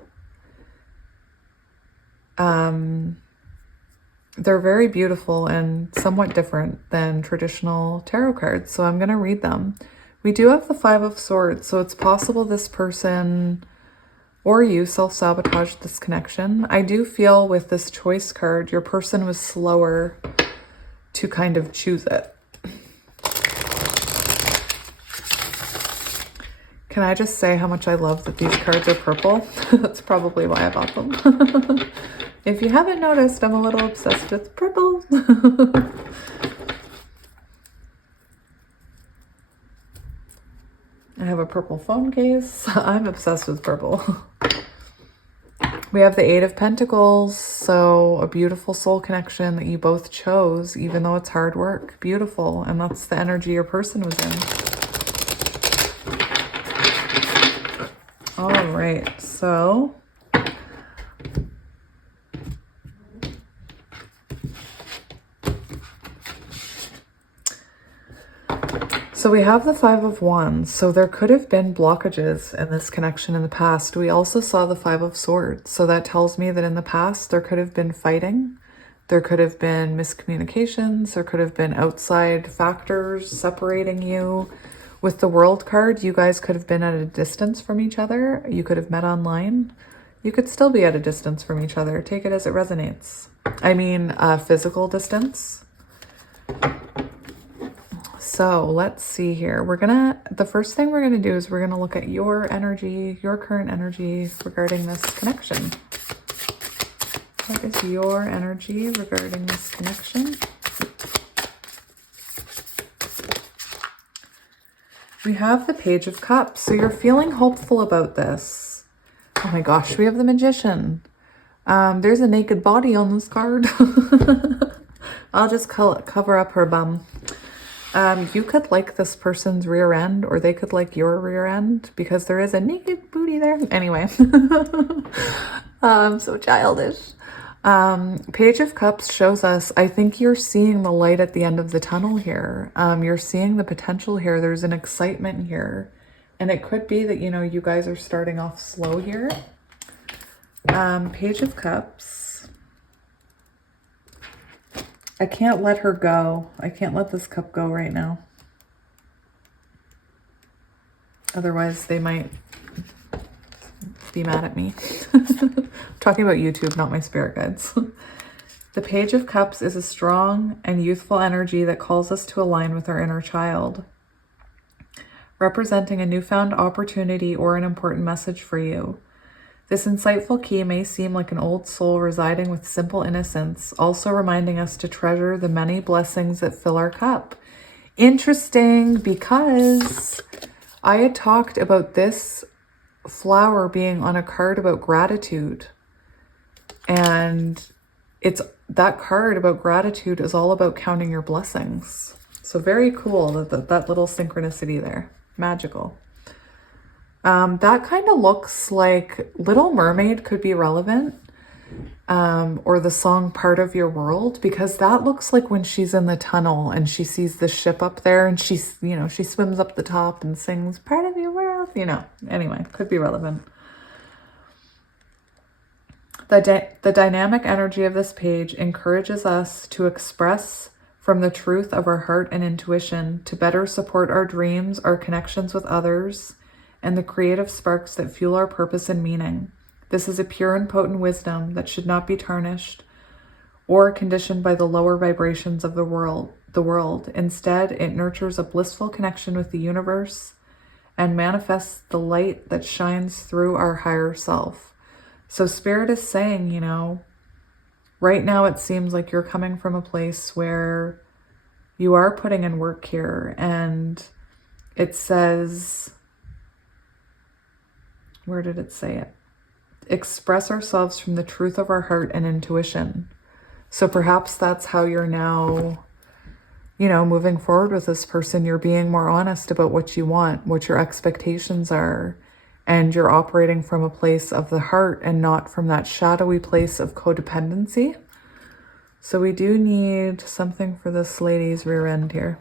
they're very beautiful and somewhat different than traditional tarot cards. So I'm going to read them. We do have the Five of Swords, so it's possible this person or you self-sabotaged this connection. I do feel with this choice card, your person was slower to kind of choose it. Can I just say how much I love that these cards are purple? That's probably why I bought them. If you haven't noticed, I'm a little obsessed with purple. I have a purple phone case. I'm obsessed with purple. We have the Eight of Pentacles, so a beautiful soul connection that you both chose, even though it's hard work. Beautiful, and that's the energy your person was in. All right, so we have the Five of Wands. So there could have been blockages in this connection in the past. We also saw the Five of Swords. So that tells me that in the past, there could have been fighting. There could have been miscommunications. There could have been outside factors separating you. With the World card, you guys could have been at a distance from each other. You could have met online. You could still be at a distance from each other. Take it as it resonates. I mean, physical distance. So let's see here. The first thing we're gonna do is we're gonna look at your energy, your current energy regarding this connection. What is your energy regarding this connection? We have the Page of Cups. So you're feeling hopeful about this. Oh my gosh, we have the Magician. There's a naked body on this card. I'll just cover up her bum. You could like this person's rear end, or they could like your rear end, because there is a naked booty there. Anyway, so childish. Page of Cups shows us, I think you're seeing the light at the end of the tunnel here. You're seeing the potential here. There's an excitement here. And it could be that, you know, you guys are starting off slow here. Page of Cups. I can't let her go. I can't let this cup go right now. Otherwise, they might be mad at me. I'm talking about YouTube, not my spirit guides. The Page of Cups is a strong and youthful energy that calls us to align with our inner child, representing a newfound opportunity or an important message for you. This insightful key may seem like an old soul residing with simple innocence, also reminding us to treasure the many blessings that fill our cup. Interesting, because I had talked about this flower being on a card about gratitude. And that card about gratitude is all about counting your blessings. So very cool, that little synchronicity there. Magical. That kind of looks like Little Mermaid could be relevant, or the song Part of Your World, because that looks like when she's in the tunnel and she sees the ship up there and she's, you know, she swims up the top and sings Part of Your World, you know. Anyway, could be relevant. The dynamic energy of this page encourages us to express from the truth of our heart and intuition to better support our dreams, our connections with others, and the creative sparks that fuel our purpose and meaning. This is a pure and potent wisdom that should not be tarnished or conditioned by the lower vibrations of the world. Instead, it nurtures a blissful connection with the universe and manifests the light that shines through our higher self. So Spirit is saying, you know, right now it seems like you're coming from a place where you are putting in work here, and it says, where did it say it? Express ourselves from the truth of our heart and intuition. So perhaps that's how you're now, you know, moving forward with this person. You're being more honest about what you want, what your expectations are, and you're operating from a place of the heart and not from that shadowy place of codependency. So we do need something for this lady's rear end here.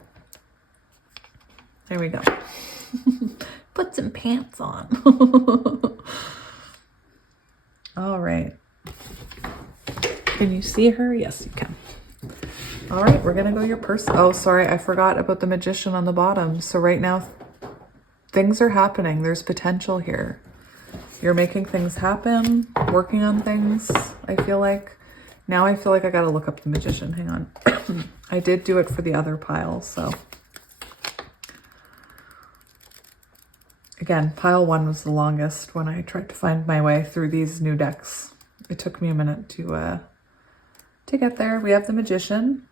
There we go. Put some pants on. All right. Can you see her? Yes, you can. All right, we're going to go your person. Oh, sorry, I forgot about the Magician on the bottom. So right now, things are happening. There's potential here. You're making things happen, working on things, I feel like. Now I feel like I got to look up the Magician. Hang on. I did do it for the other pile, so. Again, pile 1 was the longest when I tried to find my way through these new decks. It took me a minute to get there. We have the Magician.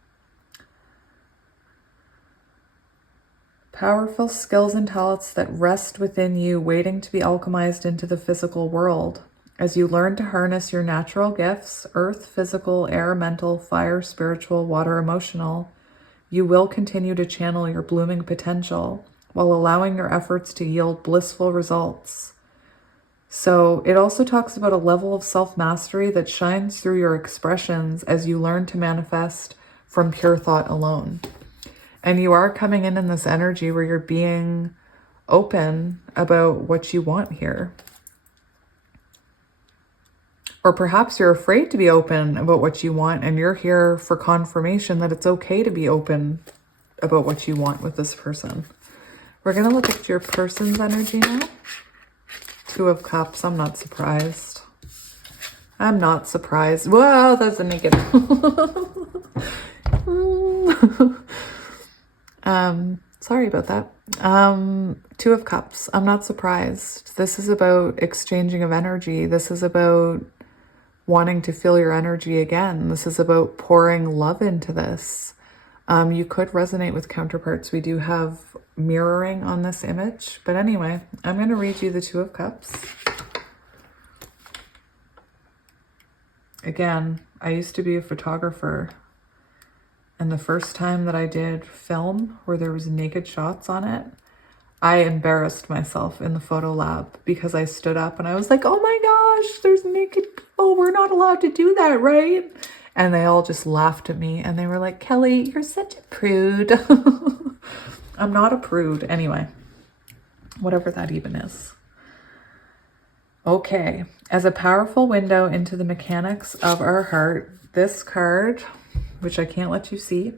Powerful skills and talents that rest within you, waiting to be alchemized into the physical world. As you learn to harness your natural gifts, earth, physical, air, mental, fire, spiritual, water, emotional, you will continue to channel your blooming potential while allowing your efforts to yield blissful results. So it also talks about a level of self-mastery that shines through your expressions as you learn to manifest from pure thought alone. And you are coming in this energy where you're being open about what you want here. Or perhaps you're afraid to be open about what you want, and you're here for confirmation that it's okay to be open about what you want with this person. We're going to look at your person's energy now. 2 of Cups. I'm not surprised. I'm not surprised. Whoa, that's a negative. Sorry about that. 2 of Cups. I'm not surprised. This is about exchanging of energy. This is about wanting to feel your energy again. This is about pouring love into this. You could resonate with counterparts. We do have mirroring on this image. But anyway, I'm going to read you the 2 of Cups. Again, I used to be a photographer, and the first time that I did film where there was naked shots on it, I embarrassed myself in the photo lab because I stood up and I was like, oh my gosh, there's naked people. We're not allowed to do that, right? And they all just laughed at me and they were like, Kelly, you're such a prude. I'm not a prude. Anyway, whatever that even is. Okay, as a powerful window into the mechanics of our heart, this card, which I can't let you see,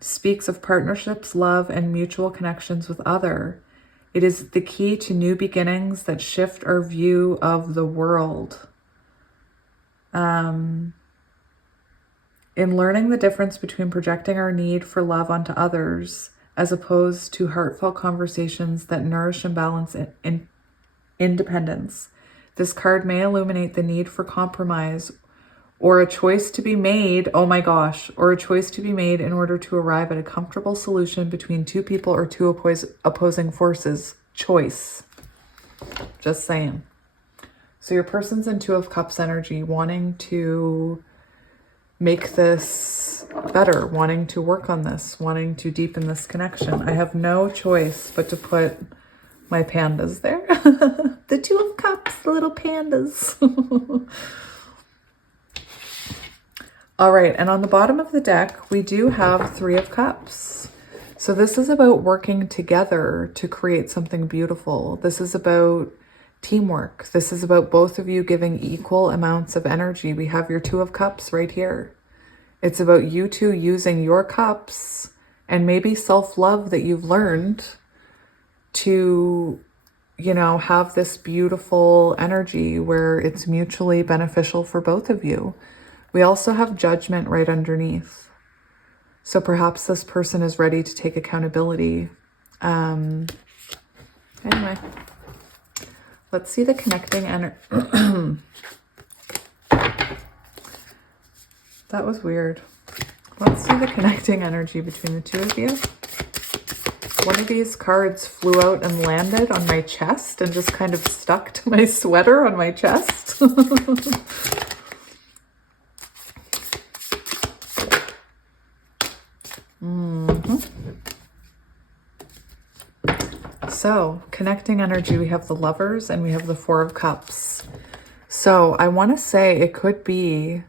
speaks of partnerships, love, and mutual connections with other. It is the key to new beginnings that shift our view of the world. In learning the difference between projecting our need for love onto others as opposed to heartfelt conversations that nourish and balance in independence, this card may illuminate the need for compromise or a choice to be made, oh my gosh, or a choice to be made in order to arrive at a comfortable solution between two people or two opposing forces. Choice. Just saying. So your person's in Two of Cups energy, wanting to make this better, wanting to work on this, wanting to deepen this connection. I have no choice but to put my pandas there. The Two of Cups, the little pandas. All right, and on the bottom of the deck, we do have Three of Cups. So this is about working together to create something beautiful. This is about teamwork. This is about both of you giving equal amounts of energy. We have your Two of Cups right here. It's about you two using your cups and maybe self-love that you've learned to, you know, have this beautiful energy where it's mutually beneficial for both of you. We also have Judgment right underneath. So perhaps this person is ready to take accountability. Anyway, let's see the connecting energy. That was weird. Let's see the connecting energy between the two of you. One of these cards flew out and landed on my chest and just kind of stuck to my sweater on my chest. So, connecting energy, we have the Lovers and we have the Four of Cups. So, I want to say it could be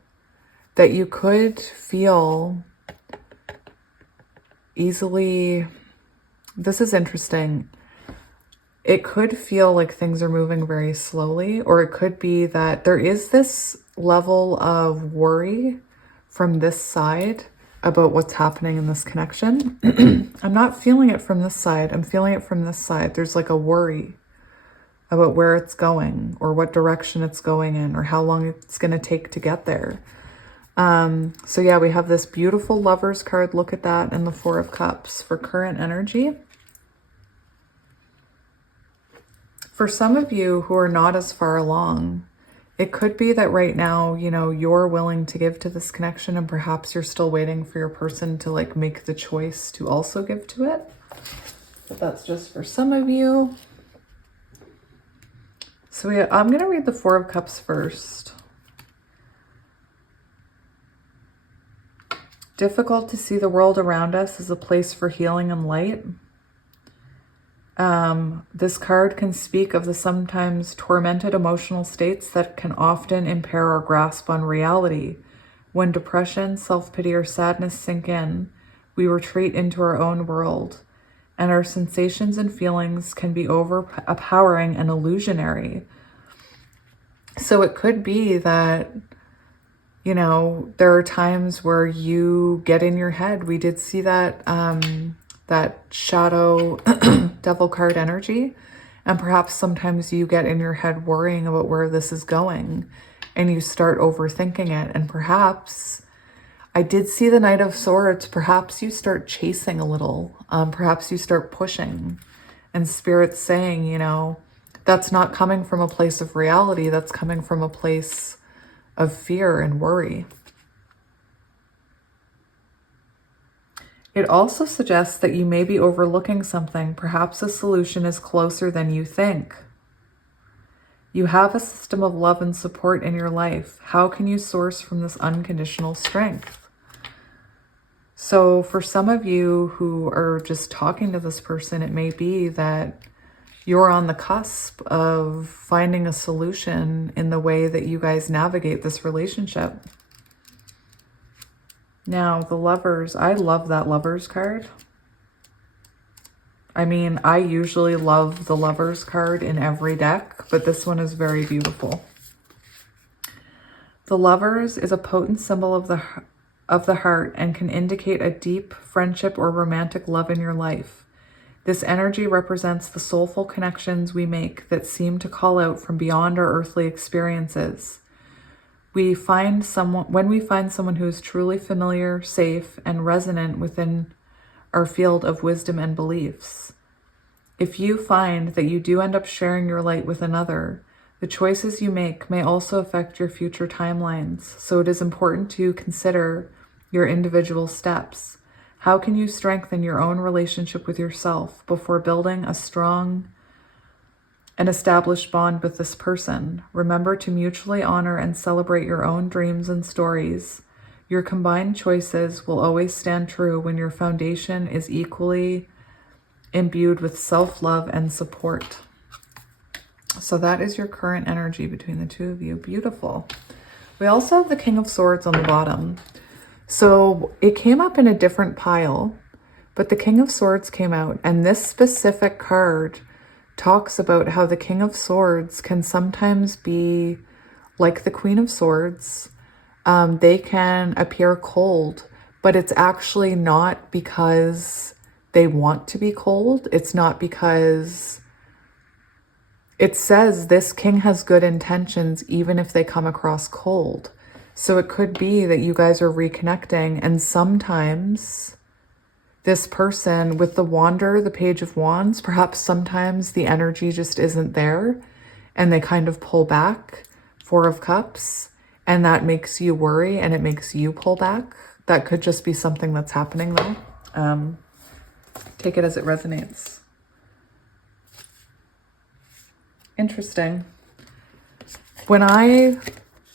that you could feel easily, this is interesting. It could feel like things are moving very slowly, or it could be that there is this level of worry from this side about what's happening in this connection. I'm not feeling it from this side. I'm feeling it from this side. There's like a worry about where it's going or what direction it's going in or how long it's going to take to get there. So yeah, we have this beautiful Lovers card. Look at that. And the Four of Cups for current energy. For some of you who are not as far along, it could be that right now, you know, you're willing to give to this connection and perhaps you're still waiting for your person to like make the choice to also give to it. But that's just for some of you. So I'm going to read the Four of Cups first. Difficult to see the world around us as a place for healing and light. This card can speak of the sometimes tormented emotional states that can often impair our grasp on reality. When depression, self-pity, or sadness sink in, we retreat into our own world, and our sensations and feelings can be overpowering and illusionary. So it could be that, you know, there are times where you get in your head. We did see that, that shadow devil card energy. And perhaps sometimes you get in your head worrying about where this is going and you start overthinking it. And perhaps, I did see the Knight of Swords, perhaps you start chasing a little. Perhaps you start pushing, and Spirit's saying, you know, that's not coming from a place of reality. That's coming from a place of fear and worry. It also suggests that you may be overlooking something. Perhaps a solution is closer than you think. You have a system of love and support in your life. How can you source from this unconditional strength? So for some of you who are just talking to this person, it may be that you're on the cusp of finding a solution in the way that you guys navigate this relationship. Now, the Lovers, I love that Lovers card. I mean, I usually love the Lovers card in every deck, but this one is very beautiful. The Lovers is a potent symbol of the heart and can indicate a deep friendship or romantic love in your life. This energy represents the soulful connections we make that seem to call out from beyond our earthly experiences. When we find someone who is truly familiar, safe, and resonant within our field of wisdom and beliefs. If you find that you do end up sharing your light with another, the choices you make may also affect your future timelines, so it is important to consider your individual steps. How can you strengthen your own relationship with yourself before building a strong and established bond with this person? Remember to mutually honor and celebrate your own dreams and stories. Your combined choices will always stand true when your foundation is equally imbued with self-love and support. So that is your current energy between the two of you. Beautiful. We also have the King of Swords on the bottom. So it came up in a different pile, but the King of Swords came out, and this specific card talks about how the King of Swords can sometimes be like the Queen of Swords. They can appear cold, but it's actually not because they want to be cold. It's not because it says this king has good intentions even if they come across cold. So it could be that you guys are reconnecting, and sometimes this person with the Wander, the Page of Wands, perhaps sometimes the energy just isn't there and they kind of pull back. Four of Cups, and that makes you worry and it makes you pull back. That could just be something that's happening though. Take it as it resonates. Interesting. When I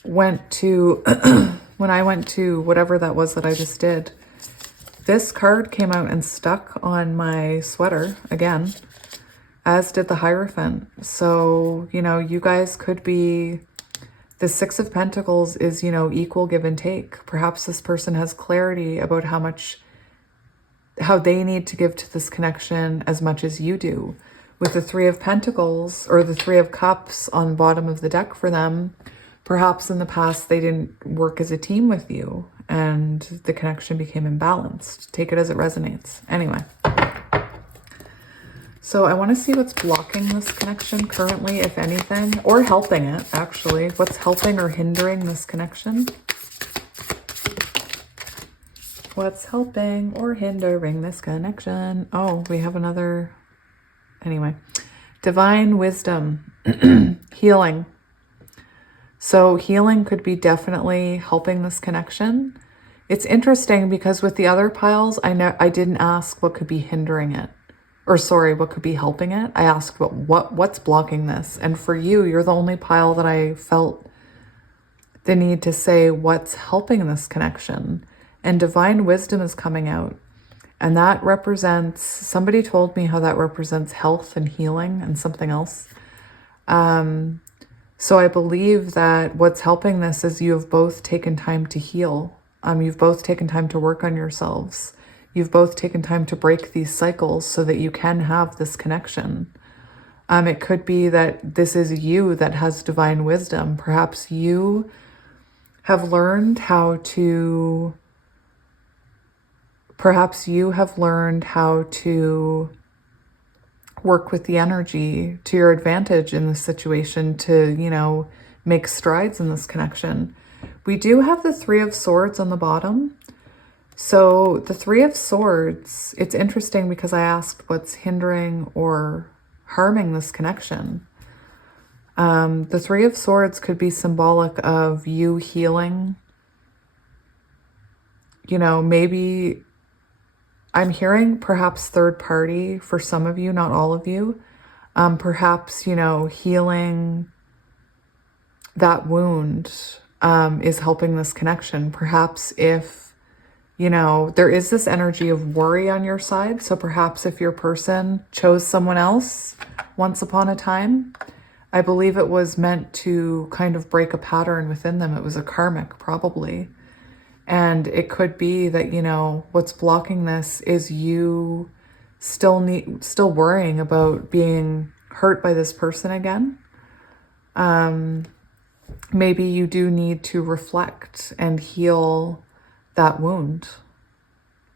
went to whatever that was that I just did, this card came out and stuck on my sweater again, as did the Hierophant. So, you know, you guys could be, the Six of Pentacles is, you know, equal give and take. Perhaps this person has clarity about how they need to give to this connection as much as you do. With the Three of Pentacles or the Three of Cups on the bottom of the deck for them, perhaps in the past they didn't work as a team with you and the connection became imbalanced. Take it as it resonates. Anyway. So I want to see what's blocking this connection currently, if anything, or helping it, actually. What's helping or hindering this connection? What's helping or hindering this connection? Oh, we have another... Anyway. Divine Wisdom. Healing. So healing could be definitely helping this connection. It's interesting because with the other piles, I didn't ask what could be hindering it. Or sorry, what could be helping it. I asked what's blocking this. And for you, you're the only pile that I felt the need to say what's helping this connection. And Divine Wisdom is coming out. And that represents, somebody told me how that represents health and healing and something else. So I believe that what's helping this is you have both taken time to heal. You've both taken time to work on yourselves. You've both taken time to break these cycles so that you can have this connection. It could be that this is you that has divine wisdom. Perhaps you have learned how to work with the energy to your advantage in this situation to, you know, make strides in this connection. We do have the Three of Swords on the bottom. So the Three of Swords, it's interesting because I asked what's hindering or harming this connection. The Three of Swords could be symbolic of you healing. You know, maybe I'm hearing perhaps third party for some of you, not all of you. Perhaps, you know, healing that wound is helping this connection. Perhaps if, you know, there is this energy of worry on your side. So perhaps if your person chose someone else once upon a time, I believe it was meant to kind of break a pattern within them. It was a karmic, probably. And it could be that, you know, what's blocking this is you still worrying about being hurt by this person again. Maybe you do need to reflect and heal that wound.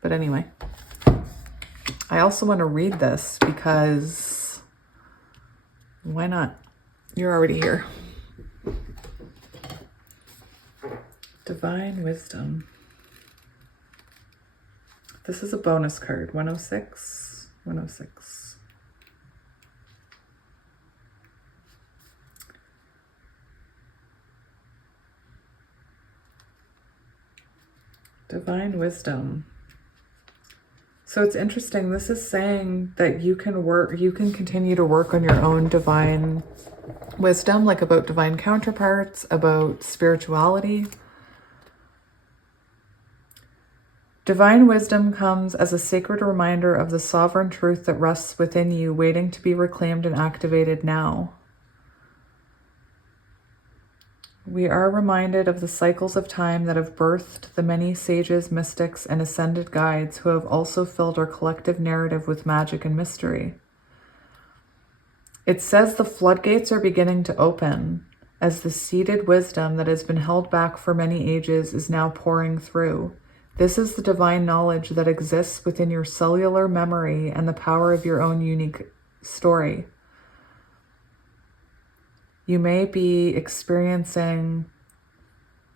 But anyway, I also want to read this because why not? You're already here. Divine Wisdom. This is a bonus card, 106, 106. Divine Wisdom. So it's interesting. This is saying that you can continue to work on your own divine wisdom, like about divine counterparts, about spirituality. Divine wisdom comes as a sacred reminder of the sovereign truth that rests within you, waiting to be reclaimed and activated now. We are reminded of the cycles of time that have birthed the many sages, mystics, and ascended guides who have also filled our collective narrative with magic and mystery. It says the floodgates are beginning to open as the seated wisdom that has been held back for many ages is now pouring through. This is the divine knowledge that exists within your cellular memory and the power of your own unique story. You may be experiencing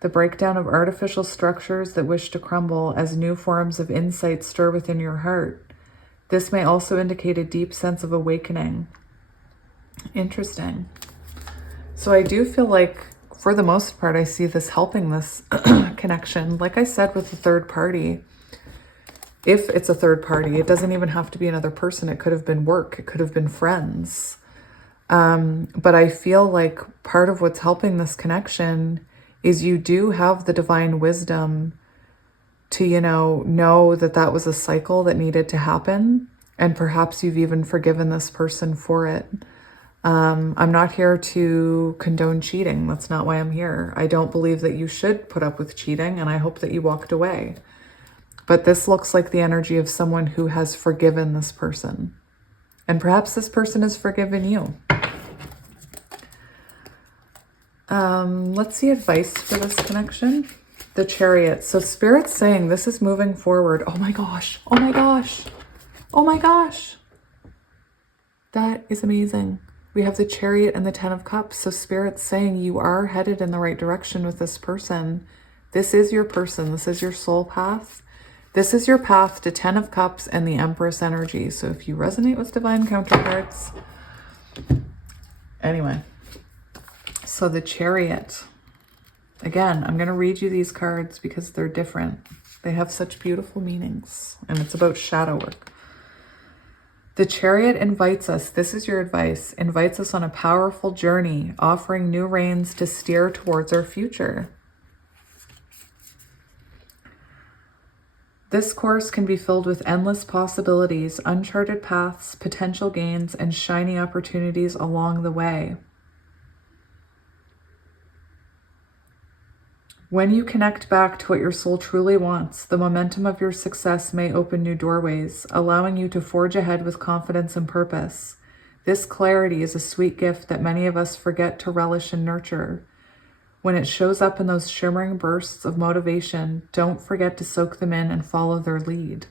the breakdown of artificial structures that wish to crumble as new forms of insight stir within your heart. This may also indicate a deep sense of awakening. Interesting. So I do feel like, for the most part, I see this helping this connection. Like I said with the third party, if it's a third party, it doesn't even have to be another person. It could have been work. It could have been friends. But I feel like part of what's helping this connection is you do have the divine wisdom to, you know that that was a cycle that needed to happen. And perhaps you've even forgiven this person for it. I'm not here to condone cheating. That's not why I'm here. I don't believe that you should put up with cheating, and I hope that you walked away. But this looks like the energy of someone who has forgiven this person. And perhaps this person has forgiven you. Let's see advice for this connection. The Chariot. So Spirit's saying this is moving forward. Oh my gosh. Oh my gosh. Oh my gosh. That is amazing. We have the Chariot and the Ten of Cups. So Spirit's saying you are headed in the right direction with this person. This is your person. This is your soul path. This is your path to Ten of Cups and the Empress energy. So if you resonate with divine counterparts. Anyway. So the Chariot. Again, I'm going to read you these cards because they're different. They have such beautiful meanings. And it's about shadow work. The Chariot invites us, this is your advice, invites us on a powerful journey, offering new reins to steer towards our future. This course can be filled with endless possibilities, uncharted paths, potential gains, and shiny opportunities along the way. When you connect back to what your soul truly wants, the momentum of your success may open new doorways, allowing you to forge ahead with confidence and purpose. This clarity is a sweet gift that many of us forget to relish and nurture. When it shows up in those shimmering bursts of motivation, don't forget to soak them in and follow their lead.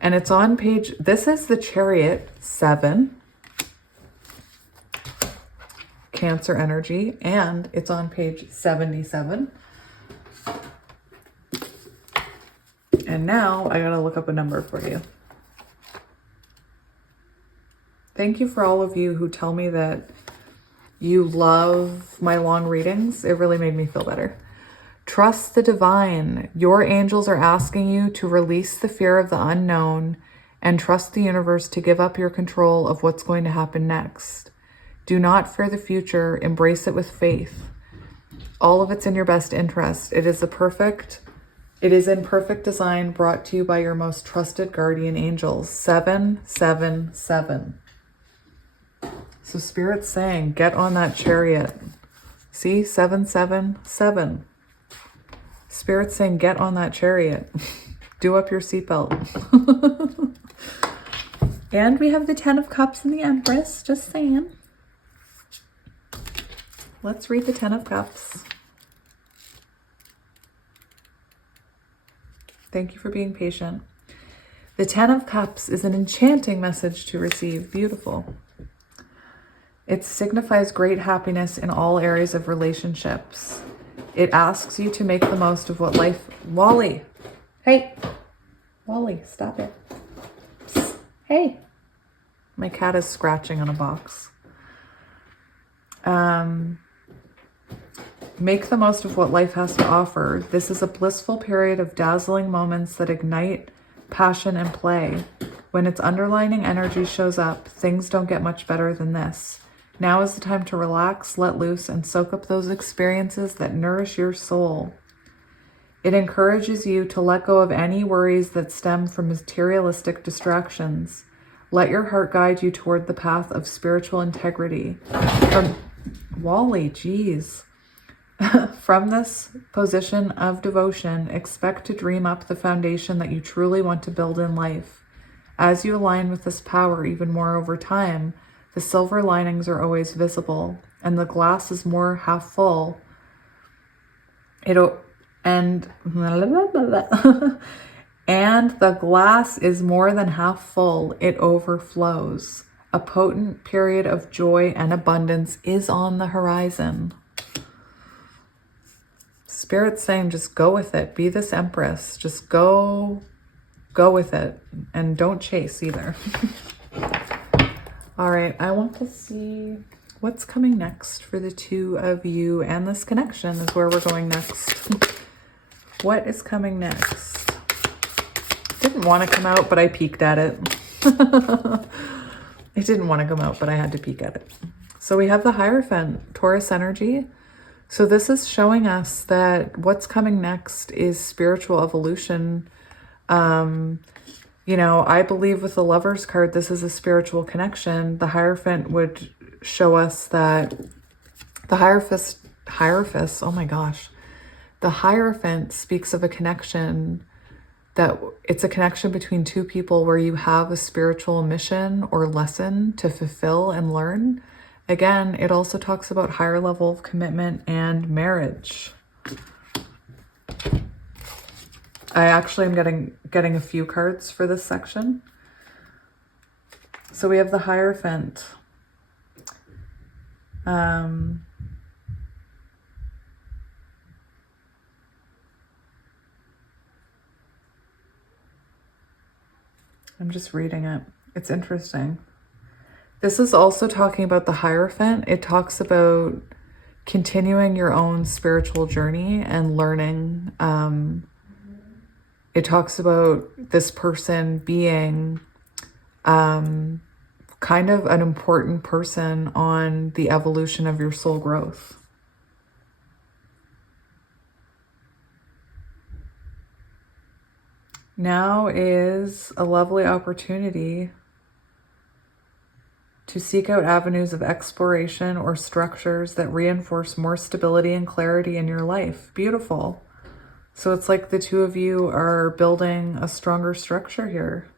And it's on page, this is the Chariot 7, Cancer energy, and it's on page 77. And now I gotta look up a number for you. Thank you for all of you who tell me that you love my long readings. It really made me feel better. Trust the divine. Your angels are asking you to release the fear of the unknown and trust the universe to give up your control of what's going to happen next. Do not fear the future. Embrace it with faith. All of it's in your best interest. It is in perfect design, brought to you by your most trusted guardian angels. 777. So Spirit's saying, get on that chariot. See, 777. Spirit's saying, get on that chariot. Do up your seatbelt. And we have the 10 of Cups and the Empress, just saying. Let's read the 10 of Cups. Thank you for being patient. The 10 of Cups is an enchanting message to receive. Beautiful. It signifies great happiness in all areas of relationships. It asks you to make the most of what life... Wally! Hey! Wally, stop it. Psst. Hey! My cat is scratching on a box. Make the most of what life has to offer. This is a blissful period of dazzling moments that ignite passion and play. When its underlining energy shows up, things don't get much better than this. Now is the time to relax, let loose, and soak up those experiences that nourish your soul. It encourages you to let go of any worries that stem from materialistic distractions. Let your heart guide you toward the path of spiritual integrity. Wally, geez. From this position of devotion, expect to dream up the foundation that you truly want to build in life. As you align with this power even more over time, the silver linings are always visible, and the glass is more half full. And the glass is more than half full. It overflows. A potent period of joy and abundance is on the horizon. Spirit's saying, just go with it. Be this Empress. Just go with it. And don't chase either. All right. I want to see what's coming next for the two of you. And this connection is where we're going next. What is coming next? Didn't want to come out, but I peeked at it. It didn't want to come out, but I had to peek at it. So we have the Hierophant, Taurus energy. So this is showing us that what's coming next is spiritual evolution. You know, I believe with the Lover's card, this is a spiritual connection. The Hierophant would show us that the Hierophant, oh my gosh. The Hierophant speaks of a connection, that it's a connection between two people where you have a spiritual mission or lesson to fulfill and learn. Again, it also talks about higher level of commitment and marriage. I actually am getting a few cards for this section. So we have the Hierophant. I'm just reading it. It's interesting. This is also talking about the Hierophant. It talks about continuing your own spiritual journey and learning. It talks about this person being kind of an important person on the evolution of your soul growth. Now is a lovely opportunity to seek out avenues of exploration or structures that reinforce more stability and clarity in your life. Beautiful. So it's like the two of you are building a stronger structure here.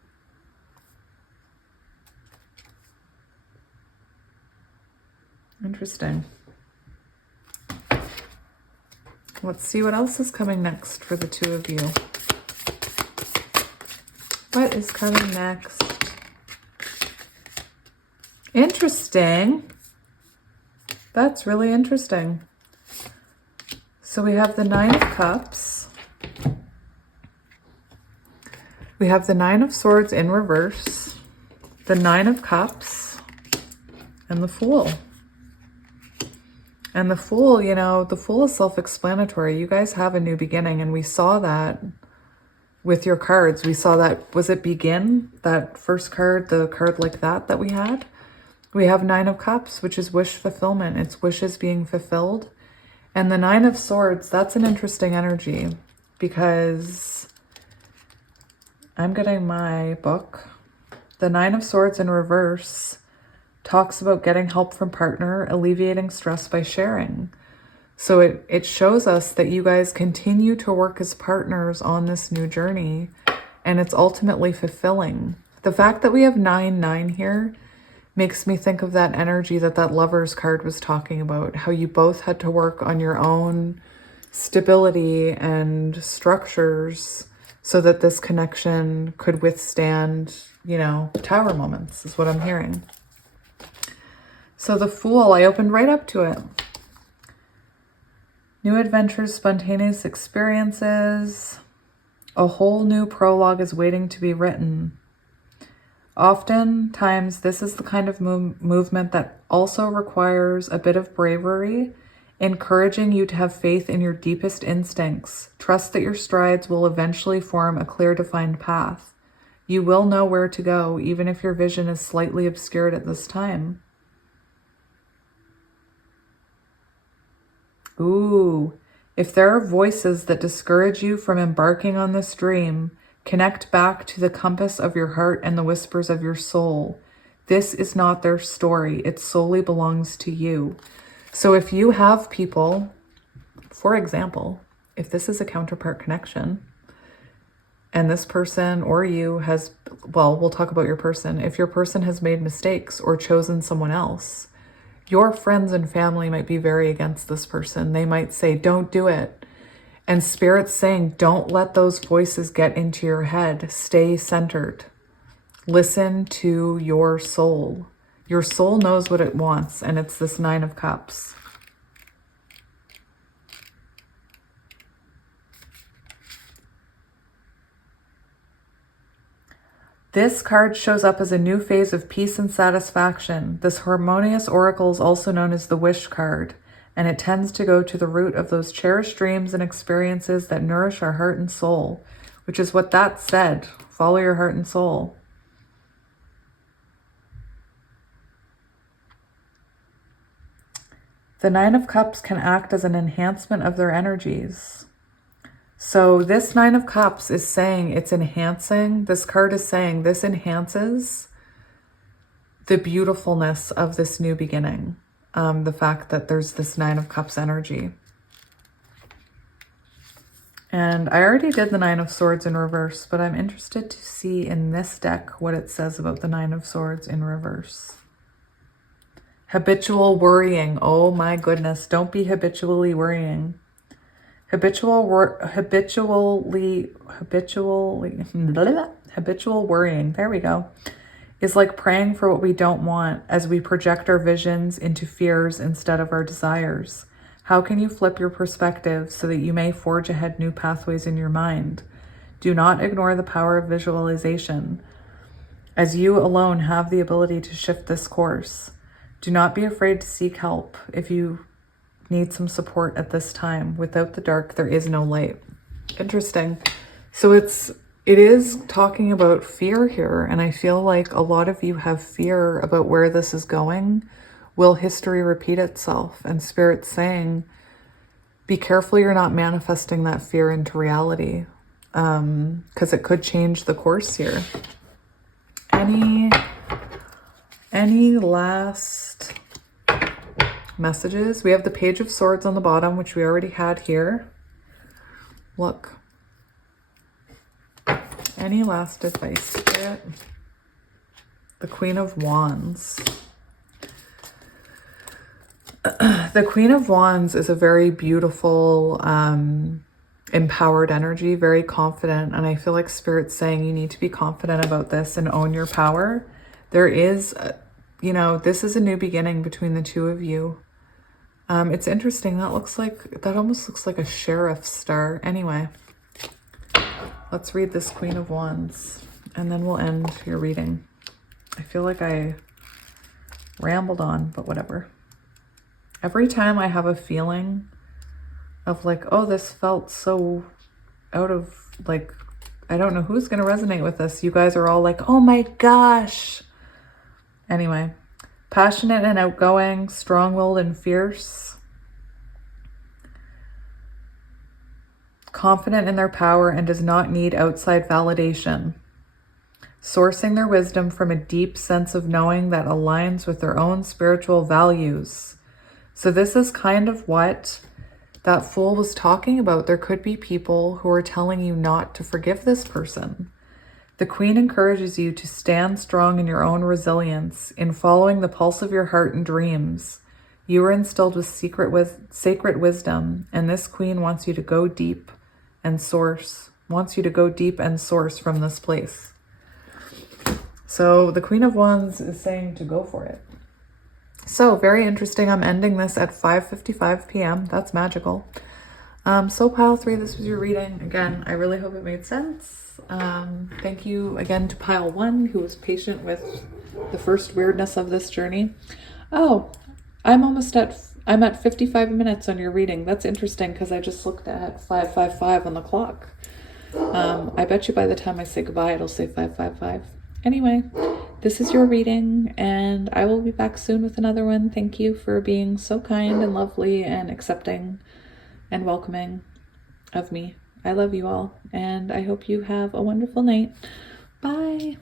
Interesting. Let's see what else is coming next for the two of you. What is coming next? Interesting. That's really interesting. So we have the Nine of Cups. We have the Nine of Swords in reverse, the Nine of Cups, and the Fool. And the Fool, you know, the Fool is self-explanatory. You guys have a new beginning, and we saw that with your cards. We saw that, was it Begin? That first card, the card like that we had? We have Nine of Cups, which is wish fulfillment. It's wishes being fulfilled. And the Nine of Swords, that's an interesting energy because I'm getting my book. The Nine of Swords in reverse talks about getting help from partner, alleviating stress by sharing. So it shows us that you guys continue to work as partners on this new journey, and it's ultimately fulfilling. The fact that we have 9-9 here makes me think of that energy that Lovers card was talking about, how you both had to work on your own stability and structures so that this connection could withstand, you know, tower moments is what I'm hearing. So the Fool, I opened right up to it. New adventures, spontaneous experiences. A whole new prologue is waiting to be written. Oftentimes, this is the kind of movement that also requires a bit of bravery, encouraging you to have faith in your deepest instincts. Trust that your strides will eventually form a clear, defined path. You will know where to go, even if your vision is slightly obscured at this time. Ooh, if there are voices that discourage you from embarking on this dream, connect back to the compass of your heart and the whispers of your soul. This is not their story. It solely belongs to you. So if you have people, for example, if this is a counterpart connection, and this person or you has, well, we'll talk about your person. If your person has made mistakes or chosen someone else, your friends and family might be very against this person. They might say, don't do it. And Spirit's saying, don't let those voices get into your head. Stay centered. Listen to your soul. Your soul knows what it wants, and it's this Nine of Cups. This card shows up as a new phase of peace and satisfaction. This harmonious oracle is also known as the Wish card, and it tends to go to the root of those cherished dreams and experiences that nourish our heart and soul, which is what that said. Follow your heart and soul. The Nine of Cups can act as an enhancement of their energies. So this Nine of Cups is saying it's enhancing. This card is saying this enhances the beautifulness of this new beginning. The fact that there's this Nine of Cups energy. And I already did the Nine of Swords in reverse, but I'm interested to see in this deck what it says about the Nine of Swords in reverse. Habitual worrying. Oh my goodness. Don't be habitually worrying. Habitual worrying, there we go, is like praying for what we don't want as we project our visions into fears instead of our desires. How can you flip your perspective so that you may forge ahead new pathways in your mind? Do not ignore the power of visualization, as you alone have the ability to shift this course. Do not be afraid to seek help if you need some support at this time. Without the dark, there is no light. Interesting. So it is talking about fear here, and I feel like a lot of you have fear about where this is going. Will history repeat itself? And Spirit's saying, be careful you're not manifesting that fear into reality, because it could change the course here. Any last messages? We have the Page of Swords on the bottom, which we already had here. Look. Any last advice, Spirit? The Queen of Wands. The Queen of Wands is a very beautiful, empowered energy, very confident. And I feel like Spirit's saying you need to be confident about this and own your power. There is, this is a new beginning between the two of you. It's interesting. That almost looks like a sheriff's star. Anyway, let's read this Queen of Wands and then we'll end your reading. I feel like I rambled on, but whatever. Every time I have a feeling of like, oh, this felt so out of, like, I don't know who's going to resonate with this. You guys are all like, oh my gosh. Anyway, passionate and outgoing, strong-willed and fierce. confident in their power and does not need outside validation. Sourcing their wisdom from a deep sense of knowing that aligns with their own spiritual values. So this is kind of what that Fool was talking about. There could be people who are telling you not to forgive this person. The Queen encourages you to stand strong in your own resilience, in following the pulse of your heart and dreams. You are instilled with sacred wisdom, and this Queen wants you to go deep and source, from this place. So the Queen of Wands is saying to go for it. So very interesting. I'm ending this at 5:55 p.m. That's magical. So pile 3, this was your reading. Again, I really hope it made sense. Thank you again to pile 1, who was patient with the first weirdness of this journey. Oh, I'm at 55 minutes on your reading. That's interesting because I just looked at 5:55 on the clock. I bet you by the time I say goodbye, it'll say 5:55. Anyway, this is your reading, and I will be back soon with another one. Thank you for being so kind and lovely and accepting and welcoming of me. I love you all, and I hope you have a wonderful night. Bye.